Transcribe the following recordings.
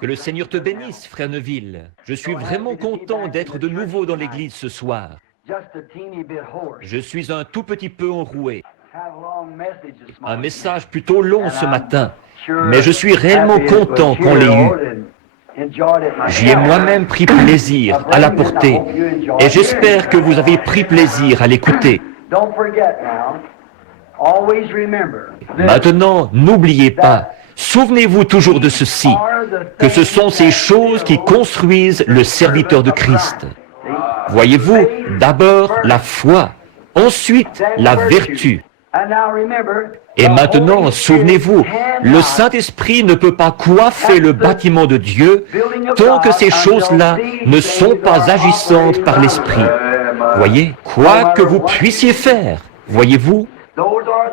Que le Seigneur te bénisse, frère Neville. Je suis vraiment content d'être de nouveau dans l'église ce soir. Je suis un tout petit peu enroué. Un message plutôt long ce matin, mais je suis réellement content qu'on l'ait eu. J'y ai moi-même pris plaisir à la porter, et j'espère que vous avez pris plaisir à l'écouter. Maintenant, n'oubliez pas, souvenez-vous toujours de ceci, que ce sont ces choses qui construisent le serviteur de Christ. Voyez-vous, d'abord la foi, ensuite la vertu. Et maintenant, souvenez-vous, le Saint-Esprit ne peut pas coiffer le bâtiment de Dieu tant que ces choses-là ne sont pas agissantes par l'Esprit. Voyez, quoi que vous puissiez faire, voyez-vous,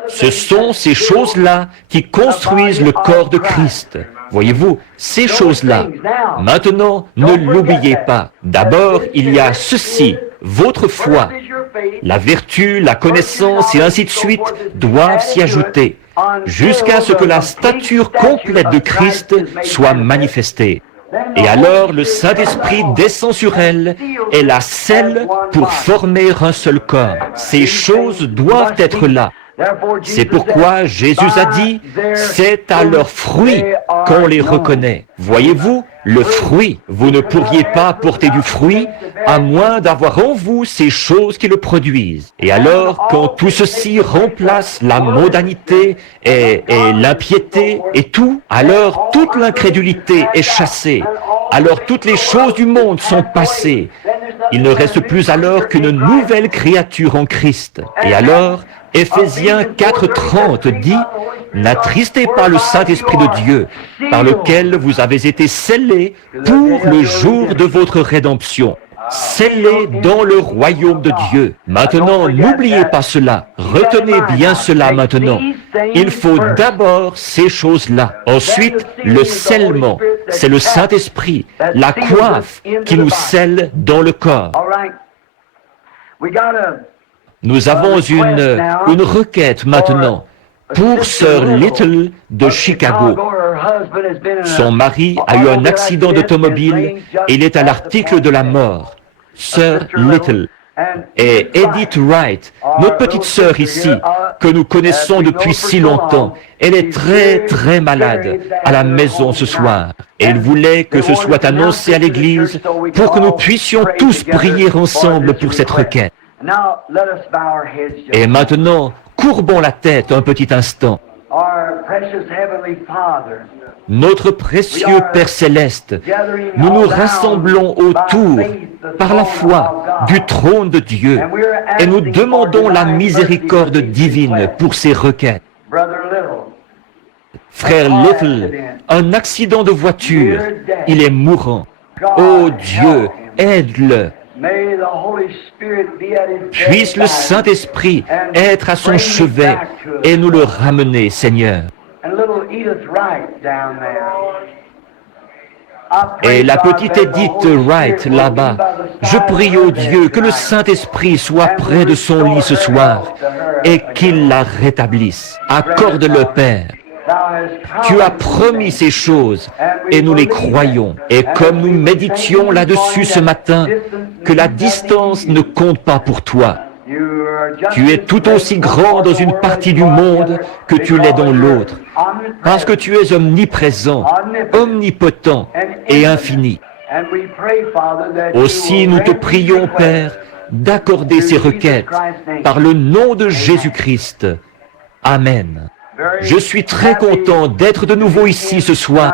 ce sont ces choses-là qui construisent le corps de Christ. Voyez-vous, ces choses-là. Maintenant, ne l'oubliez pas. D'abord, il y a ceci, votre foi. La vertu, la connaissance et ainsi de suite doivent s'y ajouter, jusqu'à ce que la stature complète de Christ soit manifestée. Et alors le Saint-Esprit descend sur elle et la scelle pour former un seul corps. Ces choses doivent être là. C'est pourquoi Jésus a dit, c'est à leurs fruits qu'on les reconnaît. Voyez-vous, le fruit, vous ne pourriez pas porter du fruit à moins d'avoir en vous ces choses qui le produisent. Et alors, quand tout ceci remplace la mondanité et l'impiété et tout, alors toute l'incrédulité est chassée. Alors toutes les choses du monde sont passées. Il ne reste plus alors qu'une nouvelle créature en Christ. Et alors, Éphésiens 4:30 dit, « N'attristez pas le Saint-Esprit de Dieu, par lequel vous avez été scellés pour le jour de votre rédemption. » Scellés dans le royaume de Dieu. Maintenant, n'oubliez pas cela. Retenez bien cela maintenant. Il faut d'abord ces choses-là. Ensuite, le scellement. C'est le Saint-Esprit, la coiffe qui nous scelle dans le corps. Nous avons une requête maintenant pour Sœur Little de Chicago. Son mari a eu un accident d'automobile et il est à l'article de la mort. Sœur Little. Et Edith Wright, notre petite sœur ici, que nous connaissons depuis si longtemps, elle est très malade à la maison ce soir. Et elle voulait que ce soit annoncé à l'église pour que nous puissions tous prier ensemble pour cette requête. Et maintenant, courbons la tête un petit instant. Notre précieux Père Céleste, nous nous rassemblons autour, par la foi, du trône de Dieu, et nous demandons la miséricorde divine pour ces requêtes. Frère Little, un accident de voiture, il est mourant. Oh Dieu, aide-le. Puisse le Saint-Esprit être à son chevet et nous le ramener, Seigneur. Et la petite Edith Wright là-bas, je prie au Dieu que le Saint-Esprit soit près de son lit ce soir et qu'il la rétablisse. Accorde-le, Père. Tu as promis ces choses et nous les croyons. Et comme nous méditions là-dessus ce matin, que la distance ne compte pas pour toi. Tu es tout aussi grand dans une partie du monde que tu l'es dans l'autre, parce que tu es omniprésent, omnipotent et infini. Aussi nous te prions, Père, d'accorder ces requêtes par le nom de Jésus-Christ. Amen. Je suis très content d'être de nouveau ici ce soir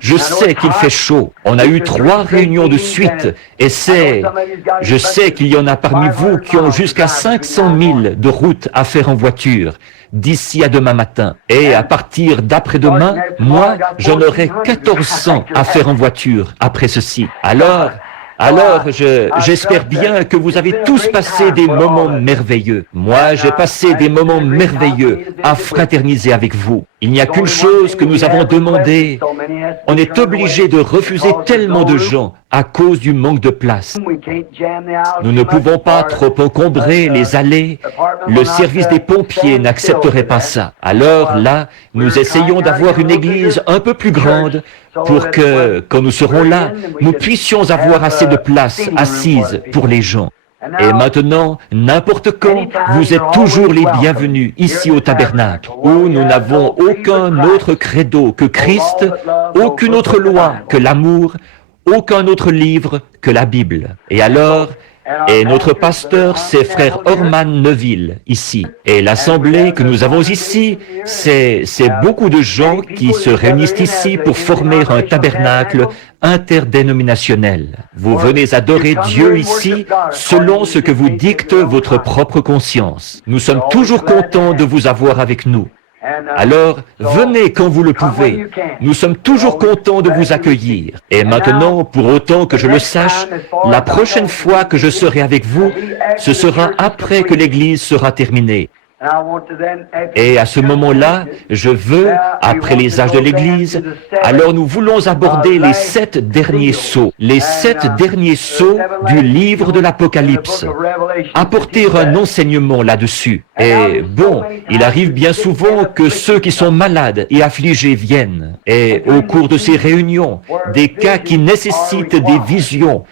je sais qu'il fait chaud. On a eu 3 réunions de suite et je sais qu'il y en a parmi vous qui ont jusqu'à 500 000 de route à faire en voiture d'ici à demain matin. Et à partir d'après-demain, moi, j'en aurai 1400 à faire en voiture après ceci. Alors, j'espère bien que vous avez tous passé des moments merveilleux. Moi, j'ai passé des moments merveilleux à fraterniser avec vous. Il n'y a qu'une chose que nous avons demandé. On est obligé de refuser tellement de gens à cause du manque de place. Nous ne pouvons pas trop encombrer les allées. Le service des pompiers n'accepterait pas ça. Alors là, nous essayons d'avoir une église un peu plus grande pour que, quand nous serons là, nous puissions avoir assez de place assise pour les gens. Et maintenant, n'importe quand, vous êtes toujours les bienvenus ici au tabernacle, où nous n'avons aucun autre credo que Christ, aucune autre loi que l'amour, aucun autre livre que la Bible. Et notre pasteur, c'est frère Orman Neville, ici. Et l'assemblée que nous avons ici, c'est beaucoup de gens qui se réunissent ici pour former un tabernacle interdénominationnel. Vous venez adorer Dieu ici selon ce que vous dicte votre propre conscience. Nous sommes toujours contents de vous avoir avec nous. Alors, venez quand vous le pouvez. Nous sommes toujours contents de vous accueillir. Et maintenant, pour autant que je le sache, la prochaine fois que je serai avec vous, ce sera après que l'Église sera terminée. Et à ce moment-là, je veux, après les âges de l'Église, alors nous voulons aborder les 7 derniers sceaux, les 7 derniers sceaux du livre de l'Apocalypse, apporter un enseignement là-dessus. Et bon, il arrive bien souvent que ceux qui sont malades et affligés viennent. Et au cours de ces réunions, des cas qui nécessitent des visions,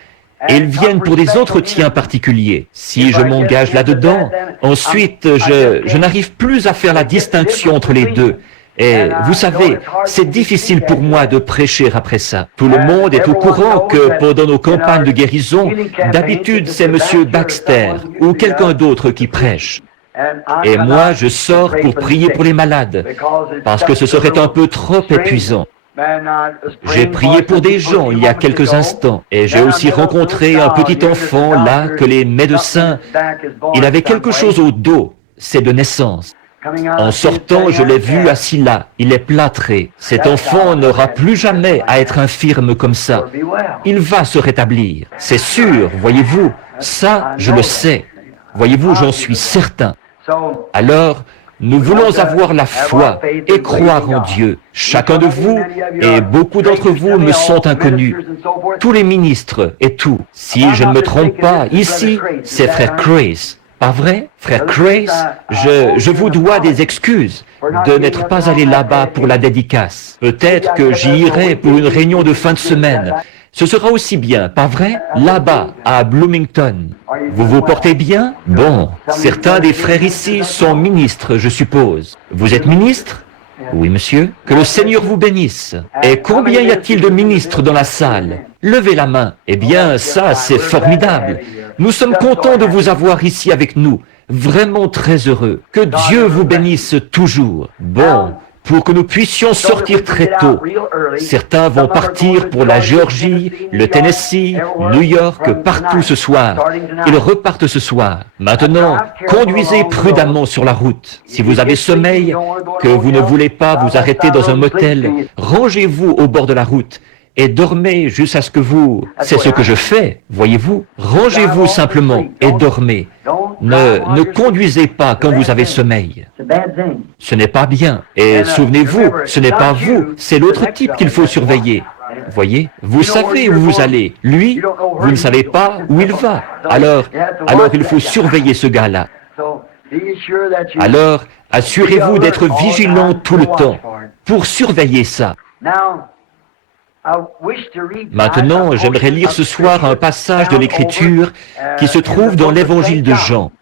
et ils viennent pour des entretiens particuliers. Si je m'engage là-dedans, ensuite, je n'arrive plus à faire la distinction entre les deux. Et vous savez, c'est difficile pour moi de prêcher après ça. Tout le monde est au courant que pendant nos campagnes de guérison, d'habitude c'est M. Baxter ou quelqu'un d'autre qui prêche. Et moi, je sors pour prier pour les malades, parce que ce serait un peu trop épuisant. J'ai prié pour des gens il y a quelques instants et j'ai aussi rencontré un petit enfant là que les médecins, il avait quelque chose au dos, c'est de naissance. En sortant, je l'ai vu assis là, il est plâtré. Cet enfant n'aura plus jamais à être infirme comme ça. Il va se rétablir, c'est sûr, voyez-vous, ça je le sais. Voyez-vous, j'en suis certain. Alors, nous voulons avoir la foi et croire en Dieu. Chacun de vous, et beaucoup d'entre vous me sont inconnus, tous les ministres et tout. Si je ne me trompe pas, ici, c'est frère Grace. Pas vrai, frère Grace? Je vous dois des excuses de n'être pas allé là-bas pour la dédicace. Peut-être que j'y irai pour une réunion de fin de semaine. Ce sera aussi bien, pas vrai? Là-bas, à Bloomington. Vous vous portez bien? Bon, certains des frères ici sont ministres, je suppose. Vous êtes ministre? Oui, monsieur. Que le Seigneur vous bénisse. Et combien y a-t-il de ministres dans la salle? Levez la main. Eh bien, ça, c'est formidable. Nous sommes contents de vous avoir ici avec nous. Vraiment très heureux. Que Dieu vous bénisse toujours. Bon. Pour que nous puissions sortir très tôt. Certains vont partir pour la Géorgie, le Tennessee, New York, partout ce soir. Ils repartent ce soir. Maintenant, conduisez prudemment sur la route. Si vous avez sommeil, que vous ne voulez pas vous arrêter dans un motel, rangez-vous au bord de la route et dormez jusqu'à ce que vous... C'est ce que je fais, voyez-vous. Rangez-vous simplement et dormez. Ne conduisez pas quand vous avez sommeil. Ce n'est pas bien. Et souvenez-vous, ce n'est pas vous, c'est l'autre type qu'il faut surveiller. Voyez, vous savez où vous allez. Lui, vous ne savez pas où il va. Alors il faut surveiller ce gars-là. Alors, assurez-vous d'être vigilant tout le temps pour surveiller ça. Maintenant, j'aimerais lire ce soir un passage de l'Écriture qui se trouve dans l'Évangile de Jean.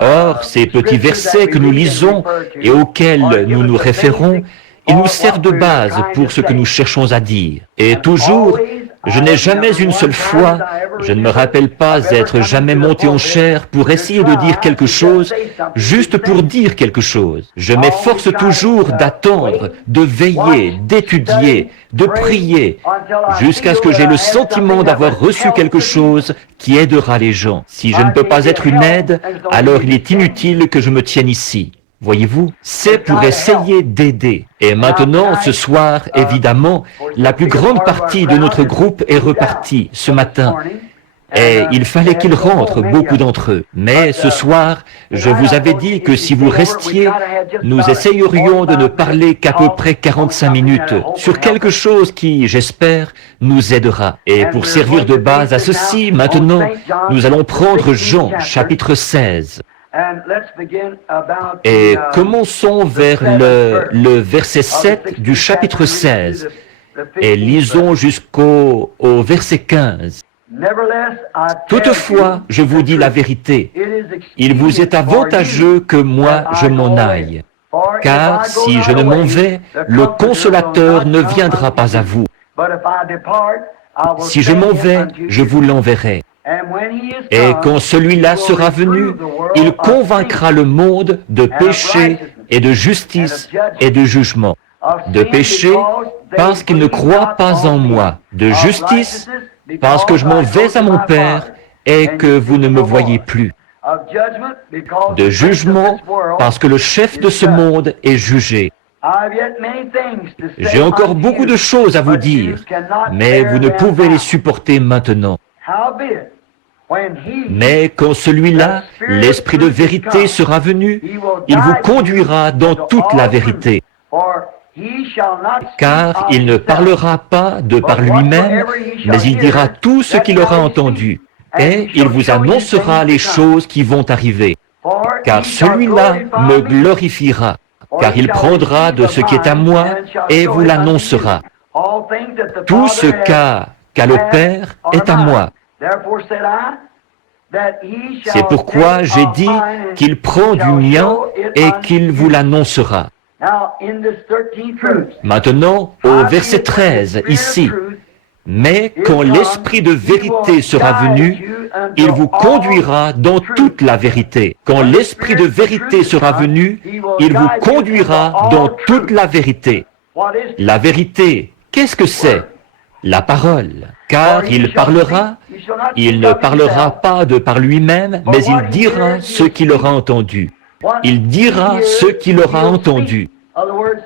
Or, ces petits versets que nous lisons et auxquels nous nous référons, ils nous servent de base pour ce que nous cherchons à dire. Et toujours, je n'ai jamais une seule fois, je ne me rappelle pas être jamais monté en chair pour essayer de dire quelque chose, juste pour dire quelque chose. Je m'efforce toujours d'attendre, de veiller, d'étudier, de prier, jusqu'à ce que j'ai le sentiment d'avoir reçu quelque chose qui aidera les gens. Si je ne peux pas être une aide, alors il est inutile que je me tienne ici. Voyez-vous, c'est pour essayer d'aider. Et maintenant, ce soir, évidemment, la plus grande partie de notre groupe est repartie ce matin. Et il fallait qu'ils rentrent, beaucoup d'entre eux. Mais ce soir, je vous avais dit que si vous restiez, nous essayerions de ne parler qu'à peu près 45 minutes sur quelque chose qui, j'espère, nous aidera. Et pour servir de base à ceci, maintenant, nous allons prendre Jean, chapitre 16. Et commençons vers le verset 7 du chapitre 16 et lisons jusqu'au verset 15. Toutefois, je vous dis la vérité, il vous est avantageux que moi je m'en aille, car si je ne m'en vais, le Consolateur ne viendra pas à vous. Si je m'en vais, je vous l'enverrai. Et quand celui-là sera venu, il convaincra le monde de péché et de justice et de jugement. De péché, parce qu'il ne croit pas en moi. De justice, parce que je m'en vais à mon Père et que vous ne me voyez plus. De jugement, parce que le chef de ce monde est jugé. J'ai encore beaucoup de choses à vous dire, mais vous ne pouvez les supporter maintenant. Mais quand celui-là, l'Esprit de vérité, sera venu, il vous conduira dans toute la vérité. Car il ne parlera pas de par lui-même, mais il dira tout ce qu'il aura entendu, et il vous annoncera les choses qui vont arriver. Car celui-là me glorifiera, car il prendra de ce qui est à moi et vous l'annoncera. Tout ce qu'a le Père est à moi. C'est pourquoi j'ai dit qu'il prend du mien et qu'il vous l'annoncera. Maintenant, au verset 13, ici, « Mais quand l'Esprit de vérité sera venu, il vous conduira dans toute la vérité. Quand l'Esprit de vérité sera venu, il vous conduira dans toute la vérité. » La vérité, qu'est-ce que c'est? La parole. Car il parlera, il ne parlera pas de par lui-même, mais il dira ce qu'il aura entendu. Il dira ce qu'il aura entendu.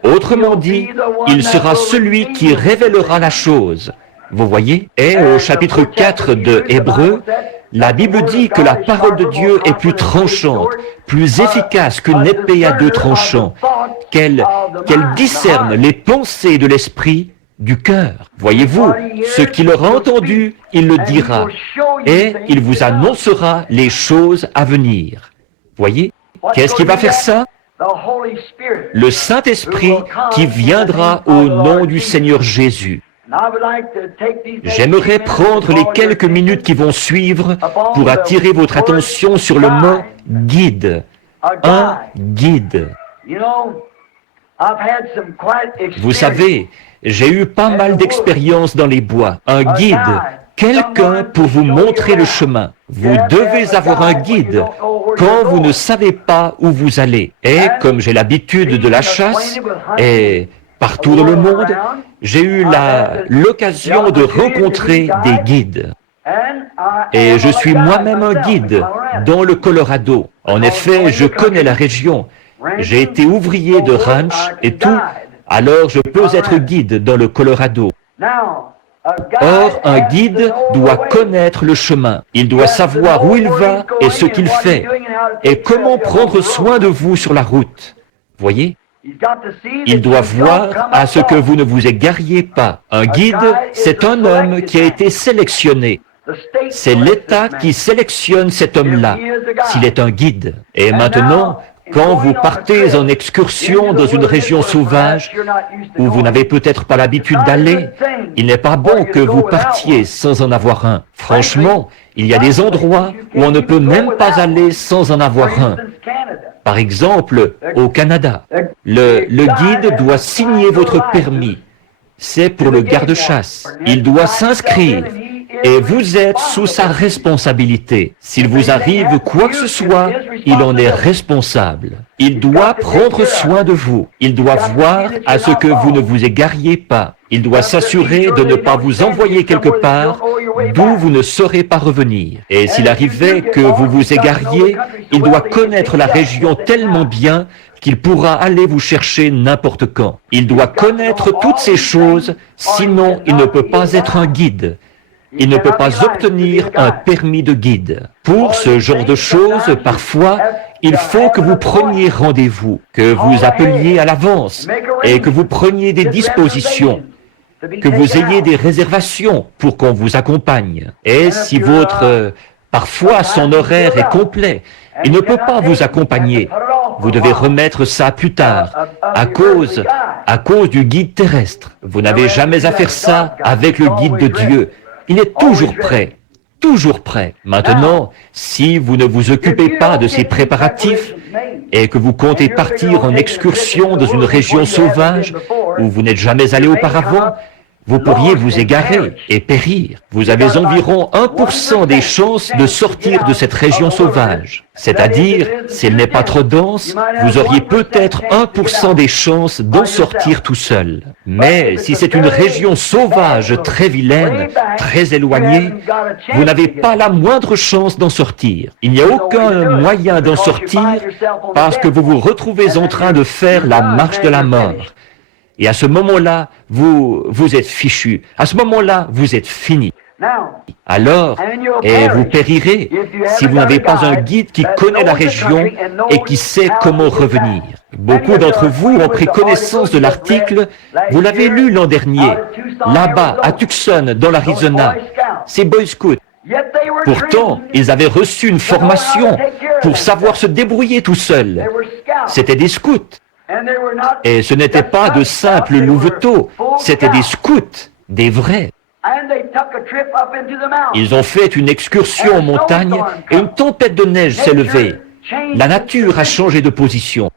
Autrement dit, il sera celui qui révélera la chose. Vous voyez? Et au chapitre 4 de Hébreux, la Bible dit que la parole de Dieu est plus tranchante, plus efficace qu'une épée à deux tranchants, qu'elle discerne les pensées de l'esprit, du cœur. Voyez-vous, ce qu'il aura entendu, il le dira, et il vous annoncera les choses à venir. Voyez? Qu'est-ce qui va faire ça? Le Saint-Esprit qui viendra au nom du Seigneur Jésus. J'aimerais prendre les quelques minutes qui vont suivre pour attirer votre attention sur le mot « guide ». Un guide. Vous savez, j'ai eu pas mal d'expériences dans les bois. Un guide, quelqu'un pour vous montrer le chemin. Vous devez avoir un guide quand vous ne savez pas où vous allez. Et comme j'ai l'habitude de la chasse, et partout dans le monde, j'ai eu l'occasion de rencontrer des guides. Et je suis moi-même un guide dans le Colorado. En effet, je connais la région. J'ai été ouvrier de ranch et tout, alors je peux être guide dans le Colorado. Or, un guide doit connaître le chemin. Il doit savoir où il va et ce qu'il fait, et comment prendre soin de vous sur la route. Voyez? Il doit voir à ce que vous ne vous égariez pas. Un guide, c'est un homme qui a été sélectionné. C'est l'État qui sélectionne cet homme-là, s'il est un guide. Et maintenant, quand vous partez en excursion dans une région sauvage où vous n'avez peut-être pas l'habitude d'aller, il n'est pas bon que vous partiez sans en avoir un. Franchement, il y a des endroits où on ne peut même pas aller sans en avoir un. Par exemple, au Canada, le guide doit signer votre permis. C'est pour le garde-chasse. Il doit s'inscrire. Et vous êtes sous sa responsabilité. S'il vous arrive quoi que ce soit, il en est responsable. Il doit prendre soin de vous. Il doit voir à ce que vous ne vous égariez pas. Il doit s'assurer de ne pas vous envoyer quelque part d'où vous ne saurez pas revenir. Et s'il arrivait que vous vous égariez, il doit connaître la région tellement bien qu'il pourra aller vous chercher n'importe quand. Il doit connaître toutes ces choses, sinon il ne peut pas être un guide. il ne peut pas obtenir un permis de guide. Pour ce genre de choses, parfois, il faut que vous preniez rendez-vous, que vous appeliez à l'avance et que vous preniez des dispositions, que vous ayez des réservations pour qu'on vous accompagne. Et si parfois son horaire est complet, il ne peut pas vous accompagner. Vous devez remettre ça plus tard, à cause du guide terrestre. Vous n'avez jamais à faire ça avec le guide de Dieu. Il est toujours prêt, toujours prêt. Maintenant, si vous ne vous occupez pas de ces préparatifs et que vous comptez partir en excursion dans une région sauvage où vous n'êtes jamais allé auparavant, vous pourriez vous égarer et périr. Vous avez environ 1% des chances de sortir de cette région sauvage. C'est-à-dire, s'il n'est pas trop dense, vous auriez peut-être 1% des chances d'en sortir tout seul. Mais si c'est une région sauvage très vilaine, très éloignée, vous n'avez pas la moindre chance d'en sortir. Il n'y a aucun moyen d'en sortir parce que vous vous retrouvez en train de faire la marche de la mort. Et à ce moment-là, vous êtes fichu. À ce moment-là, vous êtes fini. Alors, et vous périrez si vous n'avez pas un guide qui connaît la région et qui sait comment revenir. Beaucoup d'entre vous ont pris connaissance de l'article, vous l'avez lu l'an dernier, là-bas, à Tucson, dans l'Arizona. C'est Boy Scout. Pourtant, ils avaient reçu une formation pour savoir se débrouiller tout seuls. C'était des scouts. Et ce n'étaient pas de simples louveteaux, c'étaient des scouts, des vrais. Ils ont fait une excursion en montagne et une tempête de neige s'est levée. La nature a changé de position.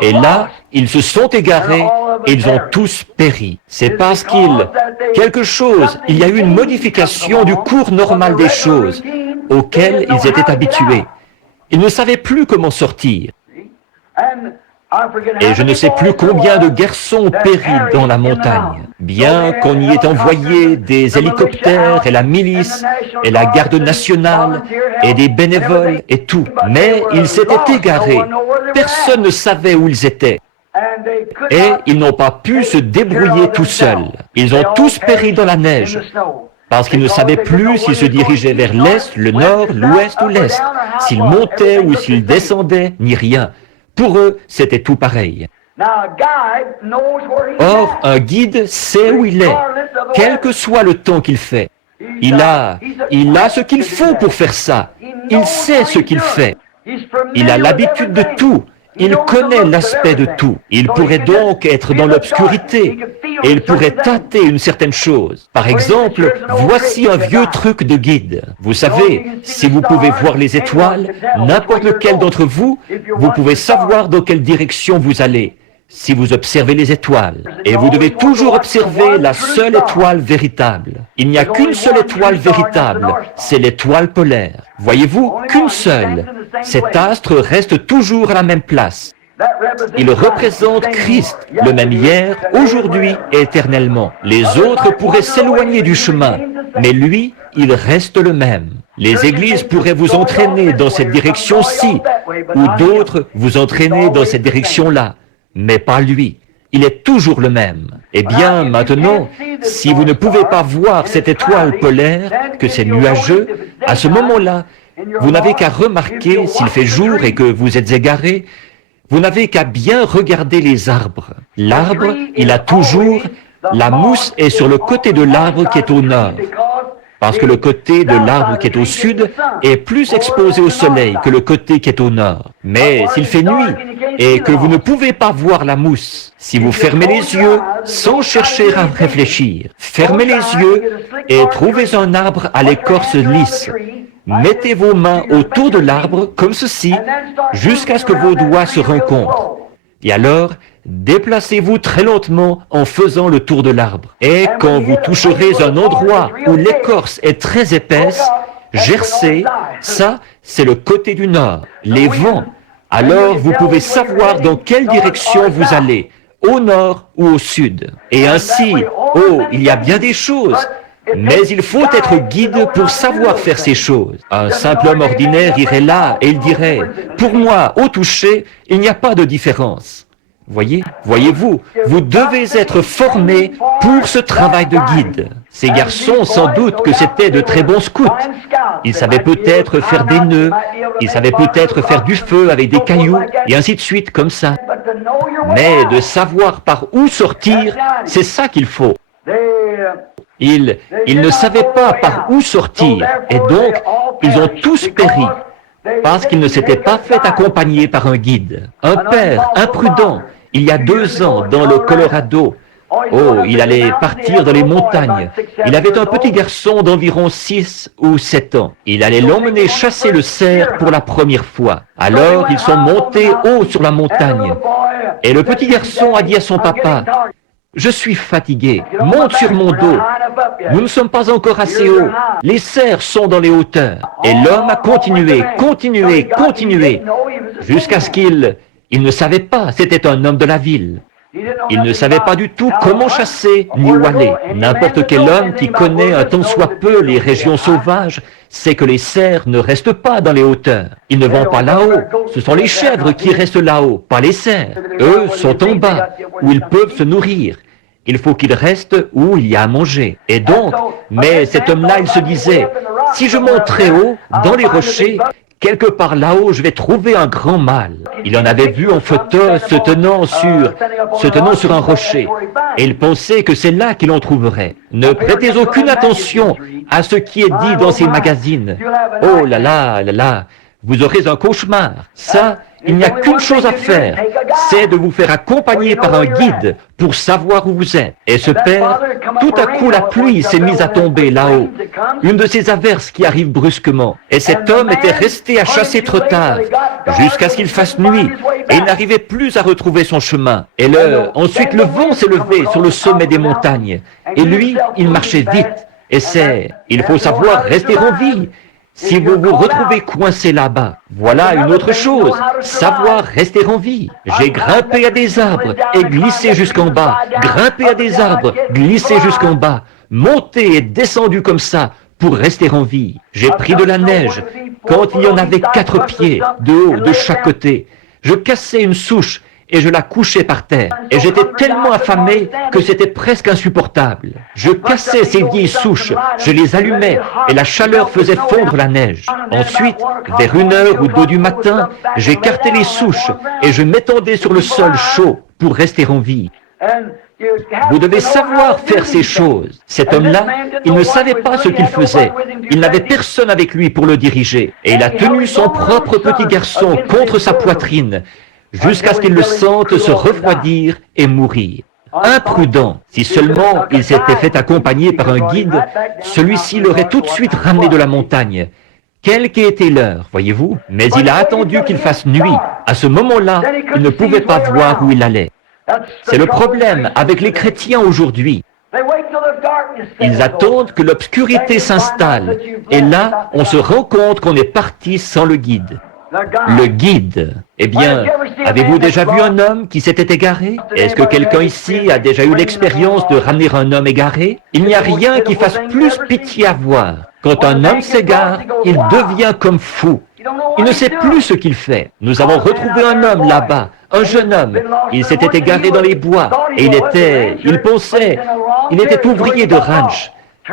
Et là, ils se sont égarés et ils ont tous péri. C'est parce il y a eu une modification du cours normal des choses auxquelles ils étaient habitués. Ils ne savaient plus comment sortir. Et je ne sais plus combien de garçons ont péri dans la montagne. Bien qu'on y ait envoyé des hélicoptères et la milice et la garde nationale et des bénévoles et tout. Mais ils s'étaient égarés. Personne ne savait où ils étaient. Et ils n'ont pas pu se débrouiller tout seuls. Ils ont tous péri dans la neige. Parce qu'ils ne savaient plus s'ils se dirigeaient vers l'est, le nord, l'ouest ou l'est, s'ils montaient ou s'ils descendaient, ni rien. Pour eux, c'était tout pareil. Or, un guide sait où il est, quel que soit le temps qu'il fait. Il a ce qu'il faut pour faire ça. Il sait ce qu'il fait. Il a l'habitude de tout. Il connaît l'aspect de tout. Il pourrait donc être dans l'obscurité et il pourrait tâter une certaine chose. Par exemple, voici un vieux truc de guide. Vous savez, si vous pouvez voir les étoiles, n'importe lequel d'entre vous, vous pouvez savoir dans quelle direction vous allez. Si vous observez les étoiles, et vous devez toujours observer la seule étoile véritable. Il n'y a qu'une seule étoile véritable, c'est l'étoile polaire. Voyez-vous, qu'une seule. Cet astre reste toujours à la même place. Il représente Christ, le même hier, aujourd'hui et éternellement. Les autres pourraient s'éloigner du chemin, mais lui, il reste le même. Les églises pourraient vous entraîner dans cette direction-ci, ou d'autres vous entraîner dans cette direction-là. Mais pas lui. Il est toujours le même. Eh bien, maintenant, si vous ne pouvez pas voir cette étoile polaire, que c'est nuageux, à ce moment-là, vous n'avez qu'à remarquer s'il fait jour et que vous êtes égaré, vous n'avez qu'à bien regarder les arbres. L'arbre, il a toujours, la mousse est sur le côté de l'arbre qui est au nord. Parce que le côté de l'arbre qui est au sud est plus exposé au soleil que le côté qui est au nord. Mais s'il fait nuit et que vous ne pouvez pas voir la mousse, si vous fermez les yeux sans chercher à réfléchir, fermez les yeux et trouvez un arbre à l'écorce lisse. Mettez vos mains autour de l'arbre comme ceci jusqu'à ce que vos doigts se rencontrent. Et alors, déplacez-vous très lentement en faisant le tour de l'arbre. Et quand vous toucherez un endroit où l'écorce est très épaisse, gercez, ça, c'est le côté du nord, les vents. Alors, vous pouvez savoir dans quelle direction vous allez, au nord ou au sud. Et ainsi, il y a bien des choses, mais il faut être guide pour savoir faire ces choses. Un simple homme ordinaire irait là et il dirait, « Pour moi, au toucher, il n'y a pas de différence. » Voyez-vous, vous devez être formé pour ce travail de guide. Ces garçons, sans doute que c'étaient de très bons scouts. Ils savaient peut-être faire des nœuds, ils savaient peut-être faire du feu avec des cailloux, et ainsi de suite, comme ça. Mais de savoir par où sortir, c'est ça qu'il faut. Ils ne savaient pas par où sortir, et donc ils ont tous péri, parce qu'ils ne s'étaient pas fait accompagner par un guide. Un père imprudent, il y a 2 ans, dans le Colorado, il allait partir dans les montagnes. Il avait un petit garçon d'environ 6 ou 7 ans. Il allait l'emmener chasser le cerf pour la première fois. Alors, ils sont montés haut sur la montagne. Et le petit garçon a dit à son papa, « Je suis fatigué, monte sur mon dos. Nous ne sommes pas encore assez haut. Les cerfs sont dans les hauteurs. » Et l'homme a continué, jusqu'à ce qu'il ne savait pas, c'était un homme de la ville. Il ne savait pas du tout comment chasser ni où aller. N'importe quel homme qui connaît un tant soit peu les régions sauvages sait que les cerfs ne restent pas dans les hauteurs. Ils ne vont pas là-haut. Ce sont les chèvres qui restent là-haut, pas les cerfs. Eux sont en bas, où ils peuvent se nourrir. Il faut qu'ils restent où il y a à manger. Et donc, mais cet homme-là, il se disait, si je monte très haut, dans les rochers, quelque part là-haut, je vais trouver un grand mâle. Il en avait vu en photo se tenant sur un rocher. Et il pensait que c'est là qu'il en trouverait. Ne prêtez aucune attention à ce qui est dit dans ces magazines. Oh là là, vous aurez un cauchemar. Ça, il n'y a qu'une chose à faire, c'est de vous faire accompagner par un guide pour savoir où vous êtes. Et ce père, tout à coup la pluie s'est mise à tomber là-haut, une de ces averses qui arrivent brusquement. Et cet homme était resté à chasser trop tard, jusqu'à ce qu'il fasse nuit, et il n'arrivait plus à retrouver son chemin. Et ensuite le vent s'est levé sur le sommet des montagnes, et lui, il marchait vite. Et il faut savoir rester en vie. Si vous vous retrouvez coincé là-bas, voilà une autre chose, savoir rester en vie. J'ai grimpé à des arbres et glissé jusqu'en bas, grimpé à des arbres, glissé jusqu'en bas, monté et descendu comme ça pour rester en vie. J'ai pris de la neige quand il y en avait 4 pieds de haut de chaque côté. Je cassais une souche et je la couchais par terre. Et j'étais tellement affamé que c'était presque insupportable. Je cassais ces vieilles souches, je les allumais et la chaleur faisait fondre la neige. Ensuite, vers 1h ou 2 du matin, j'écartais les souches et je m'étendais sur le sol chaud pour rester en vie. Vous devez savoir faire ces choses. Cet homme-là, il ne savait pas ce qu'il faisait. Il n'avait personne avec lui pour le diriger. Et il a tenu son propre petit garçon contre sa poitrine, jusqu'à ce qu'il le sente se refroidir et mourir. Imprudent, si seulement il s'était fait accompagner par un guide, celui-ci l'aurait tout de suite ramené de la montagne. Quelle qu'ait été l'heure, voyez-vous, mais il a attendu qu'il fasse nuit. À ce moment-là, il ne pouvait pas voir où il allait. C'est le problème avec les chrétiens aujourd'hui. Ils attendent que l'obscurité s'installe, et là, on se rend compte qu'on est parti sans le guide. Le guide. Eh bien, avez-vous déjà vu un homme qui s'était égaré? Est-ce que quelqu'un ici a déjà eu l'expérience de ramener un homme égaré? Il n'y a rien qui fasse plus pitié à voir. Quand un homme s'égare, il devient comme fou. Il ne sait plus ce qu'il fait. Nous avons retrouvé un homme là-bas, un jeune homme. Il s'était égaré dans les bois et il était ouvrier de ranch.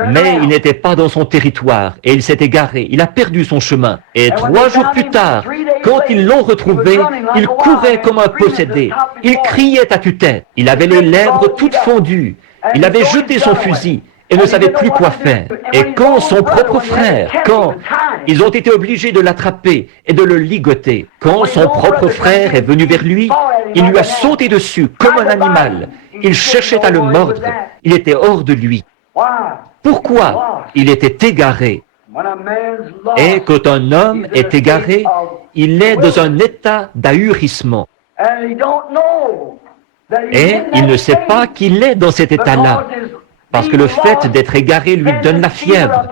Mais il n'était pas dans son territoire et il s'est égaré, il a perdu son chemin. Et 3 jours plus tard, quand ils l'ont retrouvé, il courait comme un possédé. Il criait à tue-tête. Il avait les lèvres toutes fondues. Il avait jeté son fusil et ne savait plus quoi faire. Et quand son propre frère, ils ont été obligés de l'attraper et de le ligoter, quand son propre frère est venu vers lui, il lui a sauté dessus comme un animal. Il cherchait à le mordre. Il était hors de lui. Pourquoi? Il était égaré. Et quand un homme est égaré, il est dans un état d'ahurissement. Et il ne sait pas qu'il est dans cet état-là, parce que le fait d'être égaré lui donne la fièvre.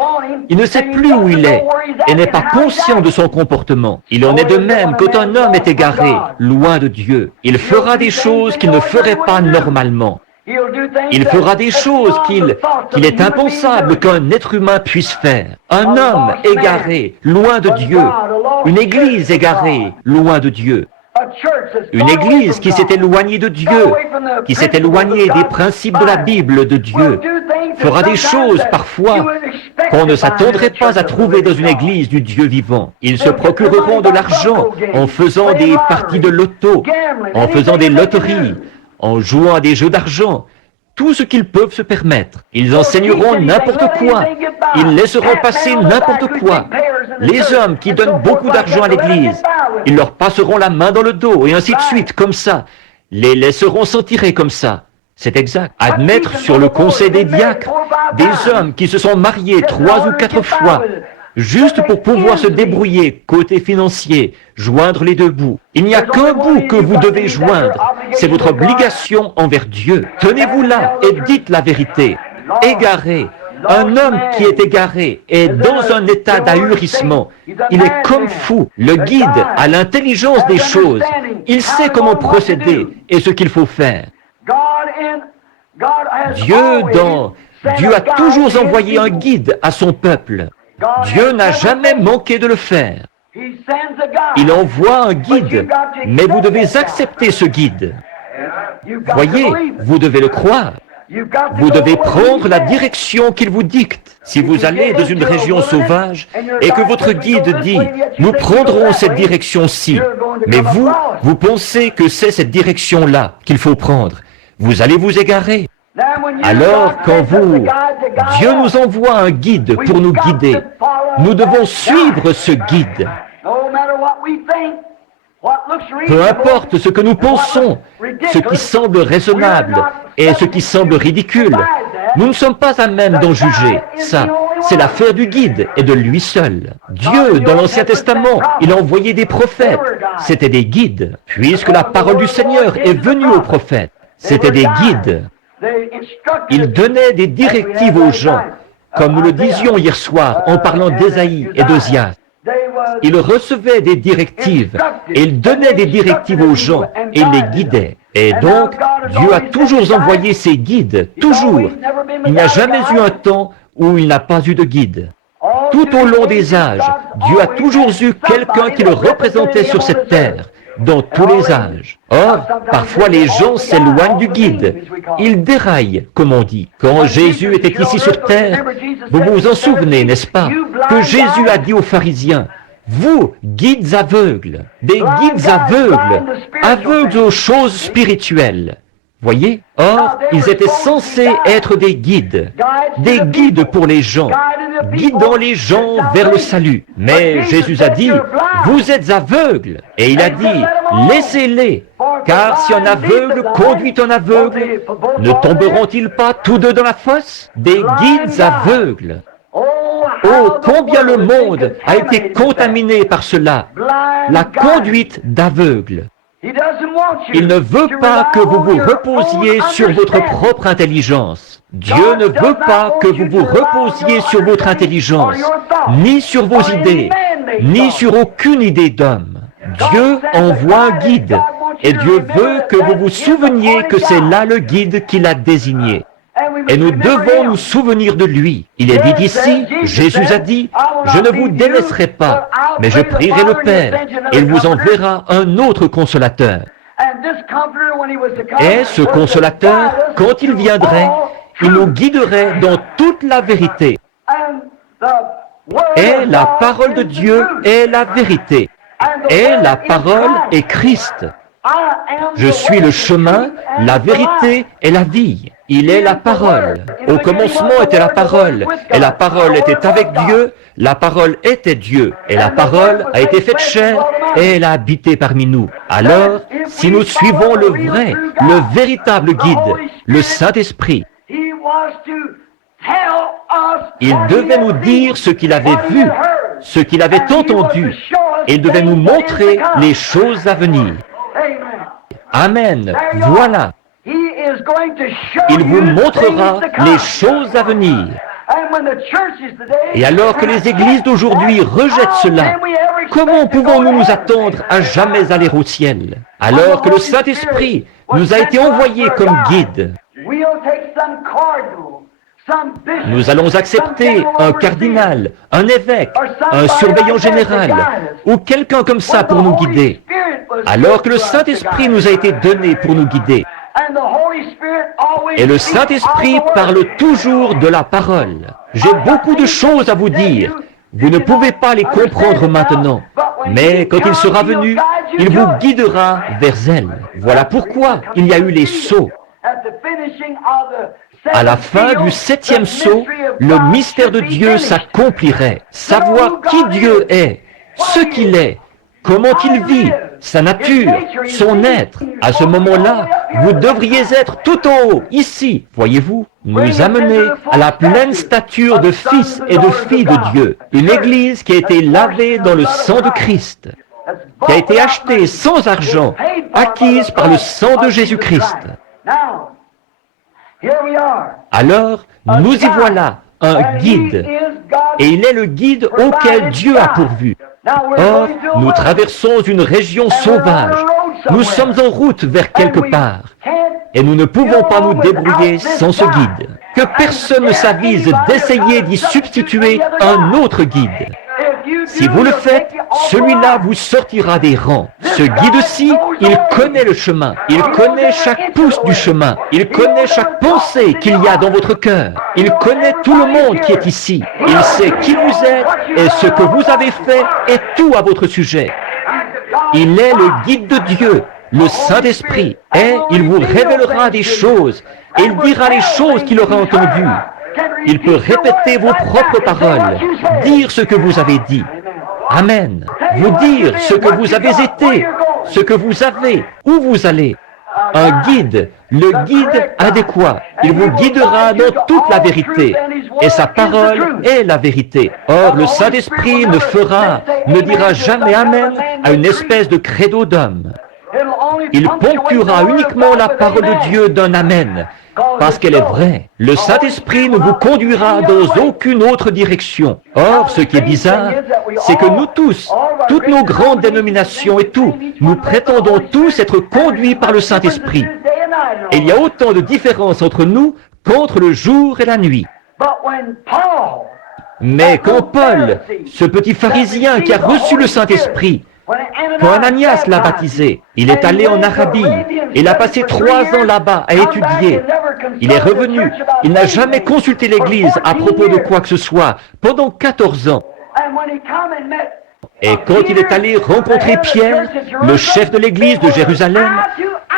Il ne sait plus où il est et n'est pas conscient de son comportement. Il en est de même quand un homme est égaré, loin de Dieu. Il fera des choses qu'il ne ferait pas normalement. Il fera des choses qu'il est impensable qu'un être humain puisse faire. Un homme égaré, loin de Dieu. Une église égarée, loin de Dieu. Une Église qui s'est éloignée de Dieu, qui s'est éloignée des principes de la Bible de Dieu, fera des choses parfois qu'on ne s'attendrait pas à trouver dans une Église du Dieu vivant. Ils se procureront de l'argent en faisant des parties de loto, en faisant des loteries, en jouant à des jeux d'argent, tout ce qu'ils peuvent se permettre. Ils enseigneront n'importe quoi, ils laisseront passer n'importe quoi. Les hommes qui donnent beaucoup d'argent à l'Église, ils leur passeront la main dans le dos, et ainsi de suite, comme ça. Les laisseront s'en tirer comme ça. C'est exact. Admettre sur le conseil des diacres des hommes qui se sont mariés 3 ou 4 fois, juste pour pouvoir se débrouiller côté financier, joindre les deux bouts. Il n'y a qu'un bout que vous devez joindre, c'est votre obligation envers Dieu. Tenez-vous là et dites la vérité. Égaré, un homme qui est égaré est dans un état d'ahurissement. Il est comme fou. Le guide a l'intelligence des choses. Il sait comment procéder et ce qu'il faut faire. Dieu a toujours envoyé un guide à son peuple. Dieu n'a jamais manqué de le faire. Il envoie un guide, mais vous devez accepter ce guide. Voyez, vous devez le croire. Vous devez prendre la direction qu'il vous dicte. Si vous allez dans une région sauvage et que votre guide dit « Nous prendrons cette direction-ci », mais vous pensez que c'est cette direction-là qu'il faut prendre, vous allez vous égarer. Alors, quand Dieu nous envoie un guide pour nous guider, nous devons suivre ce guide. Peu importe ce que nous pensons, ce qui semble raisonnable et ce qui semble ridicule, nous ne sommes pas à même d'en juger. Ça, c'est l'affaire du guide et de lui seul. Dieu, dans l'Ancien Testament, il a envoyé des prophètes. C'étaient des guides. Puisque la parole du Seigneur est venue aux prophètes, c'étaient des guides. Ils donnaient des directives aux gens, comme nous le disions hier soir en parlant d'Ésaïe et d'Osias. Ils recevaient des directives, et ils donnaient des directives aux gens, et ils les guidaient. Et donc, Dieu a toujours envoyé ses guides, toujours. Il n'y a jamais eu un temps où il n'a pas eu de guide. Tout au long des âges, Dieu a toujours eu quelqu'un qui le représentait sur cette terre, dans tous les âges. Or, parfois les gens s'éloignent du guide. Ils déraillent, comme on dit. Quand Jésus était ici sur terre, vous vous en souvenez, n'est-ce pas, que Jésus a dit aux pharisiens, « Vous, guides aveugles, des guides aveugles, aveugles aux choses spirituelles. » Voyez? Or, ils étaient censés être des guides pour les gens, guidant les gens vers le salut. Mais Jésus a dit, vous êtes aveugles. Et il a dit, laissez-les, car si un aveugle conduit un aveugle, ne tomberont-ils pas tous deux dans la fosse? Des guides aveugles. Oh, combien le monde a été contaminé par cela, la conduite d'aveugles. Il ne veut pas que vous vous reposiez sur votre propre intelligence. Dieu ne veut pas que vous vous reposiez sur votre intelligence, ni sur vos idées, ni sur aucune idée d'homme. Dieu envoie un guide, et Dieu veut que vous vous souveniez que c'est là le guide qu'il a désigné. Et nous devons nous souvenir de lui. Il est dit ici, Jésus a dit, « Je ne vous délaisserai pas, mais je prierai le Père, et il vous enverra un autre consolateur. » Et ce consolateur, quand il viendrait, il nous guiderait dans toute la vérité. Et la parole de Dieu est la vérité. Et la parole est Christ. Je suis le chemin, la vérité et la vie. Il est la parole. Au commencement était la parole, et la parole était avec Dieu, la parole était Dieu, et la parole a été faite chair, et elle a habité parmi nous. Alors, si nous suivons le vrai, le véritable guide, le Saint-Esprit, il devait nous dire ce qu'il avait vu, ce qu'il avait entendu, et il devait nous montrer les choses à venir. Amen. Voilà. Il vous montrera les choses à venir. Et alors que les églises d'aujourd'hui rejettent cela, comment pouvons-nous nous attendre à jamais aller au ciel? Alors que le Saint-Esprit nous a été envoyé comme guide. Nous allons accepter un cardinal, un évêque, un surveillant général, ou quelqu'un comme ça pour nous guider, alors que le Saint-Esprit nous a été donné pour nous guider. Et le Saint-Esprit parle toujours de la parole. J'ai beaucoup de choses à vous dire. Vous ne pouvez pas les comprendre maintenant, mais quand il sera venu, il vous guidera vers elle. Voilà pourquoi il y a eu les sceaux. À la fin du 7e sceau, le mystère de Dieu s'accomplirait. Savoir qui Dieu est, ce qu'il est, comment il vit, sa nature, son être. À ce moment-là, vous devriez être tout en haut, ici, voyez-vous, nous amener à la pleine stature de fils et de filles de Dieu. Une église qui a été lavée dans le sang de Christ, qui a été achetée sans argent, acquise par le sang de Jésus-Christ. Alors, nous y voilà, un guide, et il est le guide auquel Dieu a pourvu. Or, nous traversons une région sauvage, nous sommes en route vers quelque part, et nous ne pouvons pas nous débrouiller sans ce guide. Que personne ne s'avise d'essayer d'y substituer un autre guide. Si vous le faites, celui-là vous sortira des rangs. Ce guide-ci, il connaît le chemin. Il connaît chaque pouce du chemin. Il connaît chaque pensée qu'il y a dans votre cœur. Il connaît tout le monde qui est ici. Il sait qui vous êtes et ce que vous avez fait et tout à votre sujet. Il est le guide de Dieu, le Saint-Esprit, et il vous révélera des choses. Et il dira les choses qu'il aura entendues. Il peut répéter vos propres paroles, dire ce que vous avez dit. Amen. Vous dire ce que vous avez été, ce que vous avez, où vous allez. Un guide, le guide adéquat. Il vous guidera dans toute la vérité. Et sa parole est la vérité. Or, le Saint-Esprit ne dira jamais Amen à une espèce de credo d'homme. Il ponctuera uniquement la parole de Dieu d'un Amen, parce qu'elle est vraie. Le Saint-Esprit ne vous conduira dans aucune autre direction. Or, ce qui est bizarre, c'est que nous tous, toutes nos grandes dénominations et tout, nous prétendons tous être conduits par le Saint-Esprit. Et il y a autant de différences entre nous qu'entre le jour et la nuit. Mais quand Paul, ce petit pharisien qui a reçu le Saint-Esprit, quand Ananias l'a baptisé, il est allé en Arabie, il a passé 3 ans là-bas à étudier. Il est revenu, il n'a jamais consulté l'Église à propos de quoi que ce soit, pendant 14 ans. Et quand il est allé rencontrer Pierre, le chef de l'Église de Jérusalem,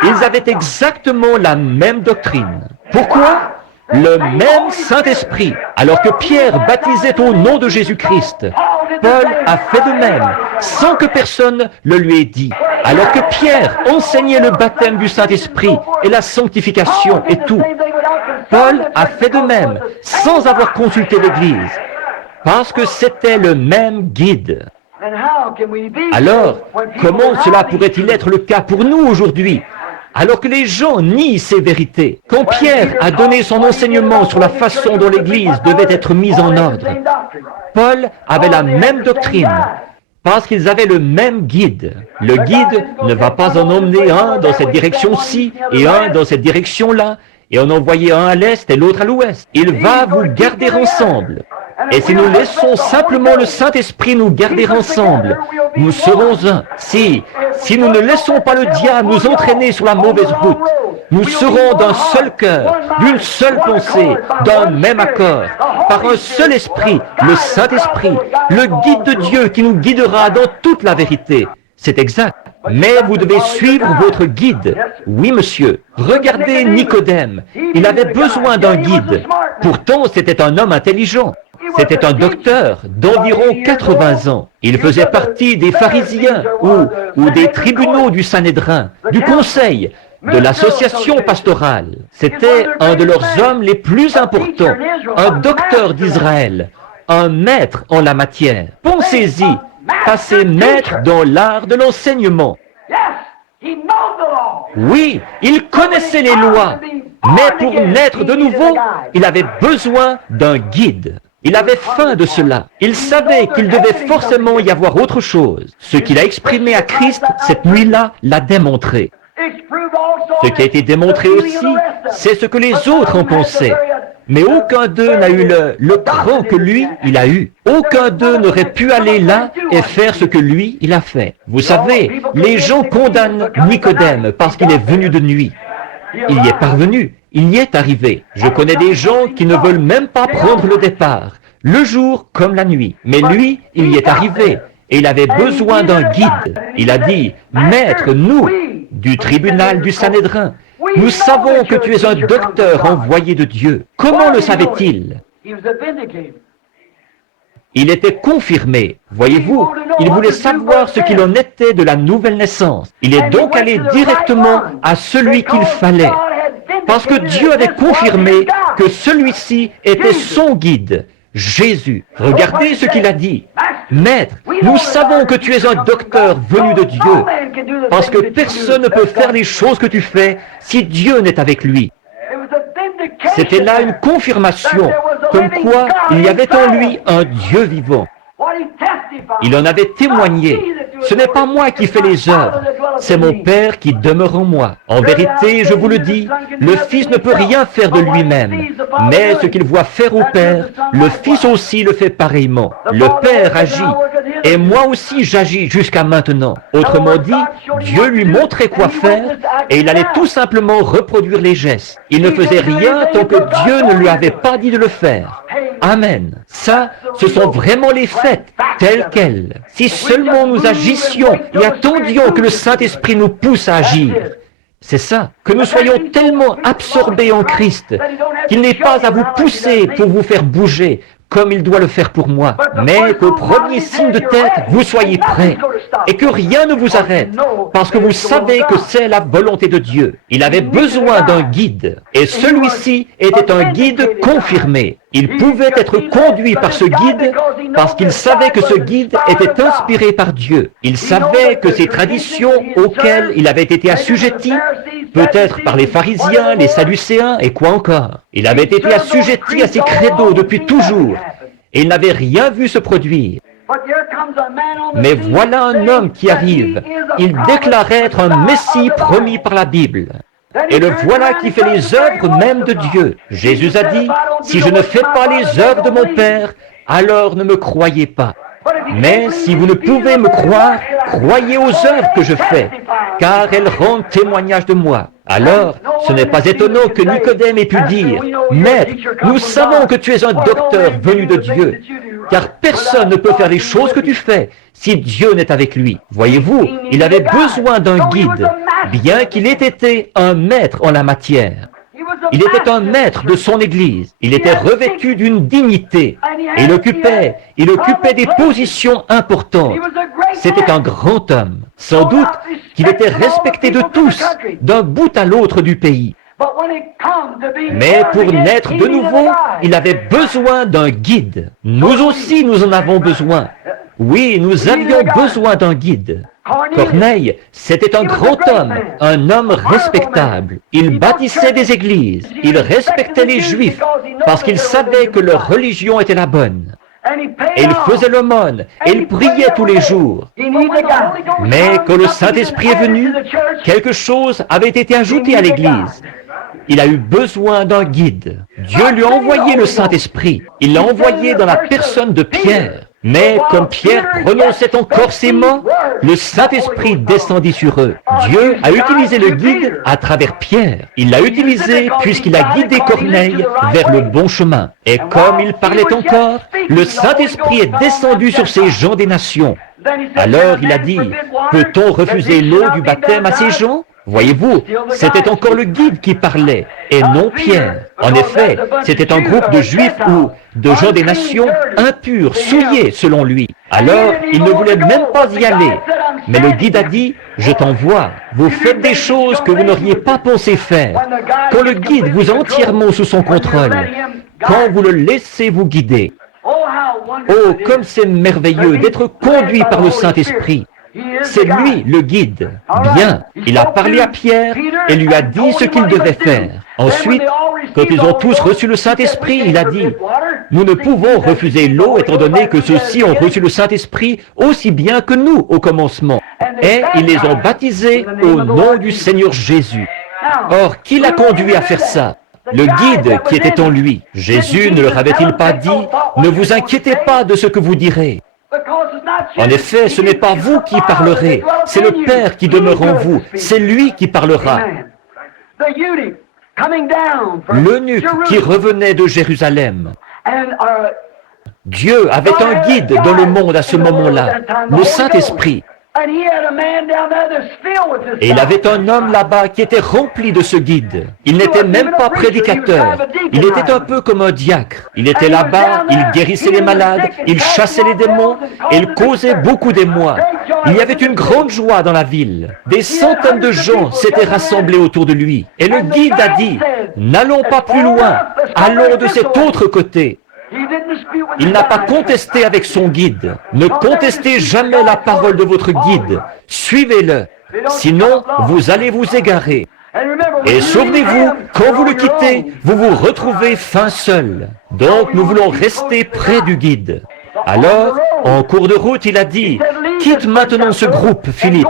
ils avaient exactement la même doctrine. Pourquoi ? Le même Saint-Esprit. Alors que Pierre baptisait au nom de Jésus-Christ, Paul a fait de même, sans que personne le lui ait dit. Alors que Pierre enseignait le baptême du Saint-Esprit et la sanctification et tout, Paul a fait de même, sans avoir consulté l'Église, parce que c'était le même guide. Alors, comment cela pourrait-il être le cas pour nous aujourd'hui ? Alors que les gens nient ces vérités. Quand Pierre a donné son enseignement sur la façon dont l'Église devait être mise en ordre, Paul avait la même doctrine, parce qu'ils avaient le même guide. Le guide ne va pas en emmener un dans cette direction-ci et un dans cette direction-là, et en envoyer un à l'est et l'autre à l'ouest. Il va vous garder ensemble. Et si nous laissons simplement le Saint-Esprit nous garder ensemble, nous serons un. Si nous ne laissons pas le diable nous entraîner sur la mauvaise route, nous serons d'un seul cœur, d'une seule pensée, d'un même accord, par un seul esprit, le Saint-Esprit, le guide de Dieu qui nous guidera dans toute la vérité. C'est exact. Mais vous devez suivre votre guide. Oui, monsieur. Regardez Nicodème. Il avait besoin d'un guide. Pourtant, c'était un homme intelligent. C'était un docteur d'environ 80 ans. Il faisait partie des pharisiens ou des tribunaux du Sanhédrin, du conseil, de l'association pastorale. C'était un de leurs hommes les plus importants, un docteur d'Israël, un maître en la matière. Pensez-y, passer maître dans l'art de l'enseignement. Oui, il connaissait les lois, mais pour naître de nouveau, il avait besoin d'un guide. Il avait faim de cela. Il savait qu'il devait forcément y avoir autre chose. Ce qu'il a exprimé à Christ cette nuit-là l'a démontré. Ce qui a été démontré aussi, c'est ce que les autres en pensaient. Mais aucun d'eux n'a eu le cran que lui, il a eu. Aucun d'eux n'aurait pu aller là et faire ce que lui, il a fait. Vous savez, les gens condamnent Nicodème parce qu'il est venu de nuit. Il y est parvenu, il y est arrivé. Je connais des gens qui ne veulent même pas prendre le départ, le jour comme la nuit. Mais lui, il y est arrivé. Et il avait besoin d'un guide. Il a dit, « Maître, nous, du tribunal du Sanhédrin, nous savons que tu es un docteur envoyé de Dieu. » Comment le savait-il? Il était confirmé. Voyez-vous, il voulait savoir ce qu'il en était de la nouvelle naissance. Il est donc allé directement à celui qu'il fallait. Parce que Dieu avait confirmé que celui-ci était son guide. Jésus, regardez ce qu'il a dit. « Maître, nous savons que tu es un docteur venu de Dieu, parce que personne ne peut faire les choses que tu fais si Dieu n'est avec lui. » C'était là une confirmation, comme quoi il y avait en lui un Dieu vivant. Il en avait témoigné. Ce n'est pas moi qui fais les œuvres, c'est mon Père qui demeure en moi. En vérité, je vous le dis, le Fils ne peut rien faire de lui-même, mais ce qu'il voit faire au Père, le Fils aussi le fait pareillement. Le Père agit, et moi aussi j'agis jusqu'à maintenant. Autrement dit, Dieu lui montrait quoi faire, et il allait tout simplement reproduire les gestes. Il ne faisait rien tant que Dieu ne lui avait pas dit de le faire. Amen. Ça, ce sont vraiment les faits, tels quels. Si seulement nous agissions et attendions que le Saint-Esprit nous pousse à agir. C'est ça, que nous soyons tellement absorbés en Christ qu'il n'est pas à vous pousser pour vous faire bouger comme il doit le faire pour moi, mais qu'au premier signe de tête, vous soyez prêts et que rien ne vous arrête, parce que vous savez que c'est la volonté de Dieu. Il avait besoin d'un guide, et celui-ci était un guide confirmé. Il pouvait être conduit par ce guide parce qu'il savait que ce guide était inspiré par Dieu. Il savait que ces traditions auxquelles il avait été assujetti, peut-être par les pharisiens, les sadducéens et quoi encore. Il avait été assujetti à ces credos depuis toujours et il n'avait rien vu se produire. Mais voilà un homme qui arrive. Il déclare être un Messie promis par la Bible. Et le voilà qui fait les œuvres même de Dieu. Jésus a dit, « Si je ne fais pas les œuvres de mon Père, alors ne me croyez pas. Mais si vous ne pouvez me croire, croyez aux œuvres que je fais, car elles rendent témoignage de moi. » Alors, ce n'est pas étonnant que Nicodème ait pu dire, « Maître, nous savons que tu es un docteur venu de Dieu, car personne ne peut faire les choses que tu fais si Dieu n'est avec lui. » Voyez-vous, il avait besoin d'un guide, bien qu'il ait été un maître en la matière. Il était un maître de son Église. Il était revêtu d'une dignité. Et il occupait des positions importantes. C'était un grand homme. Sans doute qu'il était respecté de tous, d'un bout à l'autre du pays. Mais pour naître de nouveau, il avait besoin d'un guide. Nous aussi, nous en avons besoin. Oui, nous avions besoin d'un guide. Corneille, c'était un grand homme, un homme respectable. Il bâtissait des églises, il respectait les Juifs parce qu'il savait que leur religion était la bonne. Et il faisait l'aumône, et il priait tous les jours. Mais quand le Saint-Esprit est venu, quelque chose avait été ajouté à l'Église. Il a eu besoin d'un guide. Dieu lui a envoyé le Saint-Esprit. Il l'a envoyé dans la personne de Pierre. Mais comme Pierre prononçait encore ces mots, le Saint-Esprit descendit sur eux. Dieu a utilisé le guide à travers Pierre. Il l'a utilisé puisqu'il a guidé Corneille vers le bon chemin. Et comme il parlait encore, le Saint-Esprit est descendu sur ces gens des nations. Alors il a dit, peut-on refuser l'eau du baptême à ces gens ? Voyez-vous, c'était encore le guide qui parlait, et non Pierre. En effet, c'était un groupe de Juifs ou de gens des nations impurs, souillés selon lui. Alors, il ne voulait même pas y aller. Mais le guide a dit, je t'envoie, vous faites des choses que vous n'auriez pas pensé faire. Quand le guide vous a entièrement sous son contrôle, quand vous le laissez vous guider. Oh, comme c'est merveilleux d'être conduit par le Saint-Esprit. C'est lui le guide. Bien, il a parlé à Pierre et lui a dit ce qu'il devait faire. Ensuite, quand ils ont tous reçu le Saint-Esprit, il a dit, nous ne pouvons refuser l'eau étant donné que ceux-ci ont reçu le Saint-Esprit aussi bien que nous au commencement. Et ils les ont baptisés au nom du Seigneur Jésus. Or, qui l'a conduit à faire ça? le guide qui était en lui. Jésus ne leur avait-il pas dit, ne vous inquiétez pas de ce que vous direz. En effet, ce n'est pas vous qui parlerez, c'est le Père qui demeure en vous, c'est lui qui parlera. L'eunuque qui revenait de Jérusalem. Dieu avait un guide dans le monde à ce moment-là, le Saint-Esprit. Et il avait un homme là-bas qui était rempli de ce guide. Il n'était même pas prédicateur. Il était un peu comme un diacre. Il était là-bas, il guérissait les malades, il chassait les démons, et il causait beaucoup d'émoi. Il y avait une grande joie dans la ville. Des centaines de gens s'étaient rassemblés autour de lui. Et le guide a dit, n'allons pas plus loin, allons de cet autre côté. Il n'a pas contesté avec son guide. Ne contestez jamais la parole de votre guide. Suivez-le. Sinon, vous allez vous égarer. Et souvenez-vous, quand vous le quittez, vous vous retrouvez fin seul. Donc, nous voulons rester près du guide. Alors, en cours de route, il a dit, « Quitte maintenant ce groupe, Philippe,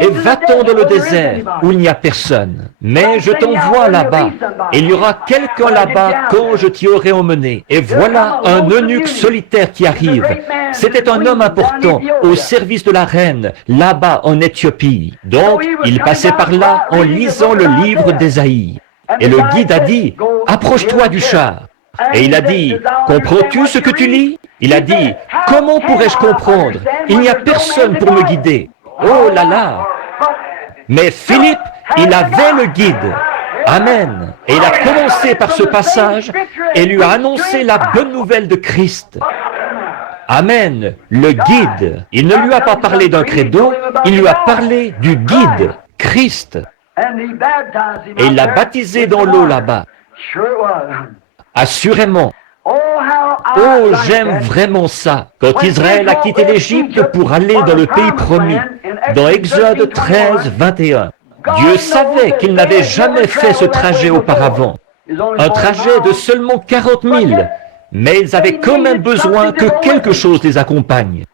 et va-t'en dans le désert, où il n'y a personne. Mais je t'envoie là-bas, et il y aura quelqu'un là-bas quand je t'y aurai emmené. » Et voilà un eunuque solitaire qui arrive. C'était un homme important, au service de la reine, là-bas en Éthiopie. Donc, il passait par là en lisant le livre d'Ésaïe. Et le guide a dit, « Approche-toi du char. » Et il a dit, « Comprends-tu ce que tu lis ?» Il a dit, « Comment pourrais-je comprendre? Il n'y a personne pour me guider. » Oh là là! Mais Philippe, il avait le guide. Amen. Et il a commencé par ce passage et lui a annoncé la bonne nouvelle de Christ. Amen. Le guide. Il ne lui a pas parlé d'un credo, il lui a parlé du guide, Christ. Et il l'a baptisé dans l'eau là-bas. Assurément. Oh, j'aime vraiment ça. Quand Israël a quitté l'Égypte pour aller dans le pays promis, dans Exode 13, 21, Dieu savait qu'il n'avait jamais fait ce trajet auparavant. Un trajet de seulement 40 000, mais ils avaient quand même besoin que quelque chose les accompagne.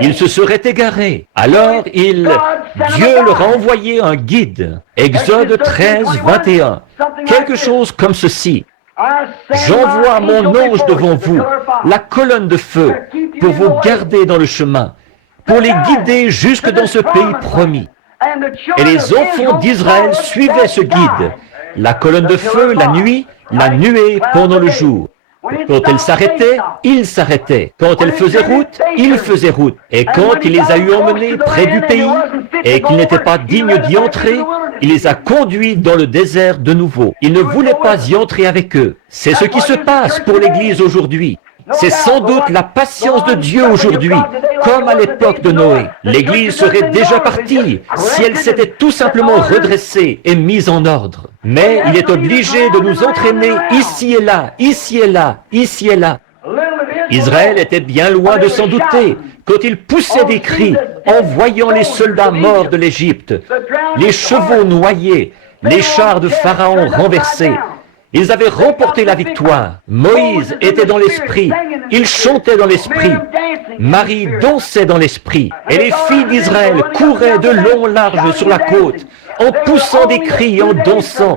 Ils se seraient égarés. Alors Dieu leur a envoyé un guide. Exode 13, 21. Quelque chose comme ceci. J'envoie mon ange devant vous, la colonne de feu, pour vous garder dans le chemin, pour les guider jusque dans ce pays promis. Et les enfants d'Israël suivaient ce guide, la colonne de feu la nuit, la nuée pendant le jour. Quand elle s'arrêtait, il s'arrêtait. Quand elle faisait route, il faisait route. Et quand il les a eu emmenés près du pays et qu'ils n'étaient pas dignes d'y entrer, il les a conduits dans le désert de nouveau. Il ne voulait pas y entrer avec eux. C'est ce qui se passe pour l'Église aujourd'hui. C'est sans doute la patience de Dieu aujourd'hui, comme à l'époque de Noé. L'Église serait déjà partie si elle s'était tout simplement redressée et mise en ordre. Mais il est obligé de nous entraîner ici et là, ici et là, ici et là. Israël était bien loin de s'en douter quand il poussait des cris en voyant les soldats morts de l'Égypte, les chevaux noyés, les chars de Pharaon renversés. Ils avaient remporté la victoire. Moïse était dans l'esprit. Il chantait dans l'esprit. Marie dansait dans l'esprit. Et les filles d'Israël couraient de long en large sur la côte, en poussant des cris, en dansant.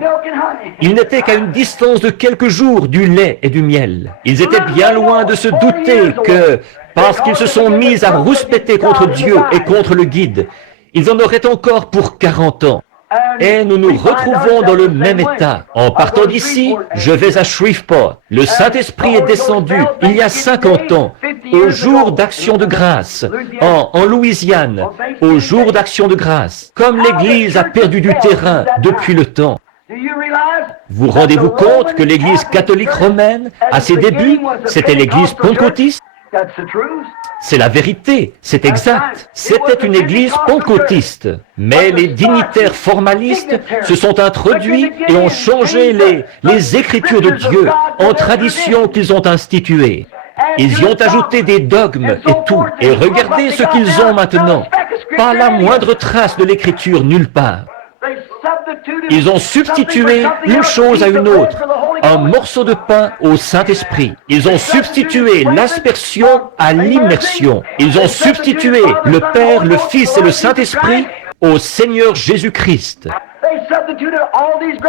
Ils n'étaient qu'à une distance de quelques jours du lait et du miel. Ils étaient bien loin de se douter que, parce qu'ils se sont mis à rouspéter contre Dieu et contre le guide, ils en auraient encore pour 40 ans. Et nous nous retrouvons dans le même état. En partant d'ici, je vais à Shreveport. Le Saint-Esprit est descendu il y a 50 ans, au jour d'Action de grâce, en Louisiane, au jour d'Action de grâce. Comme l'Église a perdu du terrain depuis le temps. Vous rendez-vous compte que l'Église catholique romaine, à ses débuts, c'était l'Église pentecôtiste? C'est la vérité, c'est exact. C'était une église pentecôtiste. Mais les dignitaires formalistes se sont introduits et ont changé les Écritures de Dieu en traditions qu'ils ont instituées. Ils y ont ajouté des dogmes et tout. Et regardez ce qu'ils ont maintenant. Pas la moindre trace de l'Écriture nulle part. Ils ont substitué une chose à une autre, un morceau de pain au Saint-Esprit. Ils ont substitué l'aspersion à l'immersion. Ils ont substitué le Père, le Fils et le Saint-Esprit au Seigneur Jésus-Christ.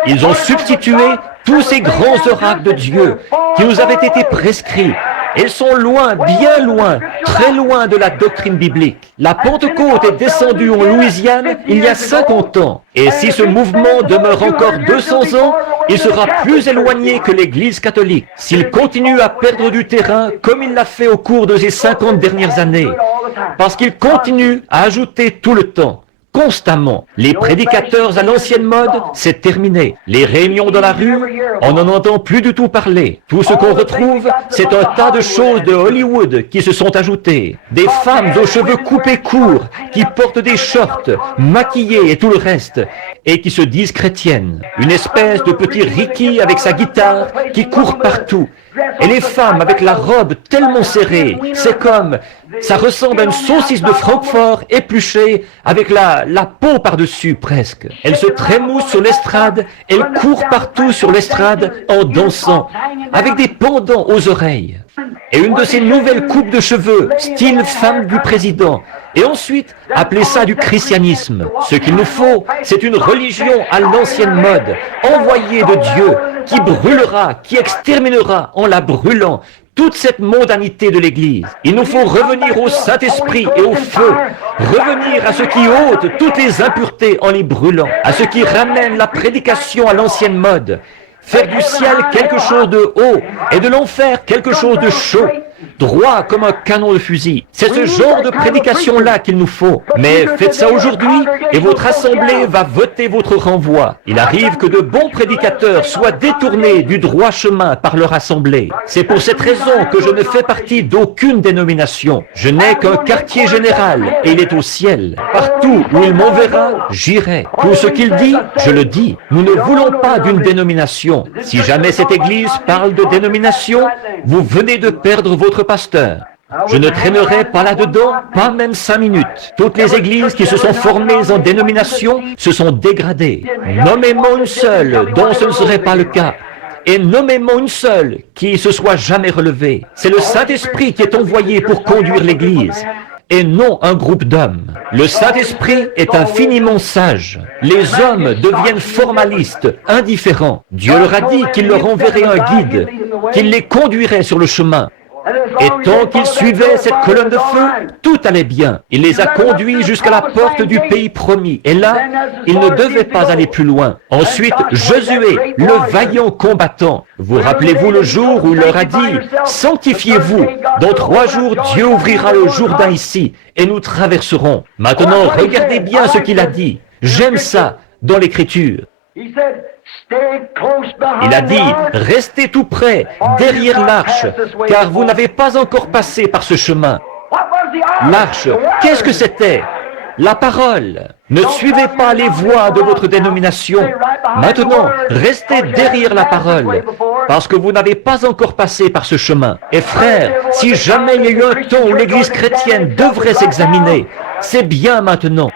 Ils ont substitué Tous ces grands oracles de Dieu qui nous avaient été prescrits, ils sont loin, bien loin, très loin de la doctrine biblique. La Pentecôte est descendue en Louisiane il y a 50 ans. Et si ce mouvement demeure encore 200 ans, il sera plus éloigné que l'Église catholique. S'il continue à perdre du terrain comme il l'a fait au cours de ces 50 dernières années, parce qu'il continue à ajouter tout le temps, constamment. Les prédicateurs à l'ancienne mode, c'est terminé. Les réunions dans la rue, on n'en entend plus du tout parler. Tout ce qu'on retrouve, c'est un tas de choses de Hollywood qui se sont ajoutées. Des femmes aux cheveux coupés courts, qui portent des shorts, maquillées et tout le reste, et qui se disent chrétiennes. Une espèce de petit Ricky avec sa guitare qui court partout. Et les femmes avec la robe tellement serrée, c'est comme, ça ressemble à une saucisse de Francfort épluchée avec la peau par-dessus presque. Elles se trémoussent sur l'estrade, elles courent partout sur l'estrade en dansant, avec des pendants aux oreilles. Et une de ces nouvelles coupes de cheveux, style femme du président. Et ensuite, appeler ça du christianisme. Ce qu'il nous faut, c'est une religion à l'ancienne mode, envoyée de Dieu, qui brûlera, qui exterminera en la brûlant toute cette mondanité de l'Église. Il nous faut revenir au Saint-Esprit et au feu, revenir à ce qui ôte toutes les impuretés en les brûlant, à ce qui ramène la prédication à l'ancienne mode, faire du ciel quelque chose de haut et de l'enfer quelque chose de chaud, droit comme un canon de fusil. C'est ce genre de prédication-là qu'il nous faut. Mais faites ça aujourd'hui et votre assemblée va voter votre renvoi. Il arrive que de bons prédicateurs soient détournés du droit chemin par leur assemblée. C'est pour cette raison que je ne fais partie d'aucune dénomination. Je n'ai qu'un quartier général et il est au ciel. Partout où il m'enverra, j'irai. Tout ce qu'il dit, je le dis. Nous ne voulons pas d'une dénomination. Si jamais cette église parle de dénomination, vous venez de perdre votre pasteur. Je ne traînerai pas là-dedans, pas même 5 minutes. Toutes les églises qui se sont formées en dénomination se sont dégradées. Nommez-moi une seule dont ce ne serait pas le cas. Et nommez-moi une seule qui se soit jamais relevée. C'est le Saint-Esprit qui est envoyé pour conduire l'église, et non un groupe d'hommes. Le Saint-Esprit est infiniment sage. Les hommes deviennent formalistes, indifférents. Dieu leur a dit qu'il leur enverrait un guide, qu'il les conduirait sur le chemin. Et tant qu'ils suivaient cette colonne de feu, tout allait bien. Il les a conduits jusqu'à la porte du pays promis. Et là, ils ne devaient pas aller plus loin. Ensuite, Josué, le vaillant combattant. Vous rappelez-vous le jour où il leur a dit, « Sanctifiez-vous, dans 3 jours, Dieu ouvrira le Jourdain ici, et nous traverserons. » Maintenant, regardez bien ce qu'il a dit. J'aime ça dans l'Écriture. Il a dit, restez tout près, derrière l'arche, car vous n'avez pas encore passé par ce chemin. L'arche, qu'est-ce que c'était? La parole. Ne suivez pas les voies de votre dénomination. Maintenant, restez derrière la parole, parce que vous n'avez pas encore passé par ce chemin. Et frères, si jamais il y a eu un temps où l'Église chrétienne devrait s'examiner, c'est bien maintenant.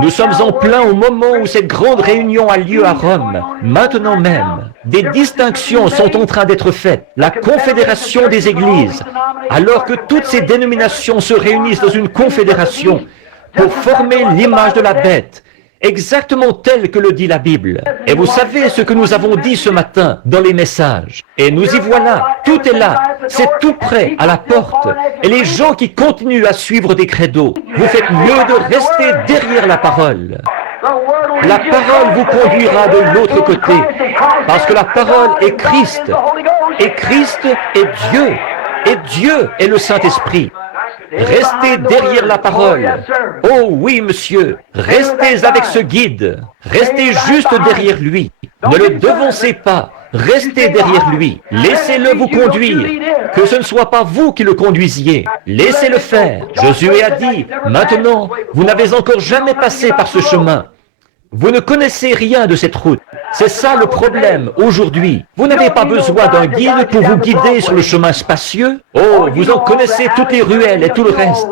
Nous sommes en plein au moment où cette grande réunion a lieu à Rome, maintenant même. Des distinctions sont en train d'être faites. La confédération des églises, alors que toutes ces dénominations se réunissent dans une confédération pour former l'image de la bête, exactement telle que le dit la Bible. Et vous savez ce que nous avons dit ce matin dans les messages. Et nous y voilà, tout est là, c'est tout près, à la porte. Et les gens qui continuent à suivre des credos, vous faites mieux de rester derrière la parole. La parole vous conduira de l'autre côté, parce que la parole est Christ, et Christ est Dieu, et Dieu est le Saint-Esprit. Restez derrière la parole. Oh oui, monsieur, restez avec ce guide. Restez juste derrière lui. Ne le devancez pas. Restez derrière lui. Laissez-le vous conduire. Que ce ne soit pas vous qui le conduisiez. Laissez-le faire. Josué a dit, maintenant, vous n'avez encore jamais passé par ce chemin. Vous ne connaissez rien de cette route. C'est ça le problème aujourd'hui. Vous n'avez pas besoin d'un guide pour vous guider sur le chemin spacieux. Oh, vous en connaissez toutes les ruelles et tout le reste.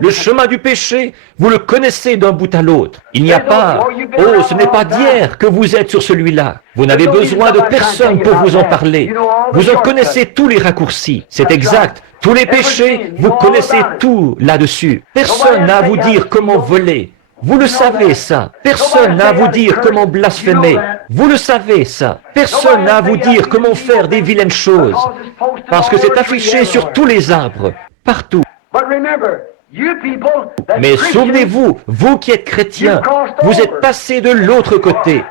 Le chemin du péché, vous le connaissez d'un bout à l'autre. Il n'y a pas, oh, ce n'est pas d'hier que vous êtes sur celui-là. Vous n'avez besoin de personne pour vous en parler. Vous en connaissez tous les raccourcis. C'est exact. Tous les péchés, vous connaissez tout là-dessus. Personne n'a à vous dire comment voler, Vous le savez, ça. Personne n'a à vous dire comment blasphémer. Vous le savez, ça. Personne n'a à vous dire comment faire des vilaines choses. Parce que c'est affiché sur tous les arbres, partout. Mais souvenez-vous, vous qui êtes chrétiens, vous êtes passés de l'autre côté.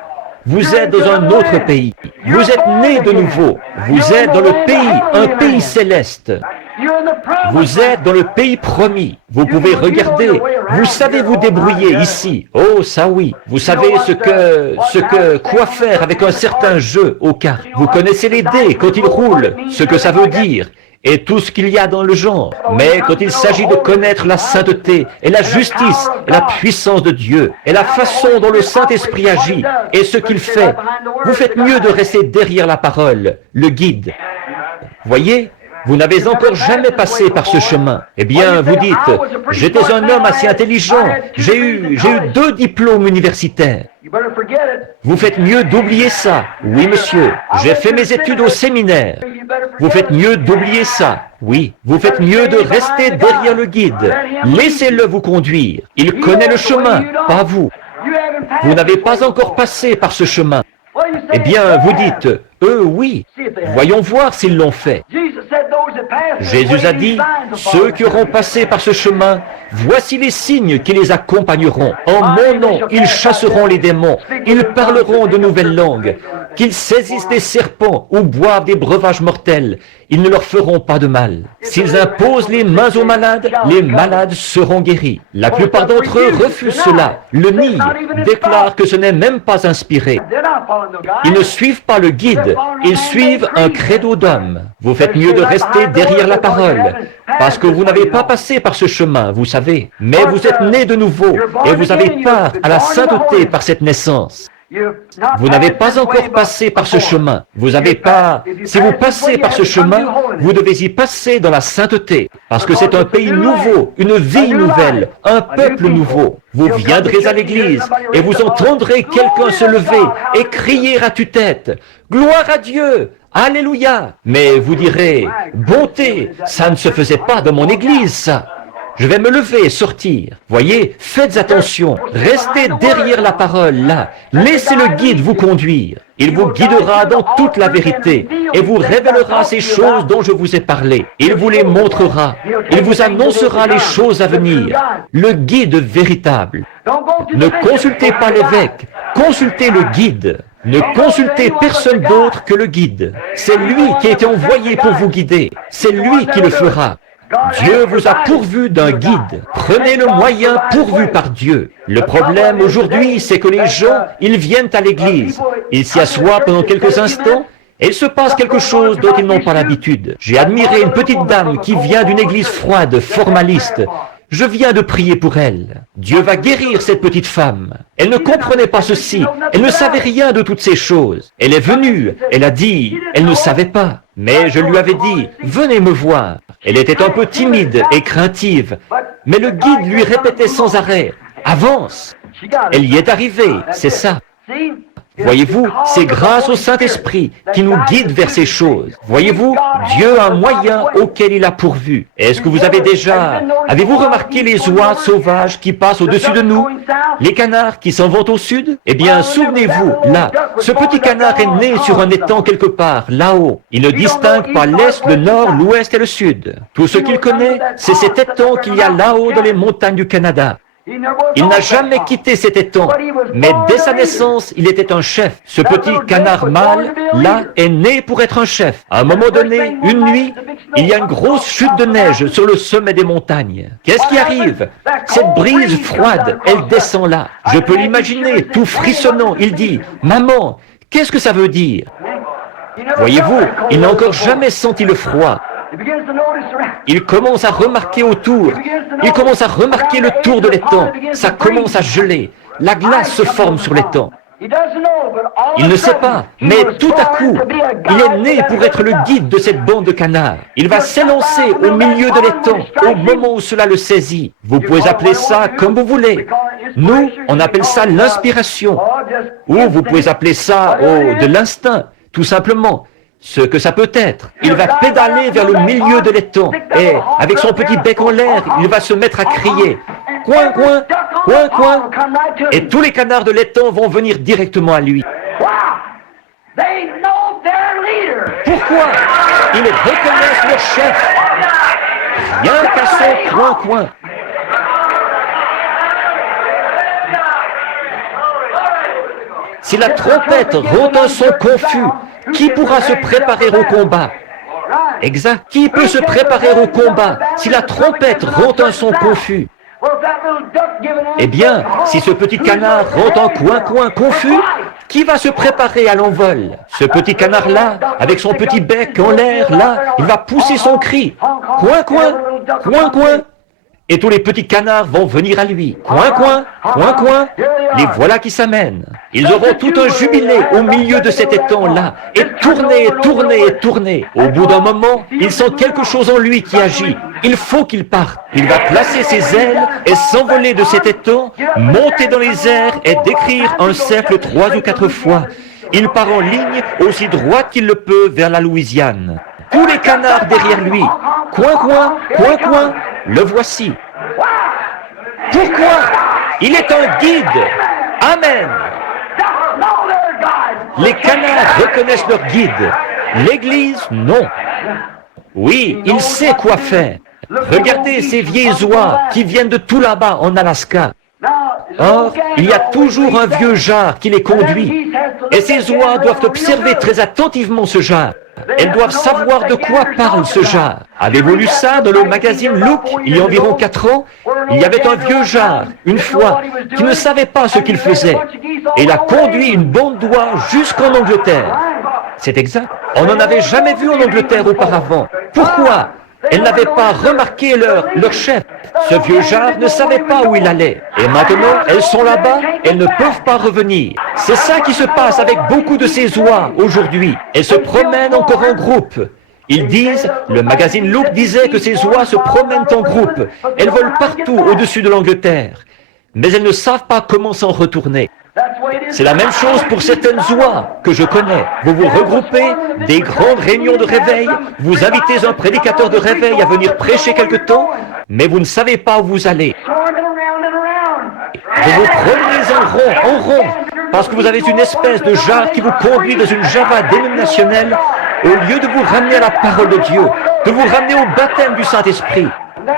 Vous êtes dans un autre pays. Vous êtes nés de nouveau. Vous êtes dans le pays, un pays céleste. Vous êtes dans le pays promis. Vous pouvez regarder. Vous savez vous débrouiller ici. Oh, ça oui. Vous savez quoi faire avec un certain jeu aux cartes. Vous connaissez les dés quand ils roulent, ce que ça veut dire. Et tout ce qu'il y a dans le genre. Mais quand il s'agit de connaître la sainteté et la justice et la puissance de Dieu et la façon dont le Saint-Esprit agit et ce qu'il fait, vous faites mieux de rester derrière la parole, le guide. Voyez, vous n'avez encore jamais passé par ce chemin. Eh bien, vous dites, j'étais un homme assez intelligent, j'ai eu 2 diplômes universitaires. Vous faites mieux d'oublier ça. Oui, monsieur, j'ai fait mes études au séminaire. Vous faites mieux d'oublier ça. Oui, vous faites mieux de rester derrière le guide. Laissez-le vous conduire. Il connaît le chemin, pas vous. Vous n'avez pas encore passé par ce chemin. Eh bien, vous dites, eux, oui. Voyons voir s'ils l'ont fait. Jésus a dit, ceux qui auront passé par ce chemin, voici les signes qui les accompagneront. En mon nom, ils chasseront les démons, ils parleront de nouvelles langues, qu'ils saisissent des serpents ou boivent des breuvages mortels, ils ne leur feront pas de mal. S'ils imposent les mains aux malades, les malades seront guéris. La plupart d'entre eux refusent cela, le nient, déclarent que ce n'est même pas inspiré. Ils ne suivent pas le guide, ils suivent un credo d'homme. Vous faites mieux de rester derrière la parole, parce que vous n'avez pas passé par ce chemin, vous savez. Mais vous êtes nés de nouveau, et vous avez part à la sainteté par cette naissance. Vous n'avez pas encore passé par ce chemin. Vous n'avez pas... Si vous passez par ce chemin, vous devez y passer dans la sainteté. Parce que c'est un pays nouveau, une vie nouvelle, un peuple nouveau. Vous viendrez à l'église et vous entendrez quelqu'un se lever et crier à tue-tête. Gloire à Dieu! Alléluia! Mais vous direz, bonté, ça ne se faisait pas dans mon église, ça. Je vais me lever et sortir. Voyez, faites attention. Restez derrière la parole, là. Laissez le guide vous conduire. Il vous guidera dans toute la vérité et vous révélera ces choses dont je vous ai parlé. Il vous les montrera. Il vous annoncera les choses à venir. Le guide véritable. Ne consultez pas l'évêque. Consultez le guide. Ne consultez personne d'autre que le guide. C'est lui qui a été envoyé pour vous guider. C'est lui qui le fera. Dieu vous a pourvu d'un guide. Prenez le moyen pourvu par Dieu. Le problème aujourd'hui, c'est que les gens, ils viennent à l'église. Ils s'y assoient pendant quelques instants et il se passe quelque chose dont ils n'ont pas l'habitude. J'ai admiré une petite dame qui vient d'une église froide, formaliste. Je viens de prier pour elle. Dieu va guérir cette petite femme. Elle ne comprenait pas ceci. Elle ne savait rien de toutes ces choses. Elle est venue. Elle a dit, elle ne savait pas. Mais je lui avais dit, venez me voir. Elle était un peu timide et craintive. Mais le guide lui répétait sans arrêt, avance. Elle y est arrivée, c'est ça. Voyez-vous, c'est grâce au Saint-Esprit qui nous guide vers ces choses. Voyez-vous, Dieu a un moyen auquel il a pourvu. Est-ce que vous avez-vous remarqué les oies sauvages qui passent au-dessus de nous? Les canards qui s'en vont au sud? Eh bien, souvenez-vous, là, ce petit canard est né sur un étang quelque part, là-haut. Il ne distingue pas l'est, le nord, l'ouest et le sud. Tout ce qu'il connaît, c'est cet étang qu'il y a là-haut dans les montagnes du Canada. Il n'a jamais quitté cet étang, mais dès sa naissance, il était un chef. Ce petit canard mâle, là, est né pour être un chef. À un moment donné, une nuit, il y a une grosse chute de neige sur le sommet des montagnes. Qu'est-ce qui arrive? Cette brise froide, elle descend là. Je peux l'imaginer, tout frissonnant. Il dit, « Maman, qu'est-ce que ça veut dire ?» Voyez-vous, il n'a encore jamais senti le froid. Il commence à remarquer autour. Il commence à remarquer le tour de l'étang. Ça commence à geler. La glace se forme sur l'étang. Il ne sait pas, mais tout à coup, il est né pour être le guide de cette bande de canards. Il va s'élancer au milieu de l'étang, au moment où cela le saisit. Vous pouvez appeler ça comme vous voulez. Nous, on appelle ça l'inspiration. Ou vous pouvez appeler ça de l'instinct, tout simplement. Ce que ça peut être. Il va pédaler vers le milieu de l'étang et avec son petit bec en l'air, il va se mettre à crier. coin, coin, coin, coin. Et tous les canards de l'étang vont venir directement à lui. Pourquoi? Ils reconnaissent leur chef, rien qu'à son coin, coin. Si la trompette rend un son confus, qui pourra se préparer au combat? Exact. Qui peut se préparer au combat si la trompette rend un son confus? Eh bien, si ce petit canard rend un coin-coin confus, qui va se préparer à l'envol? Ce petit canard-là, avec son petit bec en l'air, là, il va pousser son cri. Coin-coin, coin-coin. Et tous les petits canards vont venir à lui. Coin, coin, coin, coin. Les voilà qui s'amènent. Ils auront tout un jubilé au milieu de cet étang-là. Et tourner, et tourner, et tourner. Au bout d'un moment, il sent quelque chose en lui qui agit. Il faut qu'il parte. Il va placer ses ailes et s'envoler de cet étang, monter dans les airs et décrire un cercle 3 ou 4 fois. Il part en ligne aussi droite qu'il le peut vers la Louisiane. Tous les canards derrière lui. Coin, coin, coin, coin. Le voici. Pourquoi? Il est un guide. Amen. Les canards reconnaissent leur guide. L'Église, non. Oui, il sait quoi faire. Regardez ces vieilles oies qui viennent de tout là-bas en Alaska. Or, il y a toujours un vieux jar qui les conduit. Et ces oies doivent observer très attentivement ce jar. Elles doivent savoir de quoi parle ce jar. Avez-vous lu ça dans le magazine Look, il y a environ 4 ans? Il y avait un vieux jar, une fois, qui ne savait pas ce qu'il faisait. Et il a conduit une bande d'oies jusqu'en Angleterre. C'est exact. On n'en avait jamais vu en Angleterre auparavant. Pourquoi? Elles n'avaient pas remarqué leur chef. Ce vieux jar ne savait pas où il allait. Et maintenant, elles sont là-bas, elles ne peuvent pas revenir. C'est ça qui se passe avec beaucoup de ces oies aujourd'hui. Elles se promènent encore en groupe. Ils disent, le magazine Look disait que ces oies se promènent en groupe. Elles volent partout au-dessus de l'Angleterre. Mais elles ne savent pas comment s'en retourner. C'est la même chose pour certaines oies que je connais. Vous vous regroupez, des grandes réunions de réveil, vous invitez un prédicateur de réveil à venir prêcher quelque temps, mais vous ne savez pas où vous allez. Vous vous promenez en rond, parce que vous avez une espèce de jar qui vous conduit dans une java dénominationnelle, au lieu de vous ramener à la parole de Dieu, de vous ramener au baptême du Saint-Esprit.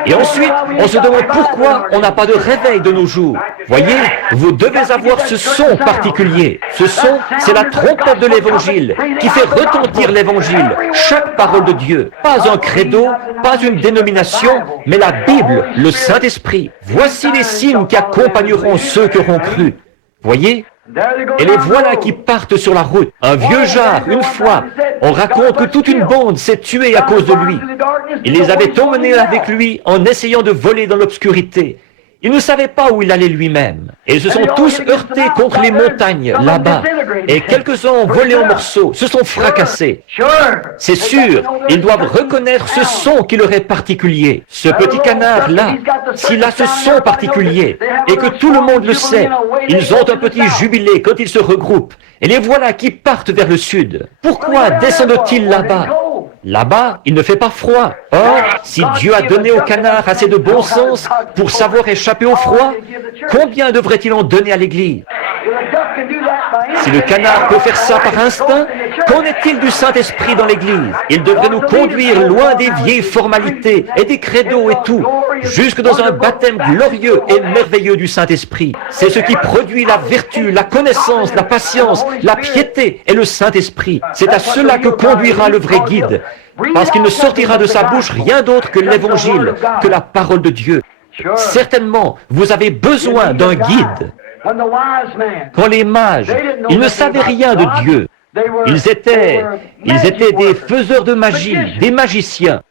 Et ensuite, on se demande pourquoi on n'a pas de réveil de nos jours. Voyez, vous devez avoir ce son particulier. Ce son, c'est la trompette de l'Évangile qui fait retentir l'Évangile, chaque parole de Dieu. Pas un credo, pas une dénomination, mais la Bible, le Saint-Esprit. Voici les signes qui accompagneront ceux qui auront cru. Voyez? Et les voilà qui partent sur la route. Un vieux jar, une fois, on raconte que toute une bande s'est tuée à cause de lui. Il les avait emmenés avec lui en essayant de voler dans l'obscurité. Il ne savait pas où il allait lui-même. Et ils se sont tous heurtés contre les montagnes, là-bas. Et quelques-uns ont volé en morceaux, se sont fracassés. C'est sûr, ils doivent reconnaître ce son qui leur est particulier. Ce petit canard-là, s'il a ce son particulier, et que tout le monde le sait, ils ont un petit jubilé quand ils se regroupent. Et les voilà qui partent vers le sud. Pourquoi descendent-ils là-bas? Là-bas, il ne fait pas froid. Or, si Dieu a donné au canard assez de bon sens pour savoir échapper au froid, combien devrait-il en donner à l'Église? Si le canard peut faire ça par instinct, qu'en est-il du Saint-Esprit dans l'Église? Il devrait nous conduire loin des vieilles formalités et des credos et tout, jusque dans un baptême glorieux et merveilleux du Saint-Esprit. C'est ce qui produit la vertu, la connaissance, la patience, la piété et le Saint-Esprit. C'est à cela que conduira le vrai guide, parce qu'il ne sortira de sa bouche rien d'autre que l'Évangile, que la parole de Dieu. Certainement, vous avez besoin d'un guide. Quand les mages, ils ne savaient rien de Dieu. Ils étaient des faiseurs de magie, des magiciens.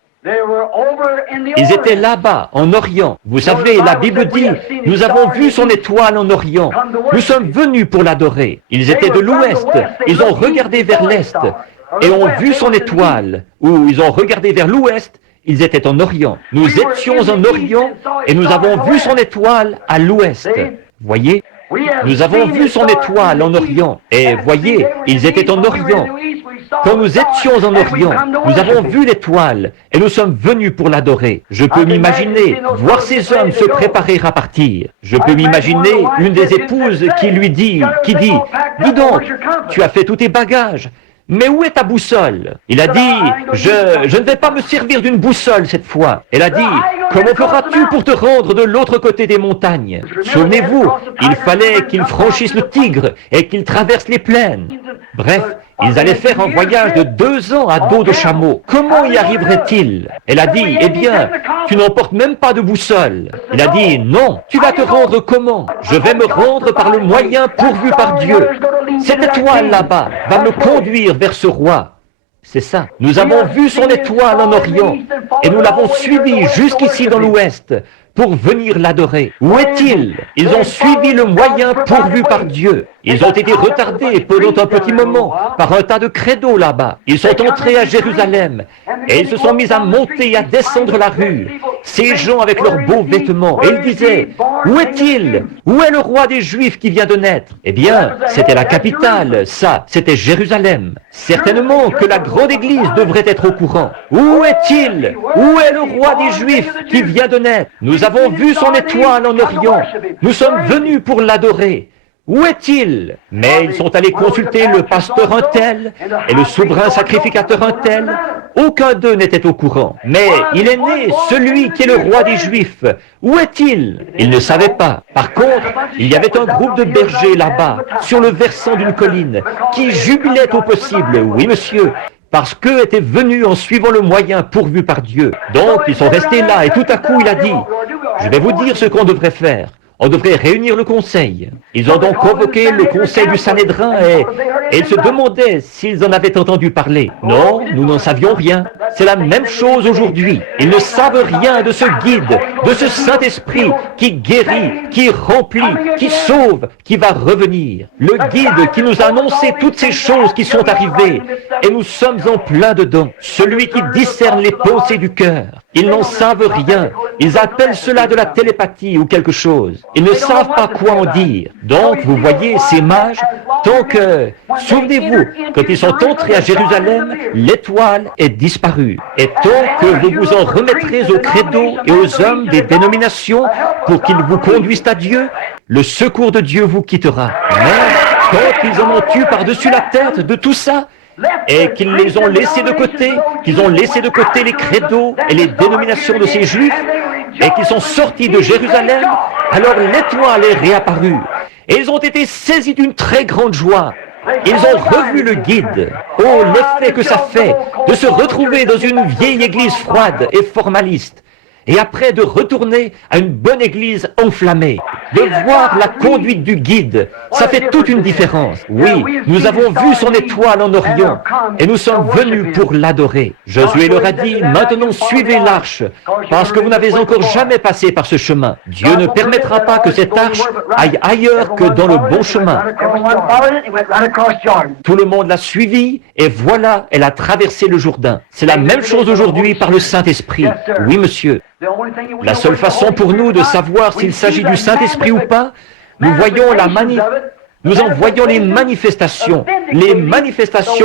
Ils étaient là-bas, en Orient. Vous savez, la Bible dit, nous avons vu son étoile en Orient. Nous sommes venus pour l'adorer. Ils étaient de l'Ouest. Ils ont regardé vers l'Est et ont vu son étoile. Ou ils ont regardé vers l'Ouest. Ils étaient en Orient. Nous étions en Orient et nous avons vu son étoile à l'Ouest. Voyez? Nous avons vu son étoile en Orient. Et voyez, ils étaient en Orient. Quand nous étions en Orient, nous avons vu l'étoile et nous sommes venus pour l'adorer. Je peux m'imaginer voir ces hommes se préparer à partir. Je peux m'imaginer une des épouses qui dit, dis donc, tu as fait tous tes bagages. Mais où est ta boussole? Il a dit, je ne vais pas me servir d'une boussole cette fois. Elle a dit, comment feras-tu pour te rendre de l'autre côté des montagnes? Souvenez-vous, il fallait qu'ils franchissent le Tigre et qu'ils traversent les plaines. Bref, ils allaient faire un voyage de 2 ans à dos de chameau. Comment y arriveraient-ils? Elle a dit, eh bien, tu n'emportes même pas de boussole. Il a dit, non, tu vas te rendre comment? Je vais me rendre par le moyen pourvu par Dieu. Cette étoile là-bas va me conduire vers ce roi. C'est ça. Nous avons vu son étoile en Orient et nous l'avons suivi jusqu'ici dans l'Ouest pour venir l'adorer. Où est-il? Ils ont suivi le moyen pourvu par Dieu. Ils ont été retardés pendant un petit moment par un tas de credos là-bas. Ils sont entrés à Jérusalem et ils se sont mis à monter et à descendre la rue. Ces gens avec leurs beaux vêtements. Et ils disaient, où est-il? Où est le roi des Juifs qui vient de naître? Eh bien, c'était la capitale, ça, c'était Jérusalem. Certainement que la grande église devrait être au courant. Où est-il? Où est le roi des Juifs qui vient de naître? Nous avons vu son étoile en Orient. Nous sommes venus pour l'adorer. Où est-il? Mais ils sont allés consulter le pasteur un tel et le souverain sacrificateur un tel. Aucun d'eux n'était au courant. Mais il est né, celui qui est le roi des Juifs. Où est-il? Ils ne savaient pas. Par contre, il y avait un groupe de bergers là-bas, sur le versant d'une colline, qui jubilaient au possible. Oui, monsieur. Parce qu'eux étaient venus en suivant le moyen pourvu par Dieu. Donc, ils sont restés là et tout à coup, il a dit, je vais vous dire ce qu'on devrait faire. On devrait réunir le conseil. Ils ont donc convoqué le conseil du Sanhédrin et ils se demandaient s'ils en avaient entendu parler. Non, nous n'en savions rien. C'est la même chose aujourd'hui. Ils ne savent rien de ce guide, de ce Saint-Esprit qui guérit, qui remplit, qui sauve, qui va revenir. Le guide qui nous a annoncé toutes ces choses qui sont arrivées et nous sommes en plein dedans. Celui qui discerne les pensées du cœur. Ils n'en savent rien. Ils appellent cela de la télépathie ou quelque chose. Ils ne savent pas quoi en dire. Donc, vous voyez, ces mages, tant que, souvenez-vous, quand ils sont entrés à Jérusalem, l'étoile est disparue. Et tant que vous vous en remettrez aux credos et aux hommes des dénominations pour qu'ils vous conduisent à Dieu, le secours de Dieu vous quittera. Mais, quand ils en ont eu par-dessus la tête de tout ça, et qu'ils les ont laissés de côté, qu'ils ont laissé de côté les credos et les dénominations de ces Juifs, et qu'ils sont sortis de Jérusalem, alors l'étoile est réapparue. Et ils ont été saisis d'une très grande joie. Ils ont revu le guide. Oh, l'effet que ça fait de se retrouver dans une vieille église froide et formaliste. Et après de retourner à une bonne église enflammée, de voir la conduite du guide, ça fait toute une différence. Oui, nous avons vu son étoile en Orient et nous sommes venus pour l'adorer. Josué leur a dit, maintenant suivez l'arche, parce que vous n'avez encore jamais passé par ce chemin. Dieu ne permettra pas que cette arche aille ailleurs que dans le bon chemin. Tout le monde l'a suivie et voilà, elle a traversé le Jourdain. C'est la même chose aujourd'hui par le Saint-Esprit. Oui, monsieur. La seule façon pour nous de savoir s'il s'agit du Saint-Esprit ou pas, nous en voyons les manifestations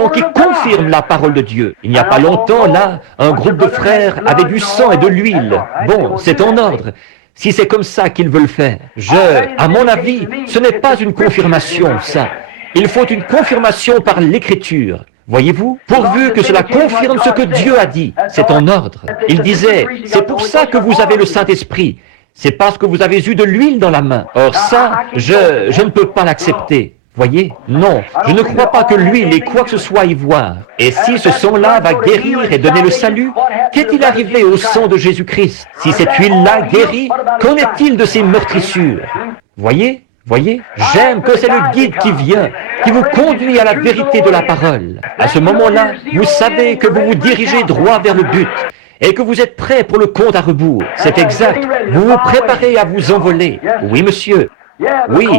qui confirment la parole de Dieu. Il n'y a pas longtemps, là, un groupe de frères avait du sang et de l'huile. Bon, c'est en ordre. Si c'est comme ça qu'ils veulent faire. À mon avis, ce n'est pas une confirmation, ça. Il faut une confirmation par l'Écriture. Voyez-vous, pourvu que cela confirme ce que Dieu a dit, c'est en ordre. Il disait, c'est pour ça que vous avez le Saint-Esprit, c'est parce que vous avez eu de l'huile dans la main. Or ça, je ne peux pas l'accepter. Voyez? Non, je ne crois pas que l'huile ait quoi que ce soit à y voir. Et si ce sang-là va guérir et donner le salut, qu'est-il arrivé au sang de Jésus-Christ? Si cette huile-là guérit, qu'en est-il de ces meurtrissures? Voyez? J'aime que c'est le guide qui vient, qui vous conduit à la vérité de la parole. À ce moment-là, vous savez que vous vous dirigez droit vers le but et que vous êtes prêt pour le compte à rebours. C'est exact. Vous vous préparez à vous envoler. Oui, monsieur. Oui,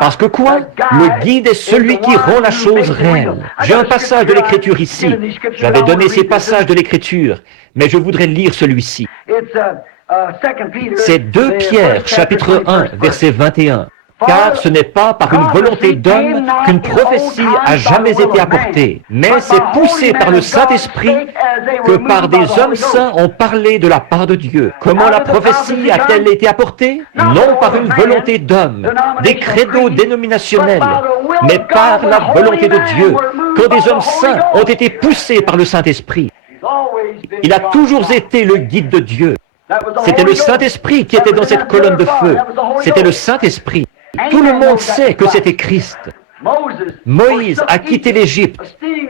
parce que quoi? Le guide est celui qui rend la chose réelle. J'ai un passage de l'Écriture ici. J'avais donné ces passages de l'Écriture, mais je voudrais lire celui-ci. C'est 2 Pierre, chapitre 1, verset 21. car ce n'est pas par une volonté d'homme qu'une prophétie a jamais été apportée, mais c'est poussé par le Saint-Esprit que par des hommes saints ont parlé de la part de Dieu. Comment la prophétie a-t-elle été apportée? Non par une volonté d'homme, des credos dénominationnels, mais par la volonté de Dieu, quand des hommes saints ont été poussés par le Saint-Esprit. Il a toujours été le guide de Dieu. C'était le Saint-Esprit qui était dans cette colonne de feu. C'était le Saint-Esprit. Tout le monde sait que c'était Christ. Moïse a quitté l'Égypte.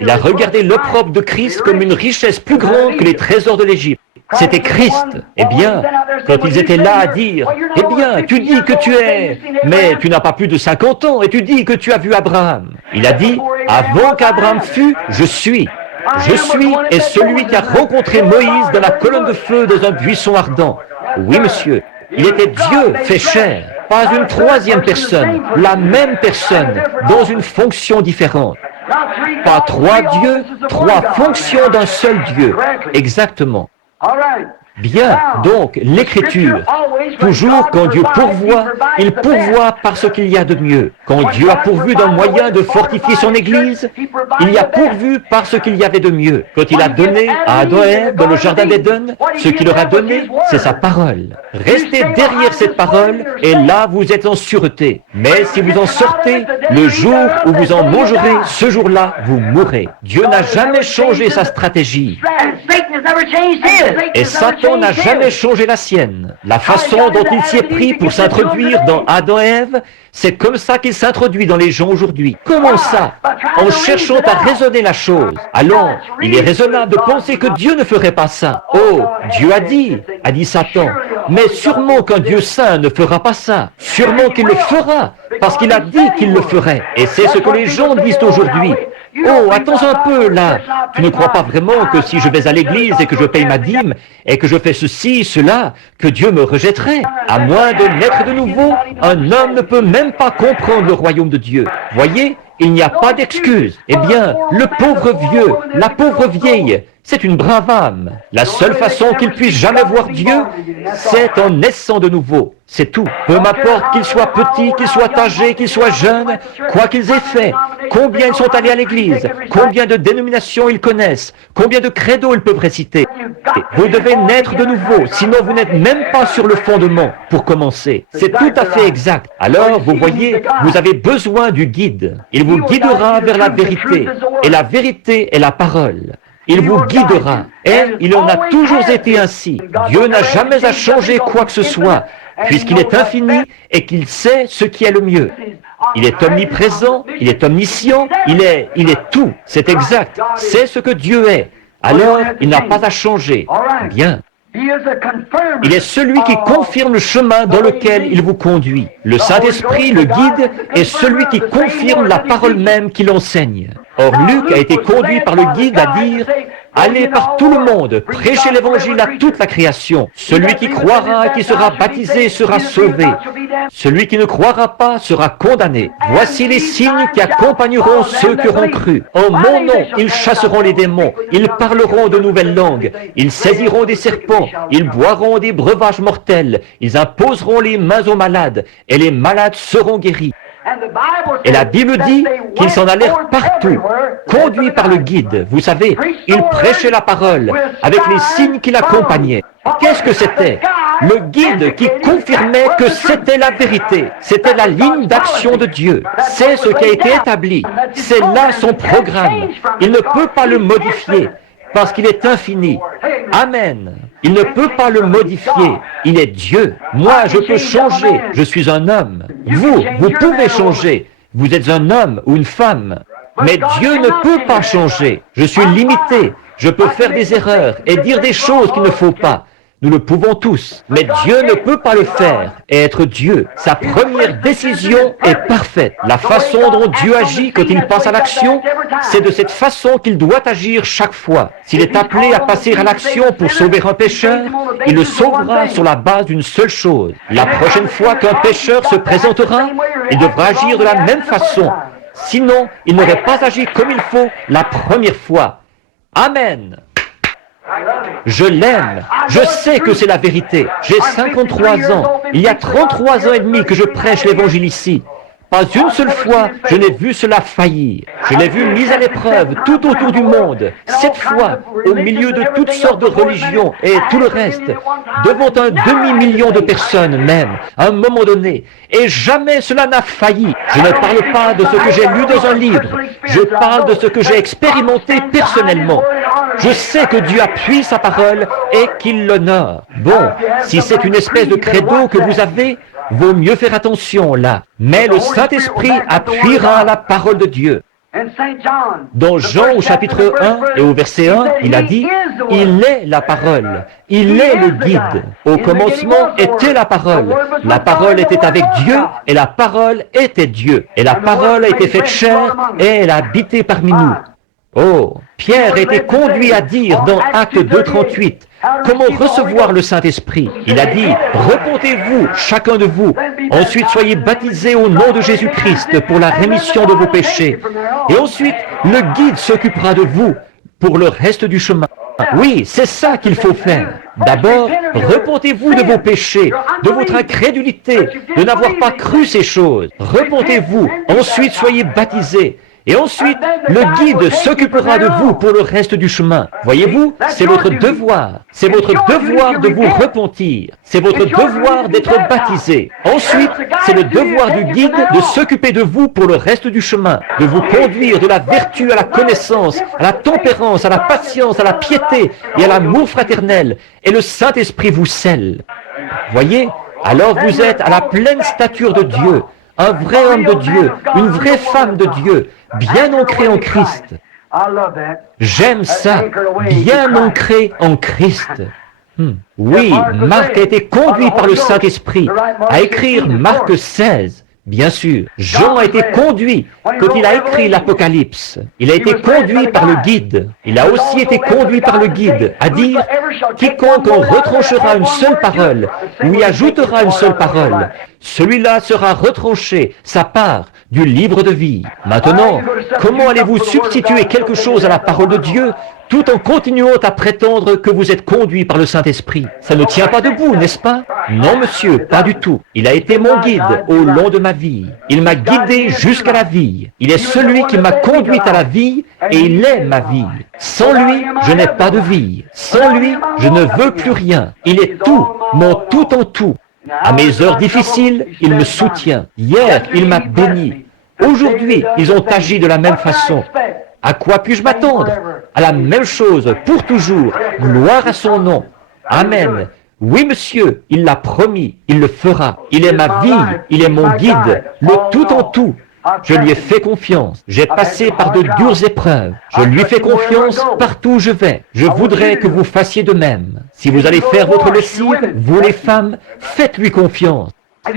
Il a regardé l'opprobre de Christ comme une richesse plus grande que les trésors de l'Égypte. C'était Christ. Eh bien, quand ils étaient là à dire, eh bien, tu dis que tu es, mais tu n'as pas plus de 50 ans, et tu dis que tu as vu Abraham. Il a dit, avant qu'Abraham fût, je suis. Je suis est celui qui a rencontré Moïse dans la colonne de feu dans un buisson ardent. Oui, monsieur, il était Dieu fait chair, pas une troisième personne, la même personne, dans une fonction différente. Pas trois dieux, trois fonctions d'un seul Dieu. Exactement. Bien, donc, l'Écriture, toujours quand Dieu pourvoit, il pourvoit par ce qu'il y a de mieux. Quand Dieu a pourvu d'un moyen de fortifier son Église, il y a pourvu par ce qu'il y avait de mieux. Quand il a donné à Adam et Ève dans le Jardin d'Éden, ce qu'il leur a donné, c'est sa parole. Restez derrière cette parole, et là vous êtes en sûreté. Mais si vous en sortez, le jour où vous en mangerez, ce jour-là, vous mourrez. Dieu n'a jamais changé sa stratégie. Et Satan n'a jamais changé la sienne. La façon dont il s'y est pris pour s'introduire dans Adam et Ève, c'est comme ça qu'il s'introduit dans les gens aujourd'hui. Comment ça? En cherchant à raisonner la chose. Alors, il est raisonnable de penser que Dieu ne ferait pas ça. Oh, Dieu a dit Satan. Mais sûrement qu'un Dieu saint ne fera pas ça. Sûrement qu'il le fera, parce qu'il a dit qu'il le ferait. Et c'est ce que les gens disent aujourd'hui. Oh, attends un peu là. Tu ne crois pas vraiment que si je vais à l'église et que je paye ma dîme et que je fais ceci, cela, que Dieu me rejetterait? À moins de naître de nouveau, un homme ne peut même pas comprendre le royaume de Dieu. Voyez, il n'y a pas d'excuse. Eh bien, le pauvre vieux, la pauvre vieille, c'est une brave âme. La seule façon qu'il puisse jamais voir Dieu, c'est en naissant de nouveau. C'est tout. Peu m'importe qu'ils soient petits, qu'ils soient âgés, qu'ils soient jeunes, quoi qu'ils aient fait, combien ils sont allés à l'église, combien de dénominations ils connaissent, combien de credos ils peuvent réciter. Vous devez naître de nouveau, sinon vous n'êtes même pas sur le fondement pour commencer. C'est tout à fait exact. Alors, vous voyez, vous avez besoin du guide. Il vous guidera vers la vérité. Et la vérité est la parole. Il vous guidera. Et il en a toujours été ainsi. Dieu n'a jamais à changer quoi que ce soit, puisqu'il est infini et qu'il sait ce qui est le mieux. Il est omniprésent, il est omniscient, il est tout. C'est exact. C'est ce que Dieu est. Alors, il n'a pas à changer. Bien. Il est celui qui confirme le chemin dans lequel il vous conduit. Le Saint-Esprit, le guide, est celui qui confirme la parole même qu'il enseigne. Or, Luc a été conduit par le guide à dire « Allez par tout le monde, prêchez l'évangile à toute la création. Celui qui croira et qui sera baptisé sera sauvé. Celui qui ne croira pas sera condamné. Voici les signes qui accompagneront ceux qui auront cru. En mon nom, ils chasseront les démons, ils parleront de nouvelles langues, ils saisiront des serpents, ils boiront des breuvages mortels, ils imposeront les mains aux malades, et les malades seront guéris. » Et la Bible dit qu'ils s'en allèrent partout, conduits par le guide. Vous savez, ils prêchaient la parole avec les signes qui l'accompagnaient. Qu'est-ce que c'était? Le guide qui confirmait que c'était la vérité. C'était la ligne d'action de Dieu. C'est ce qui a été établi. C'est là son programme. Il ne peut pas le modifier, parce qu'il est infini. Amen. Il ne peut pas le modifier. Il est Dieu. Moi, je peux changer. Je suis un homme. Vous pouvez changer. Vous êtes un homme ou une femme. Mais Dieu ne peut pas changer. Je suis limité. Je peux faire des erreurs et dire des choses qu'il ne faut pas. Nous le pouvons tous, mais Dieu ne peut pas le faire et être Dieu. Sa première décision est parfaite. La façon dont Dieu agit quand il passe à l'action, c'est de cette façon qu'il doit agir chaque fois. S'il est appelé à passer à l'action pour sauver un pécheur, il le sauvera sur la base d'une seule chose. La prochaine fois qu'un pécheur se présentera, il devra agir de la même façon. Sinon, il n'aurait pas agi comme il faut la première fois. Amen. Je l'aime. Je sais que c'est la vérité. J'ai 53 ans. Il y a 33 ans et demi que je prêche l'évangile ici. Pas une seule fois, je n'ai vu cela faillir. Je l'ai vu mis à l'épreuve tout autour du monde, 7 fois, au milieu de toutes sortes de religions et tout le reste, devant un demi-million de personnes même, à un moment donné. Et jamais cela n'a failli. Je ne parle pas de ce que j'ai lu dans un livre. Je parle de ce que j'ai expérimenté personnellement. Je sais que Dieu appuie sa parole et qu'il l'honore. Bon, si c'est une espèce de credo que vous avez, vaut mieux faire attention là. Mais le Saint-Esprit appuiera la parole de Dieu. Dans Jean au chapitre 1 et au verset 1, il a dit « Il est la parole, il est le guide. Au commencement était la parole. La parole était avec Dieu et la parole était Dieu. Et la parole a été faite chair et elle a habité parmi nous. » Oh, Pierre a été conduit à dire dans Actes 2,38, comment recevoir le Saint-Esprit. Il a dit, repentez-vous, chacun de vous, ensuite soyez baptisés au nom de Jésus-Christ pour la rémission de vos péchés. Et ensuite, le guide s'occupera de vous pour le reste du chemin. Oui, c'est ça qu'il faut faire. D'abord, repentez-vous de vos péchés, de votre incrédulité, de n'avoir pas cru ces choses. Repentez-vous, ensuite soyez baptisés. Et ensuite, le guide s'occupera de vous pour le reste du chemin. Voyez-vous, c'est votre devoir. C'est votre devoir de vous repentir. C'est votre devoir d'être baptisé. Ensuite, c'est le devoir du guide de s'occuper de vous pour le reste du chemin, de vous conduire de la vertu à la connaissance, à la tempérance, à la patience, à la piété et à l'amour fraternel. Et le Saint-Esprit vous scelle. Voyez, alors vous êtes à la pleine stature de Dieu, un vrai homme de Dieu, une vraie femme de Dieu, bien ancré en Christ. J'aime ça, bien ancré en Christ. Oui, Marc a été conduit par le Saint-Esprit à écrire Marc 16. Bien sûr, Jean a été conduit quand il a écrit l'Apocalypse. Il a été conduit par le guide. Il a aussi été conduit par le guide à dire « Quiconque en retranchera une seule parole, ou y ajoutera une seule parole, celui-là sera retranché, sa part, du livre de vie. » Maintenant, comment allez-vous substituer quelque chose à la parole de Dieu tout en continuant à prétendre que vous êtes conduit par le Saint-Esprit? Ça ne tient pas debout, n'est-ce pas? Non, monsieur, pas du tout. Il a été mon guide au long de ma vie. Il m'a guidé jusqu'à la vie. Il est celui qui m'a conduit à la vie et il est ma vie. Sans lui, je n'ai pas de vie. Sans lui, je ne veux plus rien. Il est tout, mon tout en tout. À mes heures difficiles, il me soutient. Hier, il m'a béni. Aujourd'hui, ils ont agi de la même façon. À quoi puis-je m'attendre? À la même chose, pour toujours. Gloire à son nom. Amen. Oui, monsieur, il l'a promis, il le fera. Il est ma vie, il est mon guide, le tout en tout. Je lui ai fait confiance. J'ai passé par de dures épreuves. Je lui fais confiance partout où je vais. Je voudrais que vous fassiez de même. Si vous allez faire votre lessive, vous les femmes, faites-lui confiance.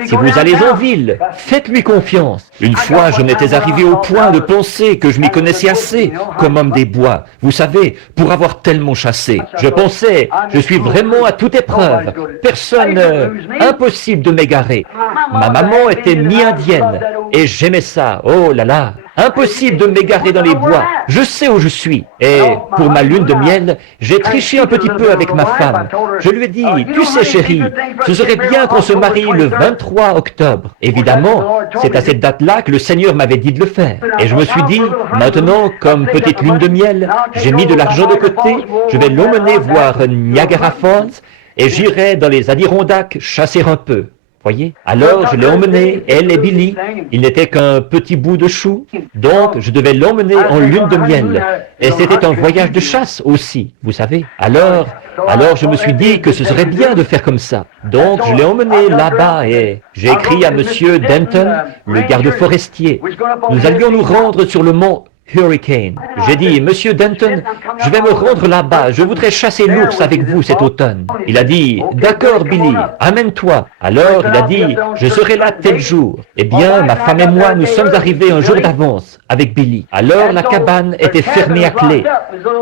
Si vous allez en ville, faites-lui confiance. Une fois, je m'étais arrivé au point de penser que je m'y connaissais assez, comme homme des bois, vous savez, pour avoir tellement chassé. Je pensais, je suis vraiment à toute épreuve. Personne, impossible de m'égarer. Ma maman était mi-indienne, et j'aimais ça, oh là là. Impossible de m'égarer dans les bois. Je sais où je suis. Et pour ma lune de miel, j'ai triché un petit peu avec ma femme. Je lui ai dit, tu sais chérie, ce serait bien qu'on se marie le 23 octobre. Évidemment, c'est à cette date-là que le Seigneur m'avait dit de le faire. Et je me suis dit, maintenant, comme petite lune de miel, j'ai mis de l'argent de côté, je vais l'emmener voir Niagara Falls et j'irai dans les Adirondacks chasser un peu. Voyez? Alors, je l'ai emmené, elle et Billy. Il n'était qu'un petit bout de chou. Donc, je devais l'emmener en lune de miel. Et c'était un voyage de chasse aussi, vous savez. Alors, je me suis dit que ce serait bien de faire comme ça. Donc, je l'ai emmené là-bas et j'ai écrit à monsieur Denton, le garde forestier. Nous allions nous rendre sur le mont Hurricane. J'ai dit, monsieur Denton, je vais me rendre là-bas, je voudrais chasser l'ours avec vous cet automne. Il a dit, d'accord Billy, amène-toi. Alors il a dit, je serai là tel jour. Eh bien, ma femme et moi, nous sommes arrivés un jour d'avance avec Billy. Alors la cabane était fermée à clé.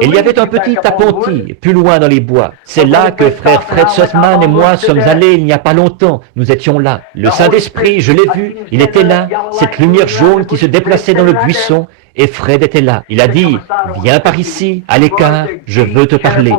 Et il y avait un petit appentis, plus loin dans les bois. C'est là que frère Fred Sussman et moi sommes allés il n'y a pas longtemps. Nous étions là. Le Saint-Esprit, je l'ai vu, il était là, cette lumière jaune qui se déplaçait dans le buisson. et Fred était là. Il a dit, viens par ici, à l'écart, je veux te parler.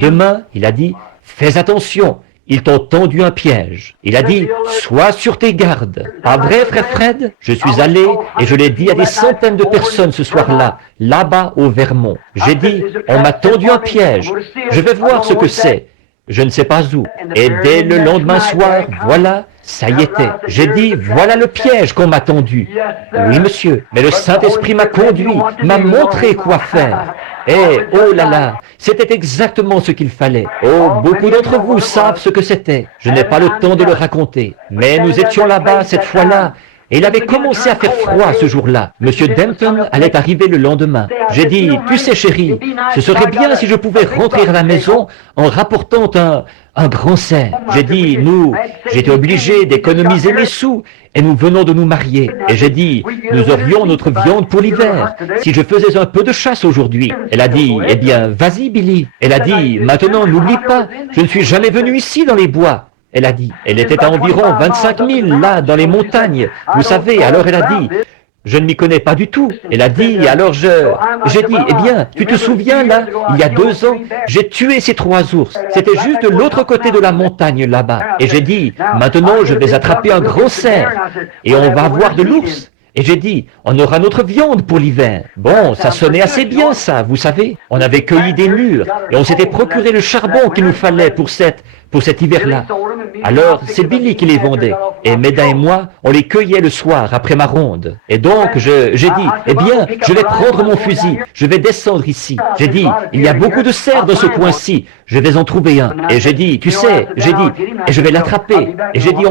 Demain, il a dit, fais attention, ils t'ont tendu un piège. Il a dit, sois sur tes gardes. Pas vrai, frère Fred? Je suis allé et je l'ai dit à des centaines de personnes ce soir-là, là-bas au Vermont. J'ai dit, on m'a tendu un piège. Je vais voir ce que c'est. Je ne sais pas où. Et dès le lendemain soir, voilà, ça y était. J'ai dit, voilà le piège qu'on m'a tendu. Oui, monsieur, mais le Saint-Esprit m'a conduit, m'a montré quoi faire. Et, oh là là, c'était exactement ce qu'il fallait. Oh, beaucoup d'entre vous savent ce que c'était. Je n'ai pas le temps de le raconter. Mais nous étions là-bas cette fois-là. Et il avait commencé à faire froid ce jour-là. Monsieur Denton allait arriver le lendemain. J'ai dit, tu sais chérie, ce serait bien si je pouvais rentrer à la maison en rapportant un grand cerf. J'ai dit, j'étais obligé d'économiser mes sous et nous venons de nous marier. Et j'ai dit, nous aurions notre viande pour l'hiver si je faisais un peu de chasse aujourd'hui. Elle a dit, eh bien, vas-y Billy. Elle a dit, maintenant n'oublie pas, je ne suis jamais venu ici dans les bois. Elle a dit, elle était à environ 25 000 là, dans les montagnes. Vous savez, alors elle a dit, je ne m'y connais pas du tout. Elle a dit, alors j'ai dit, eh bien, tu te souviens là, il y a 2 ans, j'ai tué ces 3 ours. C'était juste de l'autre côté de la montagne là-bas. Et j'ai dit, maintenant je vais attraper un gros cerf et on va avoir de l'ours. Et j'ai dit, on aura notre viande pour l'hiver. Bon, ça sonnait assez bien ça, vous savez. On avait cueilli des mûres et on s'était procuré le charbon qu'il nous fallait pour cet hiver-là. Alors, c'est Billy qui les vendait. Et Meda et moi, on les cueillait le soir après ma ronde. Et donc, j'ai dit, eh bien, je vais prendre mon fusil. Je vais descendre ici. J'ai dit, il y a beaucoup de cerfs dans ce coin-ci. Je vais en trouver un. Et j'ai dit, tu sais, j'ai dit, et je vais l'attraper. Et j'ai dit,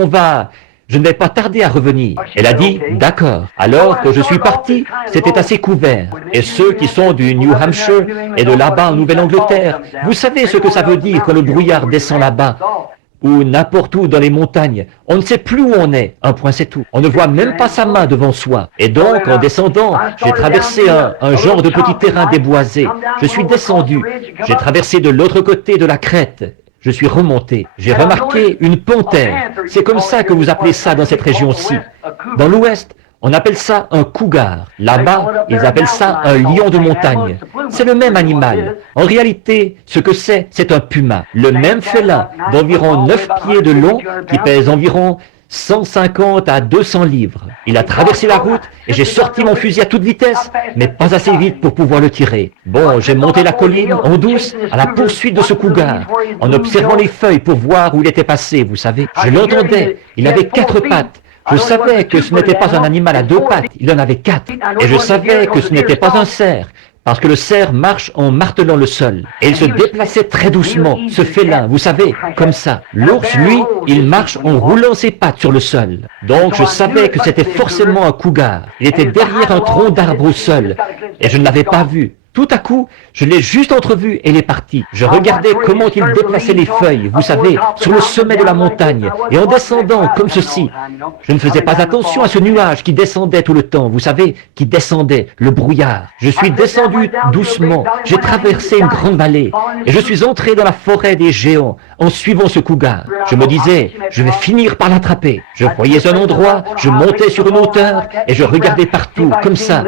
je ne vais pas tarder à revenir. Elle a dit, d'accord. Alors que je suis parti, c'était assez couvert. Et ceux qui sont du New Hampshire et de là-bas en Nouvelle-Angleterre, vous savez ce que ça veut dire quand le brouillard descend là-bas, ou n'importe où dans les montagnes. On ne sait plus où on est. Un point, c'est tout. On ne voit même pas sa main devant soi. Et donc, en descendant, j'ai traversé un genre de petit terrain déboisé. Je suis descendu. J'ai traversé de l'autre côté de la crête. Je suis remonté. J'ai remarqué une panthère. C'est comme ça que vous appelez ça dans cette région-ci. Dans l'ouest, on appelle ça un cougar. Là-bas, ils appellent ça un lion de montagne. C'est le même animal. En réalité, ce que c'est un puma. Le même félin d'environ 9 pieds de long qui pèse environ 150 à 200 livres. Il a traversé la route et j'ai sorti mon fusil à toute vitesse, mais pas assez vite pour pouvoir le tirer. Bon, j'ai monté la colline en douce à la poursuite de ce cougar, en observant les feuilles pour voir où il était passé, vous savez. Je l'entendais, il avait 4 pattes. Je savais que ce n'était pas un animal à 2 pattes, il en avait 4. Et je savais que ce n'était pas un cerf, parce que le cerf marche en martelant le sol. Et il se déplaçait très doucement, ce félin, vous savez, comme ça. L'ours, lui, il marche en roulant ses pattes sur le sol. Donc je savais que c'était forcément un cougar. Il était derrière un tronc d'arbre au sol, et je ne l'avais pas vu. Tout à coup, je l'ai juste entrevu et il est parti. Je regardais comment il déplaçait les feuilles, vous savez, sur le sommet de la montagne, et en descendant comme ceci. Je ne faisais pas attention à ce nuage qui descendait tout le temps, vous savez, qui descendait, le brouillard. Je suis descendu doucement, j'ai traversé une grande vallée, et je suis entré dans la forêt des géants en suivant ce cougar. Je me disais, je vais finir par l'attraper. Je voyais un endroit, je montais sur une hauteur, et je regardais partout, comme ça.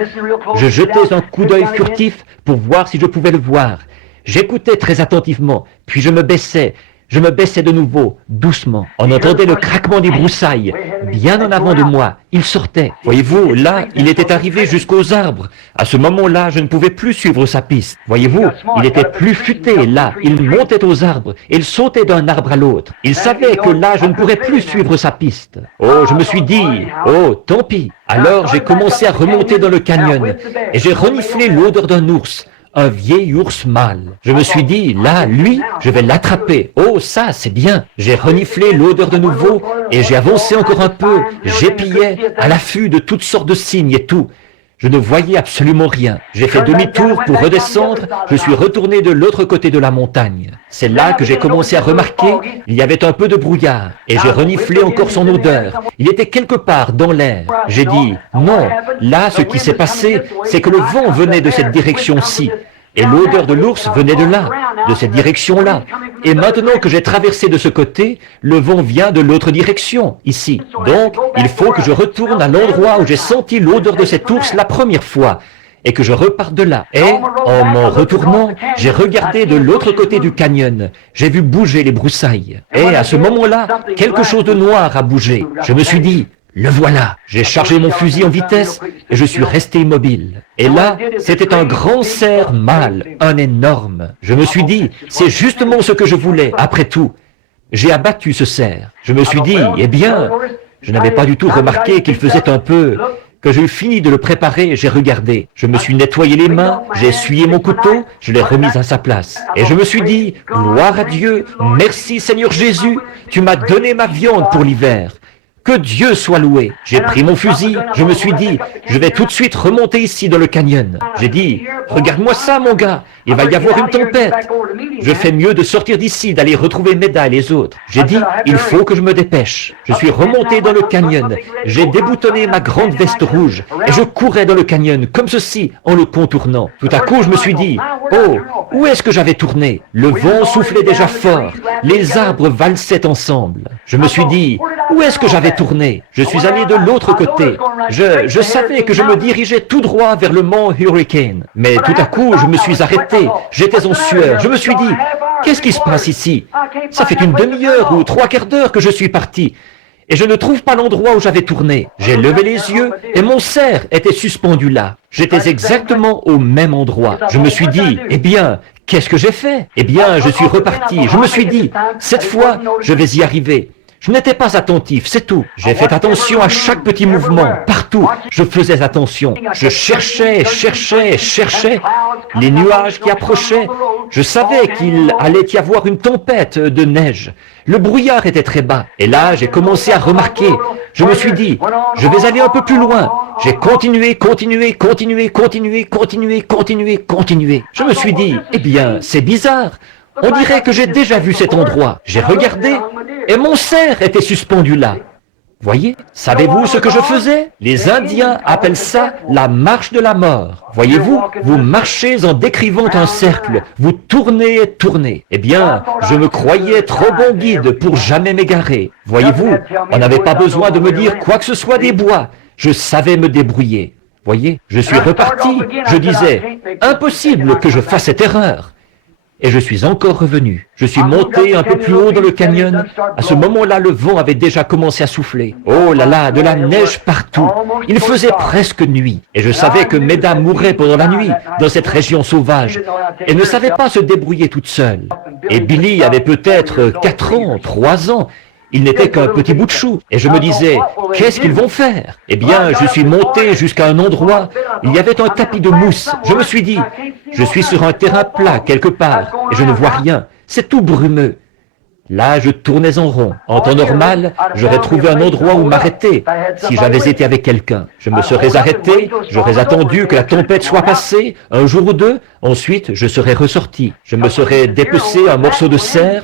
Je jetais un coup d'œil furtif pour voir si je pouvais le voir. J'écoutais très attentivement, puis je me baissais de nouveau, doucement. On entendait le craquement des broussailles, bien en avant de moi. Il sortait. Voyez-vous, là, il était arrivé jusqu'aux arbres. À ce moment-là, je ne pouvais plus suivre sa piste. Voyez-vous, il était plus futé, là. Il montait aux arbres, et il sautait d'un arbre à l'autre. Il savait que là, je ne pourrais plus suivre sa piste. Oh, je me suis dit, oh, tant pis. Alors, j'ai commencé à remonter dans le canyon, et j'ai reniflé l'odeur d'un ours. Un vieil ours mâle. Je me suis dit, là, lui, je vais l'attraper. Oh, ça, c'est bien. J'ai reniflé l'odeur de nouveau et j'ai avancé encore un peu. J'épiais à l'affût de toutes sortes de signes et tout. Je ne voyais absolument rien. J'ai fait demi-tour pour redescendre. Je suis retourné de l'autre côté de la montagne. C'est là que j'ai commencé à remarquer, il y avait un peu de brouillard. Et j'ai reniflé encore son odeur. Il était quelque part dans l'air. J'ai dit, non, là, ce qui s'est passé, c'est que le vent venait de cette direction-ci. Et l'odeur de l'ours venait de là, de cette direction-là. Et maintenant que j'ai traversé de ce côté, le vent vient de l'autre direction, ici. Donc, il faut que je retourne à l'endroit où j'ai senti l'odeur de cet ours la première fois, et que je reparte de là. Et, en m'en retournant, j'ai regardé de l'autre côté du canyon. J'ai vu bouger les broussailles. Et à ce moment-là, quelque chose de noir a bougé. Je me suis dit, le voilà. J'ai chargé mon fusil en vitesse et je suis resté immobile. Et là, c'était un grand cerf mâle, un énorme. Je me suis dit, c'est justement ce que je voulais, après tout. J'ai abattu ce cerf. Je me suis dit, eh bien, je n'avais pas du tout remarqué qu'il faisait un peu... Que j'ai eu fini de le préparer, j'ai regardé. Je me suis nettoyé les mains, j'ai essuyé mon couteau, je l'ai remis à sa place. Et je me suis dit, gloire à Dieu, merci Seigneur Jésus, tu m'as donné ma viande pour l'hiver. Que Dieu soit loué. J'ai pris mon fusil, je me suis dit, je vais tout de suite remonter ici dans le canyon. J'ai dit, regarde-moi ça mon gars, il va y avoir une tempête. Je fais mieux de sortir d'ici, d'aller retrouver Meda et les autres. J'ai dit, il faut que je me dépêche. Je suis remonté dans le canyon, j'ai déboutonné ma grande veste rouge et je courais dans le canyon comme ceci en le contournant. Tout à coup, je me suis dit, oh, où est-ce que j'avais tourné? Le vent soufflait déjà fort, les arbres valsaient ensemble. Je me suis dit, où est-ce que j'avais tourné? Je suis allé de l'autre côté. Je savais que je me dirigeais tout droit vers le mont Hurricane. Mais tout à coup, je me suis arrêté. J'étais en sueur. Je me suis dit, qu'est-ce qui se passe ici? Ça fait une demi-heure ou 3/4 d'heure que je suis parti. Et je ne trouve pas l'endroit où j'avais tourné. J'ai levé les yeux et mon cerf était suspendu là. J'étais exactement au même endroit. Je me suis dit, eh bien, qu'est-ce que j'ai fait? Eh bien, je suis reparti. Je me suis dit, cette fois, je vais y arriver. Je n'étais pas attentif, c'est tout. J'ai fait attention à chaque petit mouvement, partout. Je faisais attention. Je cherchais, cherchais, cherchais les nuages qui approchaient. Je savais qu'il allait y avoir une tempête de neige. Le brouillard était très bas. Et là, j'ai commencé à remarquer. Je me suis dit, je vais aller un peu plus loin. J'ai continué, continué, continué, continué, continué, continué, continué. Je me suis dit, eh bien, c'est bizarre. On dirait que j'ai déjà vu cet endroit. J'ai regardé et mon cerf était suspendu là. Voyez, savez-vous ce que je faisais? Les Indiens appellent ça la marche de la mort. Voyez-vous, vous marchez en décrivant un cercle, vous tournez et tournez. Eh bien, je me croyais trop bon guide pour jamais m'égarer. Voyez-vous, on n'avait pas besoin de me dire quoi que ce soit des bois. Je savais me débrouiller. Voyez, je suis reparti. Je disais, impossible que je fasse cette erreur. Et je suis encore revenu. Je suis monté un peu plus haut dans le canyon. À ce moment-là, le vent avait déjà commencé à souffler. Oh là là, de la neige partout. Il faisait presque nuit. Et je savais que Meda mourrait pendant la nuit dans cette région sauvage. Elle ne savait pas se débrouiller toute seule. Et Billy avait peut-être 4 ans, 3 ans. Il n'était qu'un petit bout de chou. Et je me disais, qu'est-ce qu'ils vont faire? Eh bien, je suis monté jusqu'à un endroit. Il y avait un tapis de mousse. Je me suis dit, je suis sur un terrain plat quelque part et je ne vois rien. C'est tout brumeux. Là, je tournais en rond. En temps normal, j'aurais trouvé un endroit où m'arrêter si j'avais été avec quelqu'un. Je me serais arrêté, j'aurais attendu que la tempête soit passée, un jour ou deux, ensuite je serais ressorti. Je me serais dépecé un morceau de cerf,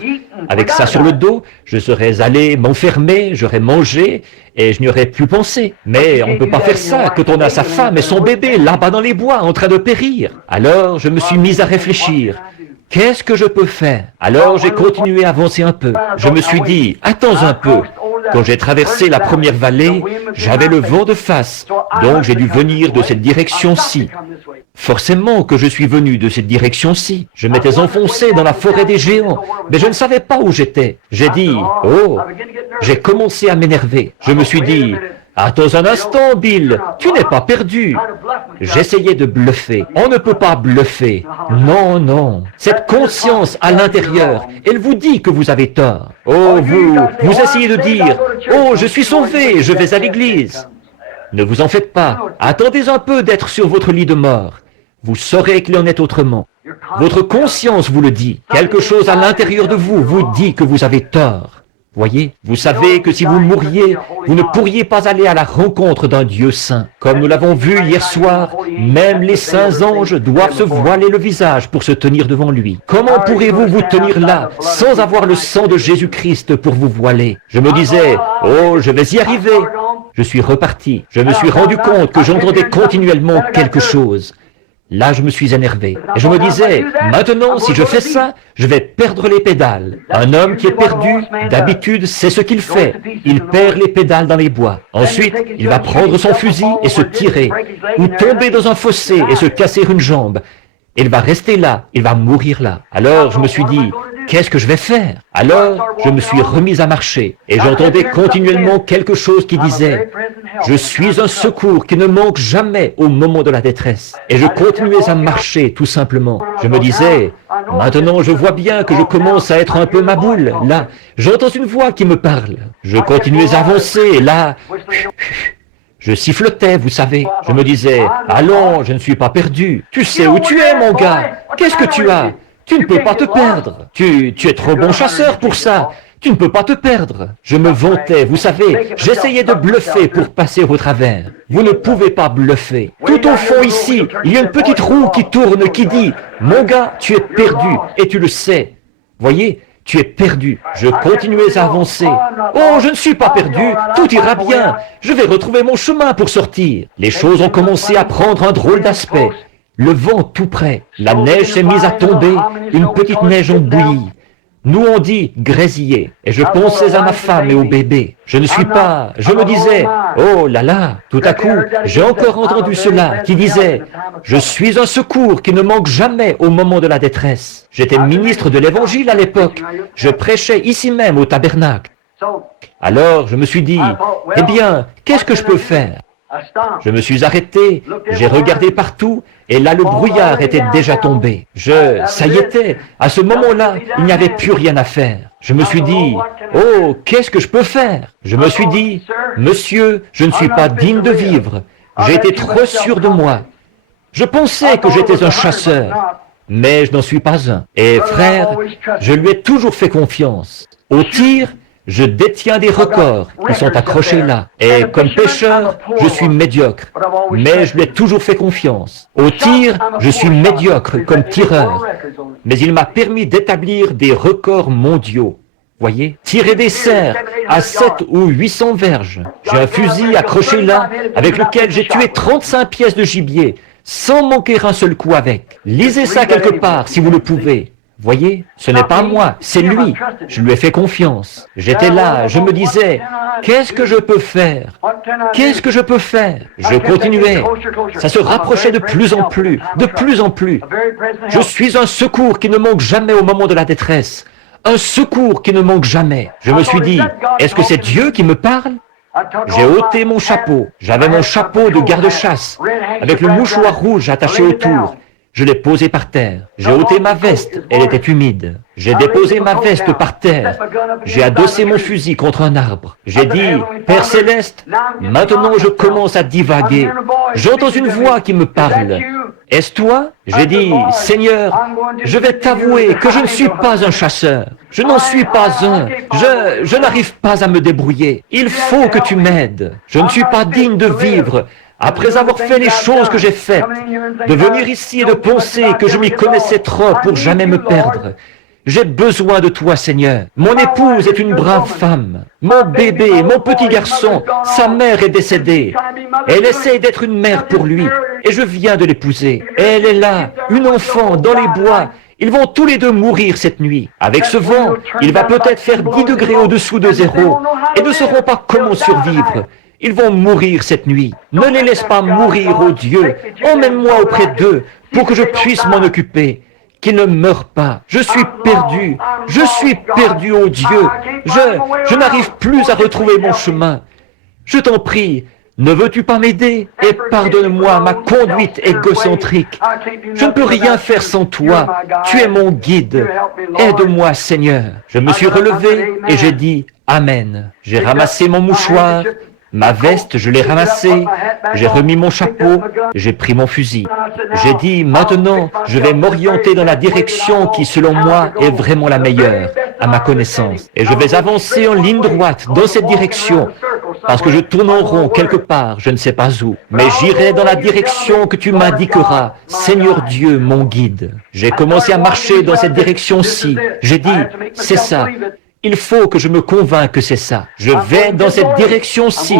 avec ça sur le dos, je serais allé m'enfermer, j'aurais mangé, et je n'y aurais plus pensé. Mais on ne peut pas faire ça quand on a sa femme et son bébé là-bas dans les bois en train de périr. Alors je me suis mis à réfléchir. Qu'est-ce que je peux faire? Alors j'ai continué à avancer un peu. Je me suis dit, attends un peu. Quand j'ai traversé la première vallée, j'avais le vent de face, donc j'ai dû venir de cette direction-ci. Forcément que je suis venu de cette direction-ci. Je m'étais enfoncé dans la forêt des géants, mais je ne savais pas où j'étais. J'ai dit, oh, j'ai commencé à m'énerver. Je me suis dit, attends un instant, Bill, tu n'es pas perdu. J'essayais de bluffer. On ne peut pas bluffer. Non, non. Cette conscience à l'intérieur, elle vous dit que vous avez tort. Oh, vous essayez de dire, oh, je suis sauvé, je vais à l'église. Ne vous en faites pas. Attendez un peu d'être sur votre lit de mort. Vous saurez qu'il en est autrement. Votre conscience vous le dit. Quelque chose à l'intérieur de vous vous dit que vous avez tort. Voyez, vous savez que si vous mouriez, vous ne pourriez pas aller à la rencontre d'un Dieu saint. Comme nous l'avons vu hier soir, même les saints anges doivent se voiler le visage pour se tenir devant lui. Comment pourrez-vous vous tenir là, sans avoir le sang de Jésus-Christ pour vous voiler? Je me disais, oh, je vais y arriver. Je suis reparti. Je me suis rendu compte que j'entendais continuellement quelque chose. Là, je me suis énervé. Et je me disais, maintenant, si je fais ça, je vais perdre les pédales. Un homme qui est perdu, d'habitude, c'est ce qu'il fait. Il perd les pédales dans les bois. Ensuite, il va prendre son fusil et se tirer, ou tomber dans un fossé et se casser une jambe. Il va rester là, il va mourir là. Alors, je me suis dit, qu'est-ce que je vais faire? Alors, je me suis remis à marcher et j'entendais continuellement quelque chose qui disait, je suis un secours qui ne manque jamais au moment de la détresse. Et je continuais à marcher, tout simplement. Je me disais, maintenant je vois bien que je commence à être un peu ma boule. Là, j'entends une voix qui me parle. Je continuais à avancer et là, je sifflotais, vous savez. Je me disais, allons, je ne suis pas perdu. Tu sais où tu es, mon gars? Qu'est-ce que tu as? Tu ne peux pas te perdre. Tu es trop bon chasseur pour ça. Tu ne peux pas te perdre. Je me vantais, vous savez, j'essayais de bluffer pour passer au travers. Vous ne pouvez pas bluffer. Tout au fond ici, il y a une petite roue qui tourne, qui dit, mon gars, tu es perdu, et tu le sais. Voyez, tu es perdu. Je continuais à avancer. Oh, je ne suis pas perdu, tout ira bien. Je vais retrouver mon chemin pour sortir. Les choses ont commencé à prendre un drôle d'aspect. Le vent tout près, la neige s'est mise à tomber, une petite neige en bouillie. Nous on dit grésiller, et je pensais à ma femme et au bébé. Je me disais, oh là là, tout à coup, j'ai encore entendu cela qui disait, je suis un secours qui ne manque jamais au moment de la détresse. J'étais ministre de l'Évangile à l'époque, je prêchais ici même au tabernacle. Alors je me suis dit, eh bien, qu'est-ce que je peux faire? Je me suis arrêté, j'ai regardé partout, et là le brouillard était déjà tombé. Ça y était, à ce moment-là, il n'y avait plus rien à faire. Je me suis dit, oh, qu'est-ce que je peux faire? Je me suis dit, monsieur, je ne suis pas digne de vivre. J'ai été trop sûr de moi. Je pensais que j'étais un chasseur, mais je n'en suis pas un. Et frère, je lui ai toujours fait confiance. Au tir, je détiens des records qui sont accrochés là. Et comme pêcheur, je suis médiocre. Mais je lui ai toujours fait confiance. Au tir, je suis médiocre comme tireur. Mais il m'a permis d'établir des records mondiaux. Voyez, tirer des cerfs à 7 ou 800 verges. J'ai un fusil accroché là avec lequel j'ai tué 35 pièces de gibier sans manquer un seul coup avec. Lisez ça quelque part si vous le pouvez. Voyez, ce n'est pas moi, c'est lui. Je lui ai fait confiance. J'étais là, je me disais, qu'est-ce que je peux faire? Qu'est-ce que je peux faire? Je continuais. Ça se rapprochait de plus en plus, de plus en plus. Je suis un secours qui ne manque jamais au moment de la détresse. Un secours qui ne manque jamais. Je me suis dit, est-ce que c'est Dieu qui me parle? J'ai ôté mon chapeau. J'avais mon chapeau de garde-chasse, avec le mouchoir rouge attaché autour. Je l'ai posé par terre. J'ai ôté ma veste, elle était humide. J'ai déposé ma veste par terre. J'ai adossé mon fusil contre un arbre. J'ai dit, Père Céleste, maintenant je commence à divaguer. J'entends une voix qui me parle. Est-ce toi? J'ai dit, Seigneur, je vais t'avouer que je ne suis pas un chasseur. Je n'en suis pas un. Je n'arrive pas à me débrouiller. Il faut que tu m'aides. Je ne suis pas digne de vivre. Après avoir fait les choses que j'ai faites, de venir ici et de penser que je m'y connaissais trop pour jamais me perdre. J'ai besoin de toi, Seigneur. Mon épouse est une brave femme. Mon bébé, mon petit garçon, sa mère est décédée. Elle essaye d'être une mère pour lui, et je viens de l'épouser. Elle est là, une enfant, dans les bois. Ils vont tous les deux mourir cette nuit. Avec ce vent, il va peut-être faire 10 degrés au-dessous de zéro, et ne sauront pas comment survivre. Ils vont mourir cette nuit. Ne les laisse pas mourir, ô Dieu. Emmène-moi auprès d'eux pour que je puisse m'en occuper. Qu'ils ne meurent pas. Je suis perdu. Je suis perdu, ô Dieu. Je n'arrive plus à retrouver mon chemin. Je t'en prie, ne veux-tu pas m'aider et pardonne-moi ma conduite égocentrique. Je ne peux rien faire sans toi. Tu es mon guide. Aide-moi, Seigneur. Je me suis relevé et j'ai dit Amen. J'ai ramassé mon mouchoir. Ma veste, je l'ai ramassée, j'ai remis mon chapeau, j'ai pris mon fusil. J'ai dit, maintenant, je vais m'orienter dans la direction qui, selon moi, est vraiment la meilleure, à ma connaissance. Et je vais avancer en ligne droite dans cette direction, parce que je tourne en rond quelque part, je ne sais pas où. Mais j'irai dans la direction que tu m'indiqueras, Seigneur Dieu, mon guide. J'ai commencé à marcher dans cette direction-ci. J'ai dit, c'est ça. Il faut que je me convainque que c'est ça. Je vais dans cette direction-ci.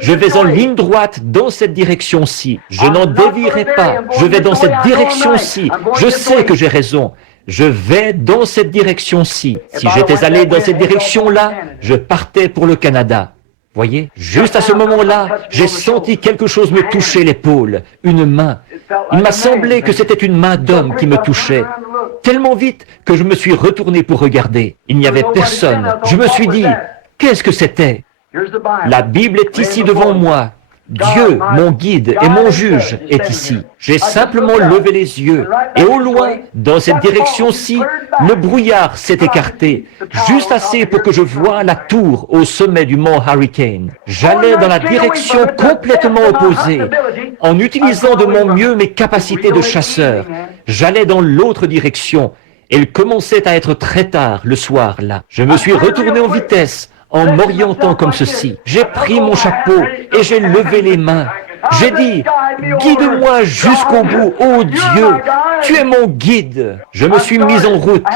Je vais en ligne droite dans cette direction-ci. Je n'en dévierai pas. Je vais dans cette direction-ci. Je sais que j'ai raison. Je vais dans cette direction-ci. Si j'étais allé dans cette direction-là, je partais pour le Canada. Voyez, juste à ce moment-là, j'ai senti quelque chose me toucher l'épaule, une main. Il m'a semblé que c'était une main d'homme qui me touchait. Tellement vite que je me suis retourné pour regarder. Il n'y avait personne. Je me suis dit, qu'est-ce que c'était? La Bible est ici devant moi. Dieu, mon guide et mon juge, est ici. J'ai simplement levé les yeux et au loin, dans cette direction-ci, le brouillard s'est écarté, juste assez pour que je voie la tour au sommet du mont Hurricane. J'allais dans la direction complètement opposée. En utilisant de mon mieux mes capacités de chasseur, j'allais dans l'autre direction. Et il commençait à être très tard le soir là. Je me suis retourné en vitesse, en m'orientant comme ceci. J'ai pris mon chapeau et j'ai levé les mains. J'ai dit, guide-moi jusqu'au bout, ô Dieu, tu es mon guide. Je me suis mis en route.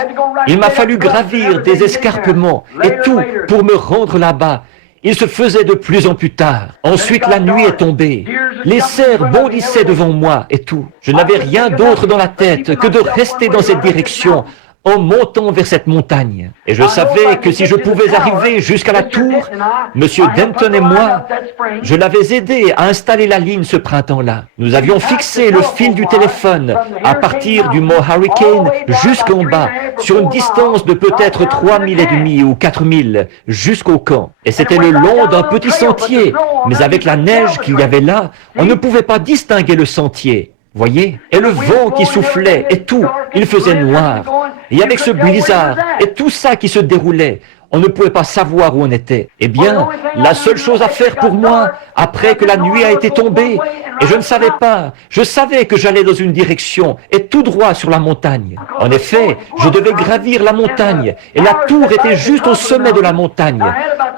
Il m'a fallu gravir des escarpements et tout pour me rendre là-bas. Il se faisait de plus en plus tard. Ensuite, la nuit est tombée. Les cerfs bondissaient devant moi et tout. Je n'avais rien d'autre dans la tête que de rester dans cette direction, en montant vers cette montagne. Et je savais que si je pouvais arriver jusqu'à la tour, M. Denton et moi, je l'avais aidé à installer la ligne ce printemps-là. Nous avions fixé le fil du téléphone à partir du mont Hurricane jusqu'en bas, sur une distance de peut-être 3 000 et demi ou 4 000 jusqu'au camp. Et c'était le long d'un petit sentier, mais avec la neige qu'il y avait là, on ne pouvait pas distinguer le sentier. Voyez? Et le vent qui soufflait et tout, il faisait noir. Et avec ce blizzard et tout ça qui se déroulait, on ne pouvait pas savoir où on était. Eh bien, la seule chose à faire pour moi, après que la nuit a été tombée, et je ne savais pas, je savais que j'allais dans une direction, et tout droit sur la montagne. En effet, je devais gravir la montagne, et la tour était juste au sommet de la montagne.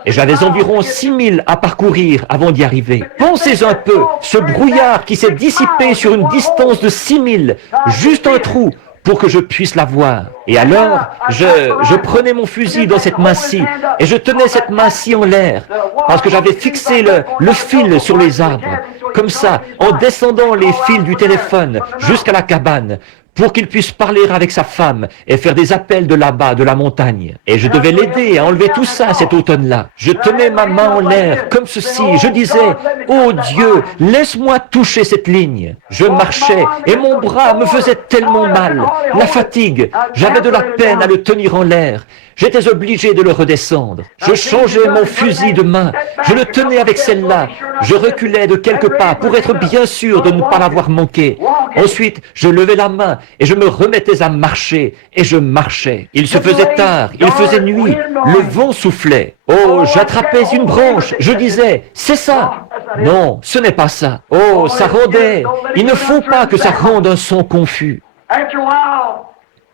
Et j'avais environ 6 000 à parcourir avant d'y arriver. Pensez un peu, ce brouillard qui s'est dissipé sur une distance de 6 000, juste un trou, pour que je puisse la voir. Et alors, je prenais mon fusil dans cette main-ci, et je tenais cette main-ci en l'air, parce que j'avais fixé le fil sur les arbres, comme ça, en descendant les fils du téléphone jusqu'à la cabane, pour qu'il puisse parler avec sa femme et faire des appels de là-bas, de la montagne. Et je devais l'aider à enlever tout ça cet automne-là. Je tenais ma main en l'air, comme ceci. Je disais, « Oh Dieu, laisse-moi toucher cette ligne. » Je marchais et mon bras me faisait tellement mal. La fatigue, j'avais de la peine à le tenir en l'air. J'étais obligé de le redescendre. Je changeais mon fusil de main. Je le tenais avec celle-là. Je reculais de quelques pas pour être bien sûr de ne pas l'avoir manqué. Ensuite, je levais la main et je me remettais à marcher. Et je marchais. Il se faisait tard, il faisait nuit. Le vent soufflait. Oh, j'attrapais une branche. Je disais, c'est ça. Non, ce n'est pas ça. Oh, ça rendait. Il ne faut pas que ça rende un son confus.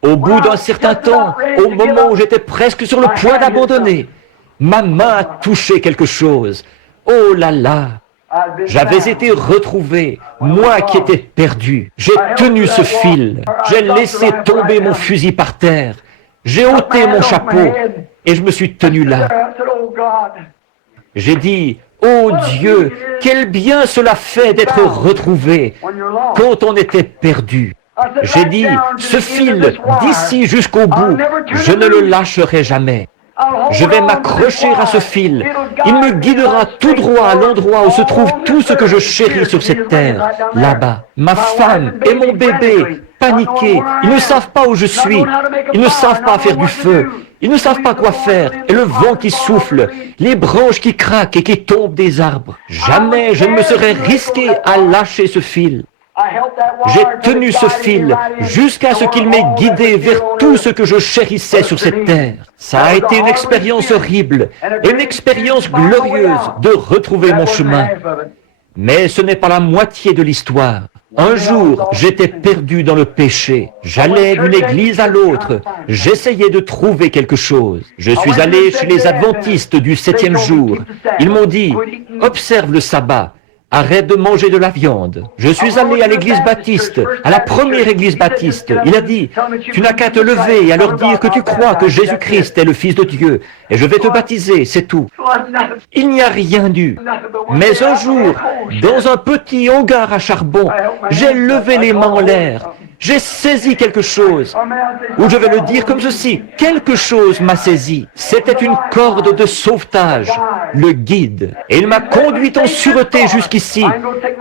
Au bout d'un certain temps, au moment où j'étais presque sur le point d'abandonner, ma main a touché quelque chose. Oh là là! J'avais été retrouvé, moi qui étais perdu. J'ai tenu ce fil, j'ai laissé tomber mon fusil par terre, j'ai ôté mon chapeau et je me suis tenu là. J'ai dit, oh Dieu, quel bien cela fait d'être retrouvé quand on était perdu. J'ai dit, ce fil d'ici jusqu'au bout, je ne le lâcherai jamais. Je vais m'accrocher à ce fil. Il me guidera tout droit à l'endroit où se trouve tout ce que je chéris sur cette terre, là-bas. Ma femme et mon bébé, paniqués, ils ne savent pas où je suis. Ils ne savent pas faire du feu. Ils ne savent pas quoi faire. Et le vent qui souffle, les branches qui craquent et qui tombent des arbres. Jamais je ne me serais risqué à lâcher ce fil. J'ai tenu ce fil jusqu'à ce qu'il m'ait guidé vers tout ce que je chérissais sur cette terre. Ça a été une expérience horrible, une expérience glorieuse de retrouver mon chemin. Mais ce n'est pas la moitié de l'histoire. Un jour, j'étais perdu dans le péché. J'allais d'une église à l'autre. J'essayais de trouver quelque chose. Je suis allé chez les adventistes du 7e jour. Ils m'ont dit, observe le sabbat. arrête de manger de la viande. Je suis allé à l'église baptiste, à la première église baptiste. Il a dit, tu n'as qu'à te lever et à leur dire que tu crois que Jésus-Christ est le Fils de Dieu, et je vais te baptiser, c'est tout. Il n'y a rien eu. Mais un jour, dans un petit hangar à charbon, j'ai levé les mains en l'air. J'ai saisi quelque chose, ou je vais le dire comme ceci, quelque chose m'a saisi. C'était une corde de sauvetage, le guide. Et il m'a conduit en sûreté jusqu'ici.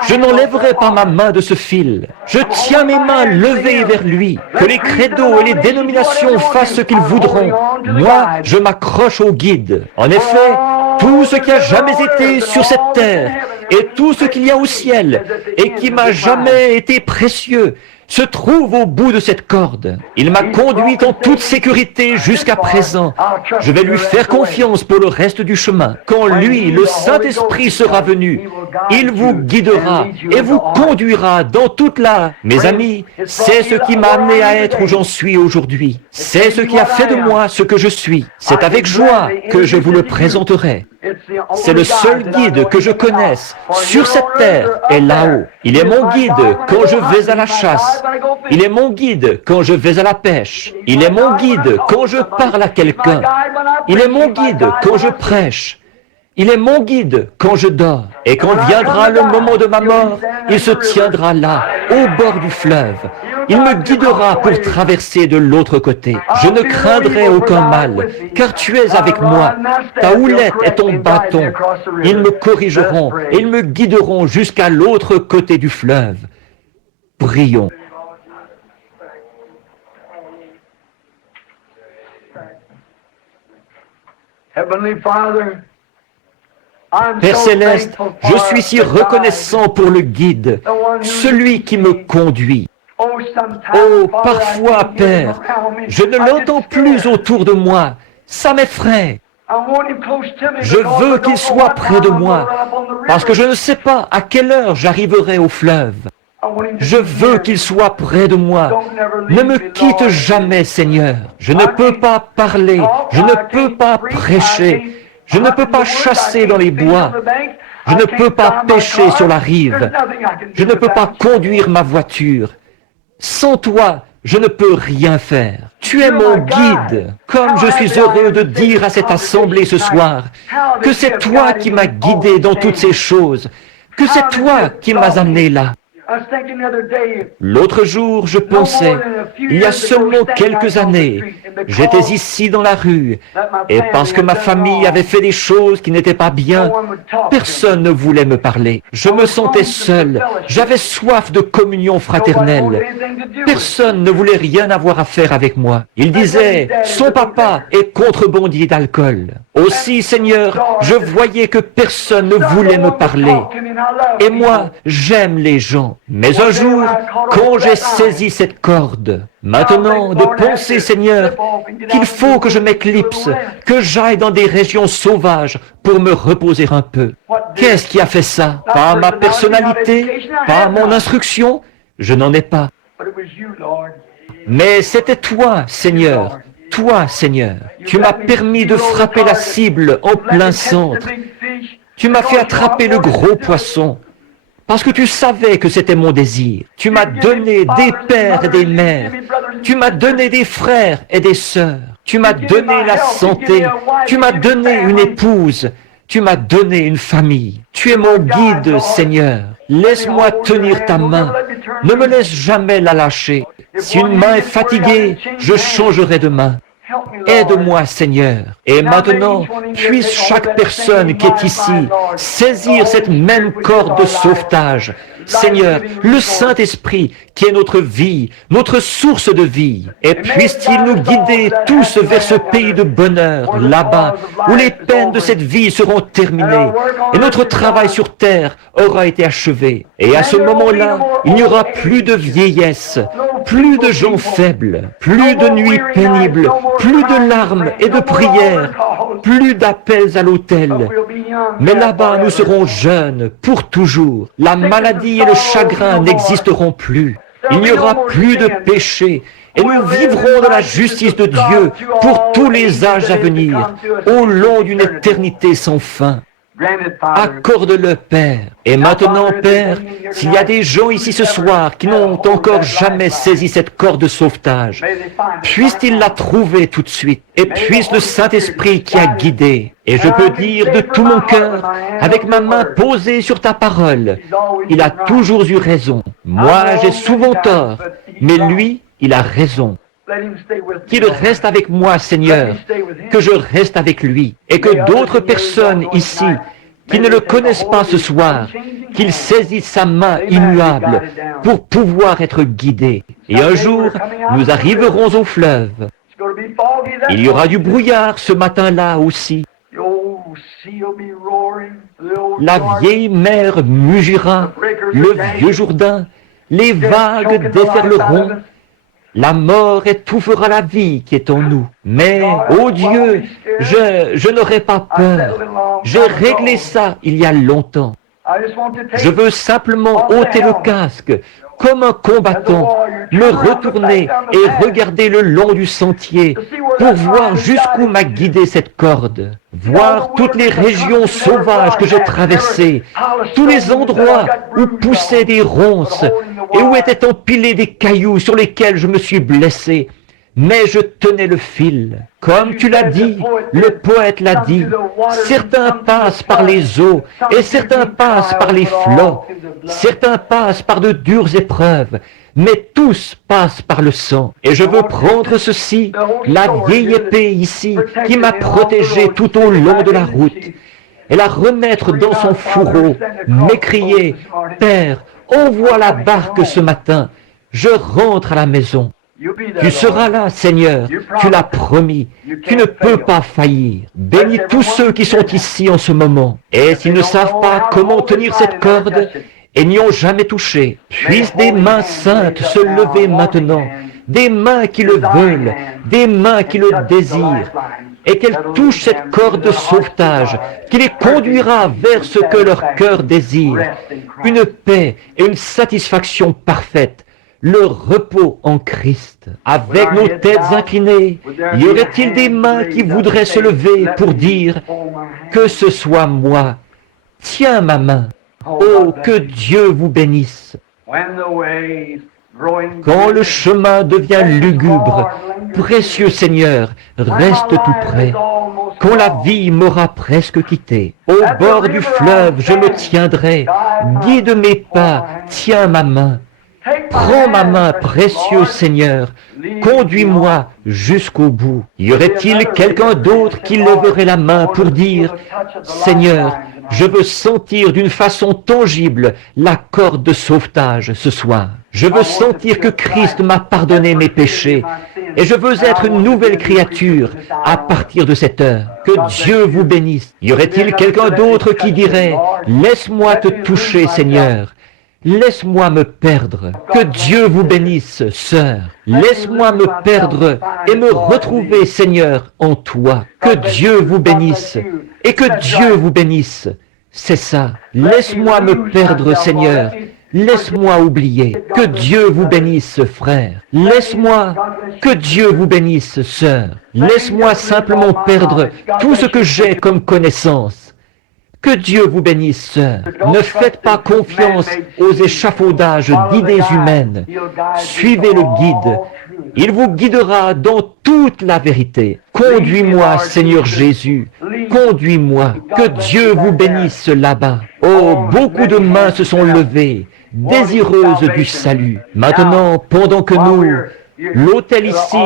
Je n'enlèverai pas ma main de ce fil. Je tiens mes mains levées vers lui. Que les credos et les dénominations fassent ce qu'ils voudront. Moi, je m'accroche au guide. En effet, tout ce qui a jamais été sur cette terre, et tout ce qu'il y a au ciel, et qui m'a jamais été précieux, se trouve au bout de cette corde. Il m'a conduit en toute sécurité jusqu'à présent. Je vais lui faire confiance pour le reste du chemin. Quand lui, le Saint-Esprit, sera venu, il vous guidera et vous conduira dans toute la... Mes amis, c'est ce qui m'a amené à être où j'en suis aujourd'hui. C'est ce qui a fait de moi ce que je suis. C'est avec joie que je vous le présenterai. C'est le seul guide que je connaisse sur cette terre et là-haut. Il est mon guide quand je vais à la chasse. Il est mon guide quand je vais à la pêche. Il est mon guide quand je parle à quelqu'un. Il est mon guide quand je prêche. Il est mon guide quand je dors. Et quand viendra le moment de ma mort, il se tiendra là, au bord du fleuve. Il me guidera pour traverser de l'autre côté. Je ne craindrai aucun mal, car tu es avec moi. Ta houlette et ton bâton. Ils me corrigeront et ils me guideront jusqu'à l'autre côté du fleuve. Prions. Père Céleste, je suis si reconnaissant pour le guide, celui qui me conduit. Oh, parfois, Père, je ne l'entends plus autour de moi. Ça m'effraie. Je veux qu'il soit près de moi, parce que je ne sais pas à quelle heure j'arriverai au fleuve. Je veux qu'il soit près de moi. Ne me quitte jamais, Seigneur. Je ne peux pas parler, je ne peux pas prêcher. Je ne peux pas chasser dans les bois. Je ne peux pas pêcher sur la rive. Je ne peux pas conduire ma voiture. Sans toi, je ne peux rien faire. Tu es mon guide. Comme je suis heureux de dire à cette assemblée ce soir que c'est toi qui m'as guidé dans toutes ces choses, que c'est toi qui m'as amené là. L'autre jour, je pensais, il y a seulement quelques années, j'étais ici dans la rue, et parce que ma famille avait fait des choses qui n'étaient pas bien, personne ne voulait me parler. Je me sentais seul, j'avais soif de communion fraternelle. Personne ne voulait rien avoir à faire avec moi. Il disait, son papa est contrebandier d'alcool. Aussi, Seigneur, je voyais que personne ne voulait me parler. Et moi, j'aime les gens. Mais un jour, quand j'ai saisi cette corde, maintenant de penser, Seigneur, qu'il faut que je m'éclipse, que j'aille dans des régions sauvages pour me reposer un peu. Qu'est-ce qui a fait ça? Pas ma personnalité, pas mon instruction, je n'en ai pas. Mais c'était toi, Seigneur. Toi, Seigneur, tu m'as permis de frapper la cible en plein centre. Tu m'as fait attraper le gros poisson. Parce que tu savais que c'était mon désir. Tu m'as donné des pères et des mères. Tu m'as donné des frères et des sœurs. Tu m'as donné la santé. Tu m'as donné une épouse. Tu m'as donné une famille. Tu es mon guide, Seigneur. Laisse-moi tenir ta main. Ne me laisse jamais la lâcher. Si une main est fatiguée, je changerai de main. Aide-moi, Seigneur. Et maintenant, puisse chaque personne qui est ici saisir cette même corde de sauvetage. Seigneur, le Saint-Esprit qui est notre vie, notre source de vie. Et puisse-t-il nous guider tous vers ce pays de bonheur, là-bas, où les peines de cette vie seront terminées et notre travail sur terre aura été achevé. Et à ce moment-là, il n'y aura plus de vieillesse, plus de gens faibles, plus de nuits pénibles, plus de larmes et de prières, plus d'appels à l'autel. Mais là-bas, nous serons jeunes pour toujours. La maladie et le chagrin n'existeront plus. Il n'y aura plus de péché. Et nous vivrons dans la justice de Dieu pour tous les âges à venir, au long d'une éternité sans fin. Accorde-le, Père. Et maintenant, Père, s'il y a des gens ici ce soir qui n'ont encore jamais saisi cette corde de sauvetage, puissent-ils la trouver tout de suite, et puisse le Saint-Esprit qui a guidé, et je peux dire de tout mon cœur, avec ma main posée sur ta parole, il a toujours eu raison. Moi, j'ai souvent tort, mais lui, il a raison. Qu'il reste avec moi, Seigneur, que je reste avec lui, et que d'autres personnes ici, qui ne le connaissent pas ce soir, qu'ils saisissent sa main immuable pour pouvoir être guidés. Et un jour, nous arriverons au fleuve. Il y aura du brouillard ce matin-là aussi. La vieille mer mugira, le vieux Jourdain, les vagues déferleront. La mort étouffera la vie qui est en nous. Mais, ô Dieu, je n'aurai pas peur. J'ai réglé ça il y a longtemps. Je veux simplement ôter le casque, comme un combattant, me retourner et regarder le long du sentier pour voir jusqu'où m'a guidé cette corde, voir toutes les régions sauvages que j'ai traversées, tous les endroits où poussaient des ronces et où étaient empilés des cailloux sur lesquels je me suis blessé. Mais je tenais le fil. Comme tu l'as dit, le poète l'a dit, certains passent par les eaux et certains passent par les flots, certains passent par de dures épreuves, mais tous passent par le sang. Et je veux prendre ceci, la vieille épée ici, qui m'a protégé tout au long de la route, et la remettre dans son fourreau, m'écrier, « Père, envoie la barque ce matin, je rentre à la maison. » Tu seras là, Seigneur, tu l'as promis, tu ne peux pas faillir. Bénis tous ceux qui sont ici en ce moment. Et s'ils ne savent pas comment tenir cette corde et n'y ont jamais touché, puissent des mains saintes se lever maintenant, des mains qui le veulent, des mains qui le désirent, et qu'elles touchent cette corde de sauvetage qui les conduira vers ce que leur cœur désire, une paix et une satisfaction parfaite, le repos en Christ. Avec nos têtes inclinées, y aurait-il des mains qui voudraient se lever pour dire que ce soit moi? Tiens ma main. Oh, que Dieu vous bénisse. Quand le chemin devient lugubre, précieux Seigneur, reste tout près. Quand la vie m'aura presque quitté, au bord du fleuve je me tiendrai. Guide mes pas, tiens ma main. Prends ma main, précieux Seigneur, conduis-moi jusqu'au bout. Y aurait-il quelqu'un d'autre qui lèverait la main pour dire, Seigneur, je veux sentir d'une façon tangible la corde de sauvetage ce soir. Je veux sentir que Christ m'a pardonné mes péchés et je veux être une nouvelle créature à partir de cette heure. Que Dieu vous bénisse. Y aurait-il quelqu'un d'autre qui dirait, laisse-moi te toucher, Seigneur. Laisse-moi me perdre. Que Dieu vous bénisse, sœur. Laisse-moi me perdre et me retrouver, Seigneur, en toi. Que Dieu vous bénisse et que Dieu vous bénisse. C'est ça. Laisse-moi me perdre, Seigneur. Laisse-moi oublier. Que Dieu vous bénisse, frère. Laisse-moi. Que Dieu vous bénisse, sœur. Laisse-moi simplement perdre tout ce que j'ai comme connaissance. Que Dieu vous bénisse, sœur. Ne faites pas confiance aux échafaudages d'idées humaines. Suivez le guide. Il vous guidera dans toute la vérité. Conduis-moi, Seigneur Jésus. Conduis-moi. Que Dieu vous bénisse là-bas. Oh, beaucoup de mains se sont levées, désireuses du salut. Maintenant, pendant que nous... L'autel ici,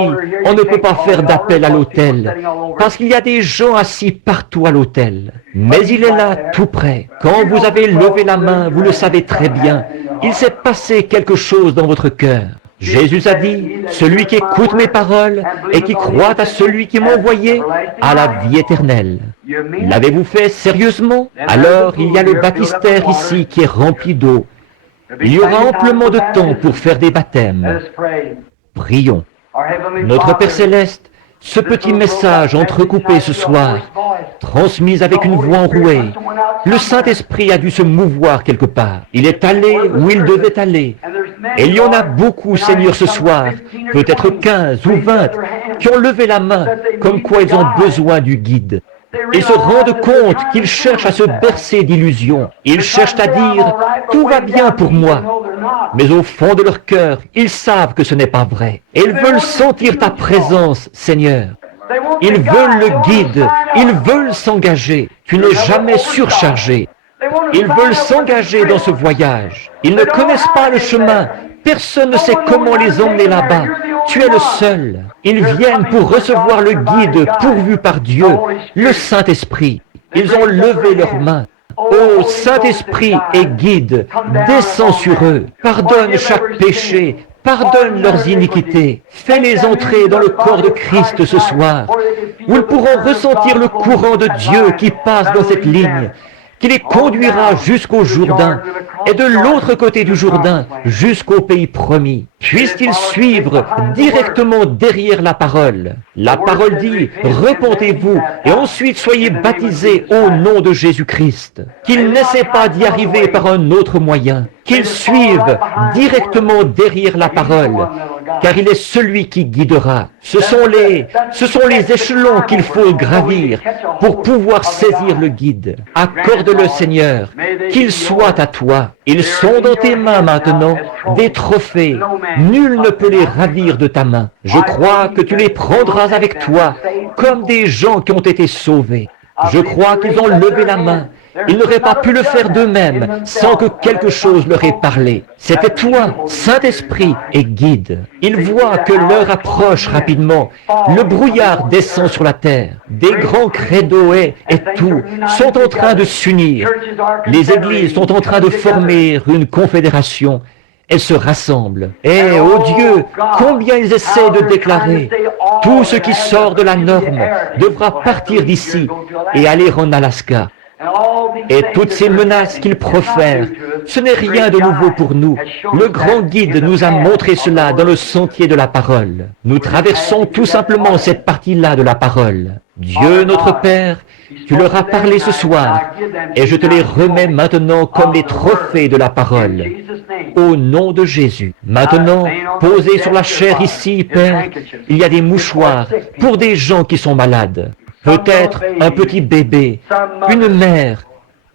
on ne peut pas faire d'appel à l'autel, parce qu'il y a des gens assis partout à l'autel. Mais il est là, tout près. Quand vous avez levé la main, vous le savez très bien, il s'est passé quelque chose dans votre cœur. Jésus a dit, celui qui écoute mes paroles et qui croit à celui qui m'a envoyé a la vie éternelle. L'avez-vous fait sérieusement? Alors il y a le baptistère ici qui est rempli d'eau. Il y aura amplement de temps pour faire des baptêmes. Prions. Notre Père Céleste, ce petit message entrecoupé ce soir, transmis avec une voix enrouée, le Saint-Esprit a dû se mouvoir quelque part. Il est allé où il devait aller. Et il y en a beaucoup, Seigneur, ce soir, peut-être 15 ou 20, qui ont levé la main, comme quoi ils ont besoin du guide. Ils se rendent compte qu'ils cherchent à se bercer d'illusions. Ils cherchent à dire « tout va bien pour moi ». Mais au fond de leur cœur, ils savent que ce n'est pas vrai. Et ils veulent sentir ta présence, Seigneur. Ils veulent le guide, ils veulent s'engager. Tu n'es jamais surchargé. Ils veulent s'engager dans ce voyage. Ils ne connaissent pas le chemin. Personne ne sait comment les emmener là-bas. Tu es le seul. Ils viennent pour recevoir le guide pourvu par Dieu, le Saint-Esprit. Ils ont levé leurs mains. Ô Saint-Esprit et guide, descends sur eux. Pardonne chaque péché. Pardonne leurs iniquités. Fais-les entrer dans le corps de Christ ce soir, où ils pourront ressentir le courant de Dieu qui passe dans cette ligne, qui les conduira jusqu'au Jourdain, et de l'autre côté du Jourdain, jusqu'au pays promis. Puissent-ils suivre directement derrière la parole. La parole dit, repentez-vous, et ensuite soyez baptisés au nom de Jésus-Christ. Qu'ils n'essaient pas d'y arriver par un autre moyen, qu'ils suivent directement derrière la parole, car il est celui qui guidera. Ce sont les échelons qu'il faut gravir pour pouvoir saisir le guide. Accorde-le, Seigneur, qu'il soit à toi. Ils sont dans tes mains maintenant, des trophées. Nul ne peut les ravir de ta main. Je crois que tu les prendras avec toi, comme des gens qui ont été sauvés. Je crois qu'ils ont levé la main. Ils n'auraient pas pu le faire d'eux-mêmes sans que quelque chose leur ait parlé. C'était toi, Saint-Esprit et guide. Ils voient que l'heure approche rapidement. Le brouillard descend sur la terre. Des grands credos et tout sont en train de s'unir. Les églises sont en train de former une confédération. Elles se rassemblent. Et, oh Dieu, combien ils essaient de déclarer. Tout ce qui sort de la norme devra partir d'ici et aller en Alaska. Et toutes ces menaces qu'ils profèrent, ce n'est rien de nouveau pour nous. Le grand guide nous a montré cela dans le sentier de la parole. Nous traversons tout simplement cette partie-là de la parole. Dieu notre Père, tu leur as parlé ce soir, et je te les remets maintenant comme les trophées de la parole. Au nom de Jésus. Maintenant, posés sur la chair ici, Père, il y a des mouchoirs pour des gens qui sont malades. Peut-être un petit bébé, une mère,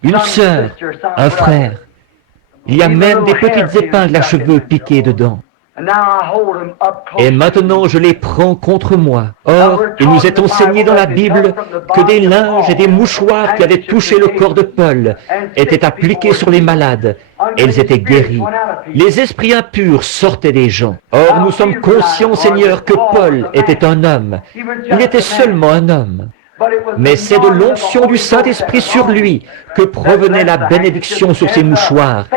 une sœur, un frère. Il y a même des petites épingles à cheveux piquées dedans. Et maintenant, je les prends contre moi. Or, il nous est enseigné dans la Bible que des linges et des mouchoirs qui avaient touché le corps de Paul étaient appliqués sur les malades et ils étaient guéris. Les esprits impurs sortaient des gens. Or, nous sommes conscients, Seigneur, que Paul était un homme. Il était seulement un homme. Mais c'est de l'onction du Saint-Esprit sur lui que provenait la bénédiction sur ses mouchoirs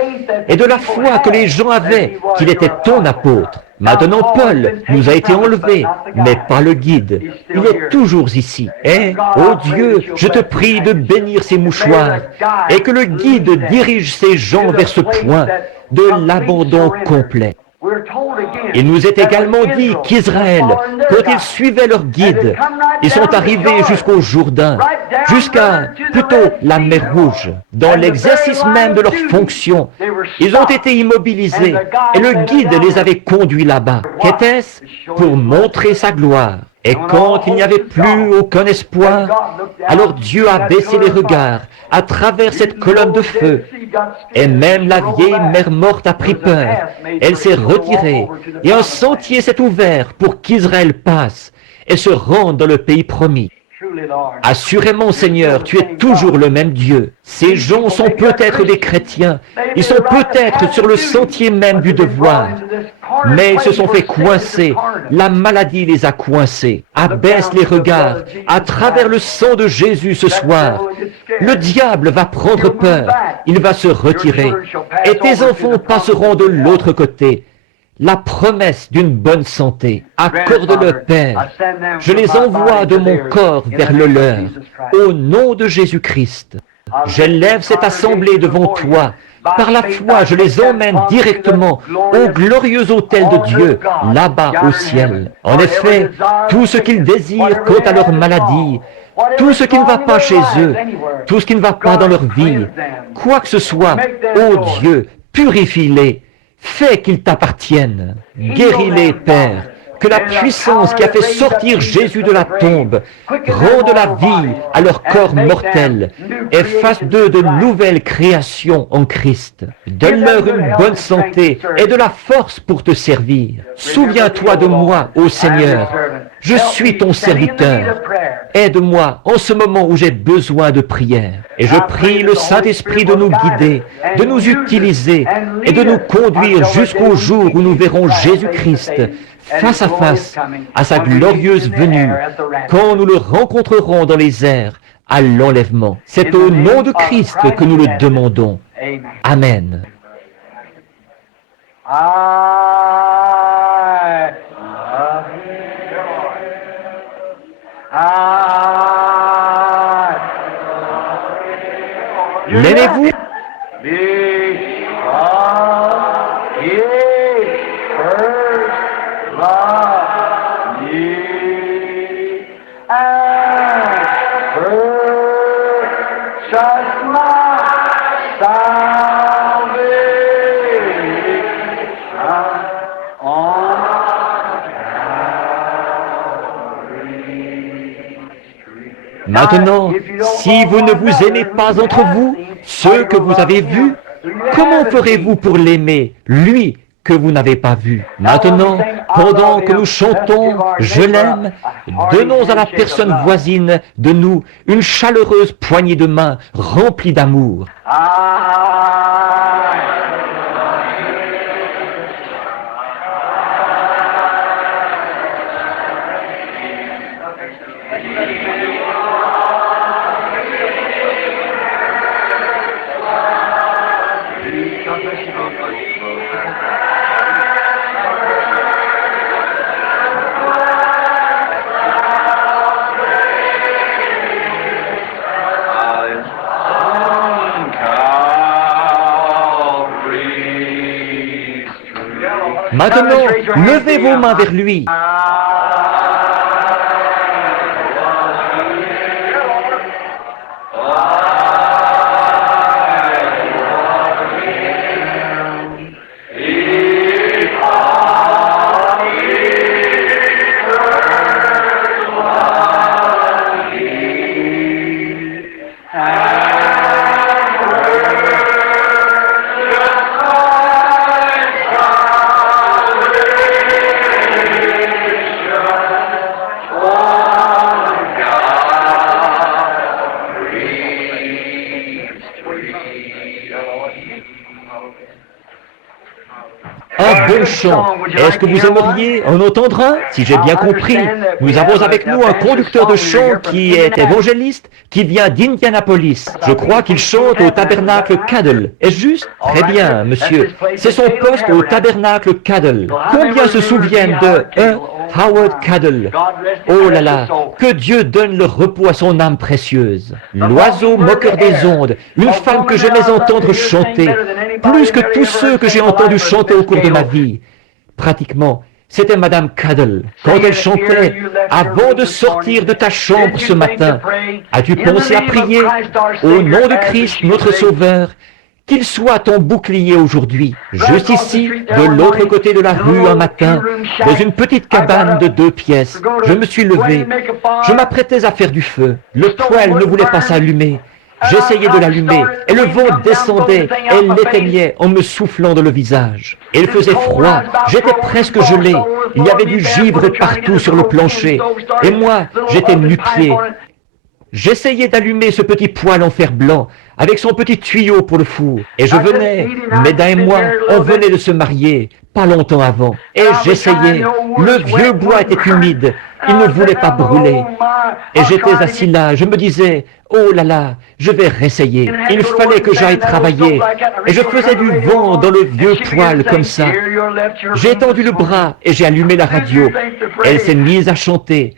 et de la foi que les gens avaient qu'il était ton apôtre. Maintenant, Paul nous a été enlevé, mais pas le guide. Il est toujours ici. Et, ô Dieu, je te prie de bénir ces mouchoirs et que le guide dirige ces gens vers ce point de l'abandon complet. Il nous est également dit qu'Israël, quand ils suivaient leur guide, ils sont arrivés jusqu'au Jourdain, jusqu'à plutôt la mer Rouge. Dans l'exercice même de leur fonction, ils ont été immobilisés et le guide les avait conduits là-bas. Qu'était-ce? Pour montrer sa gloire. Et quand il n'y avait plus aucun espoir, alors Dieu a baissé les regards à travers cette colonne de feu. Et même la vieille mère morte a pris peur. Elle s'est retirée et un sentier s'est ouvert pour qu'Israël passe et se rende dans le pays promis. Assurément, Seigneur, tu es toujours le même Dieu. Ces gens sont peut-être des chrétiens, ils sont peut-être sur le sentier même du devoir, mais ils se sont fait coincer, la maladie les a coincés. Abaisse les regards à travers le sang de Jésus ce soir. Le diable va prendre peur, il va se retirer, et tes enfants passeront de l'autre côté. La promesse d'une bonne santé, accorde-le, Père. Je les envoie de mon corps vers le leur, au nom de Jésus-Christ. J'élève cette assemblée devant toi. Par la foi, je les emmène directement au glorieux autel de Dieu, là-bas au ciel. En effet, tout ce qu'ils désirent quant à leur maladie, tout ce qui ne va pas chez eux, tout ce qui ne va pas dans leur vie, quoi que ce soit, ô Dieu, purifie-les. Fais qu'ils t'appartiennent. Guéris-les, Père. que la puissance qui a fait sortir Jésus de la tombe rende la vie à leur corps mortel et fasse d'eux de nouvelles créations en Christ. Donne-leur une bonne santé et de la force pour te servir. Souviens-toi de moi, ô Seigneur. Je suis ton serviteur. Aide-moi en ce moment où j'ai besoin de prière. Et je prie le Saint-Esprit de nous guider, de nous utiliser et de nous conduire jusqu'au jour où nous verrons Jésus-Christ face à face à sa glorieuse venue, quand nous le rencontrerons dans les airs à l'enlèvement. C'est au nom de Christ que nous le demandons. Amen. L'aimez-vous? Maintenant, si vous ne vous aimez pas entre vous, ceux que vous avez vus, comment ferez-vous pour l'aimer, lui que vous n'avez pas vu? Maintenant, pendant que nous chantons « Je l'aime », donnons à la personne voisine de nous une chaleureuse poignée de main remplie d'amour. Maintenant, levez vos mains vers lui. Un bon chant. Est-ce que vous aimeriez en entendre un? Si j'ai bien compris, nous avons avec nous un conducteur de chant qui est évangéliste, qui vient d'Indianapolis. Je crois qu'il chante au tabernacle Cadle. Est-ce juste? Très bien, monsieur. C'est son poste au tabernacle Cadle. Combien se souviennent de Howard Cadle? Oh là là, que Dieu donne le repos à son âme précieuse. L'oiseau moqueur des ondes, une femme que j'aimais entendre chanter, plus que tous ceux que j'ai entendus chanter au cours de ma vie. Pratiquement, c'était Madame Cadle. Quand elle chantait, avant de sortir de ta chambre ce matin, as-tu pensé à prier au nom de Christ, notre Sauveur, qu'il soit ton bouclier aujourd'hui, juste ici, de l'autre côté de la rue un matin, dans une petite cabane de 2 pièces. Je me suis levé, je m'apprêtais à faire du feu. Le poêle ne voulait pas s'allumer. J'essayais de l'allumer, et le vent descendait, et l'éteignait en me soufflant dans le visage. Il faisait froid, j'étais presque gelé, il y avait du givre partout sur le plancher, et moi, j'étais nu-pied. J'essayais d'allumer ce petit poêle en fer blanc, avec son petit tuyau pour le four. Et je venais, Méda et moi, on venait de se marier, pas longtemps avant. Et j'essayais, le vieux bois était humide, il ne voulait pas brûler. Et j'étais assis là, je me disais, oh là là, je vais réessayer. Il fallait que j'aille travailler. Et je faisais du vent dans le vieux poêle comme ça. J'ai étendu le bras et j'ai allumé la radio. Elle s'est mise à chanter.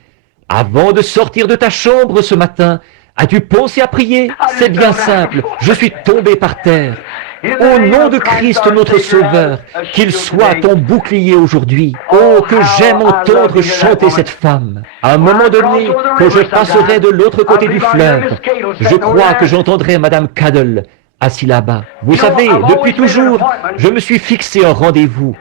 Avant de sortir de ta chambre ce matin, as-tu pensé à prier? C'est bien simple, je suis tombé par terre. Au nom de Christ notre Sauveur, qu'il soit ton bouclier aujourd'hui. Oh, que j'aime entendre chanter cette femme. À un moment donné, quand je passerai de l'autre côté du fleuve, je crois que j'entendrai Madame Cadle assis là-bas. Vous savez, depuis toujours, je me suis fixé un rendez-vous.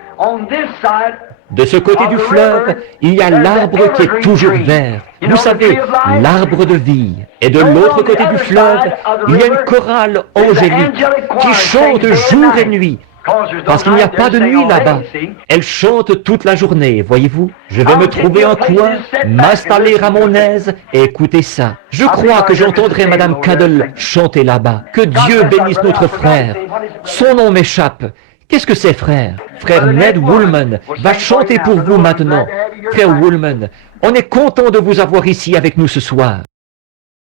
De ce côté du fleuve, il y a l'arbre qui est toujours vert. Vous savez, l'arbre de vie. Et de l'autre côté du fleuve, il y a une chorale angélique qui chante jour et nuit. Parce qu'il n'y a pas de nuit là-bas. Elle chante toute la journée, voyez-vous. Je vais me trouver un coin, m'installer à mon aise et écouter ça. Je crois que j'entendrai Madame Cadell chanter là-bas. Que Dieu bénisse notre frère. Son nom m'échappe. Qu'est-ce que c'est, frère? Frère Ned Woolman va chanter pour vous maintenant. Frère Woolman, on est content de vous avoir ici avec nous ce soir.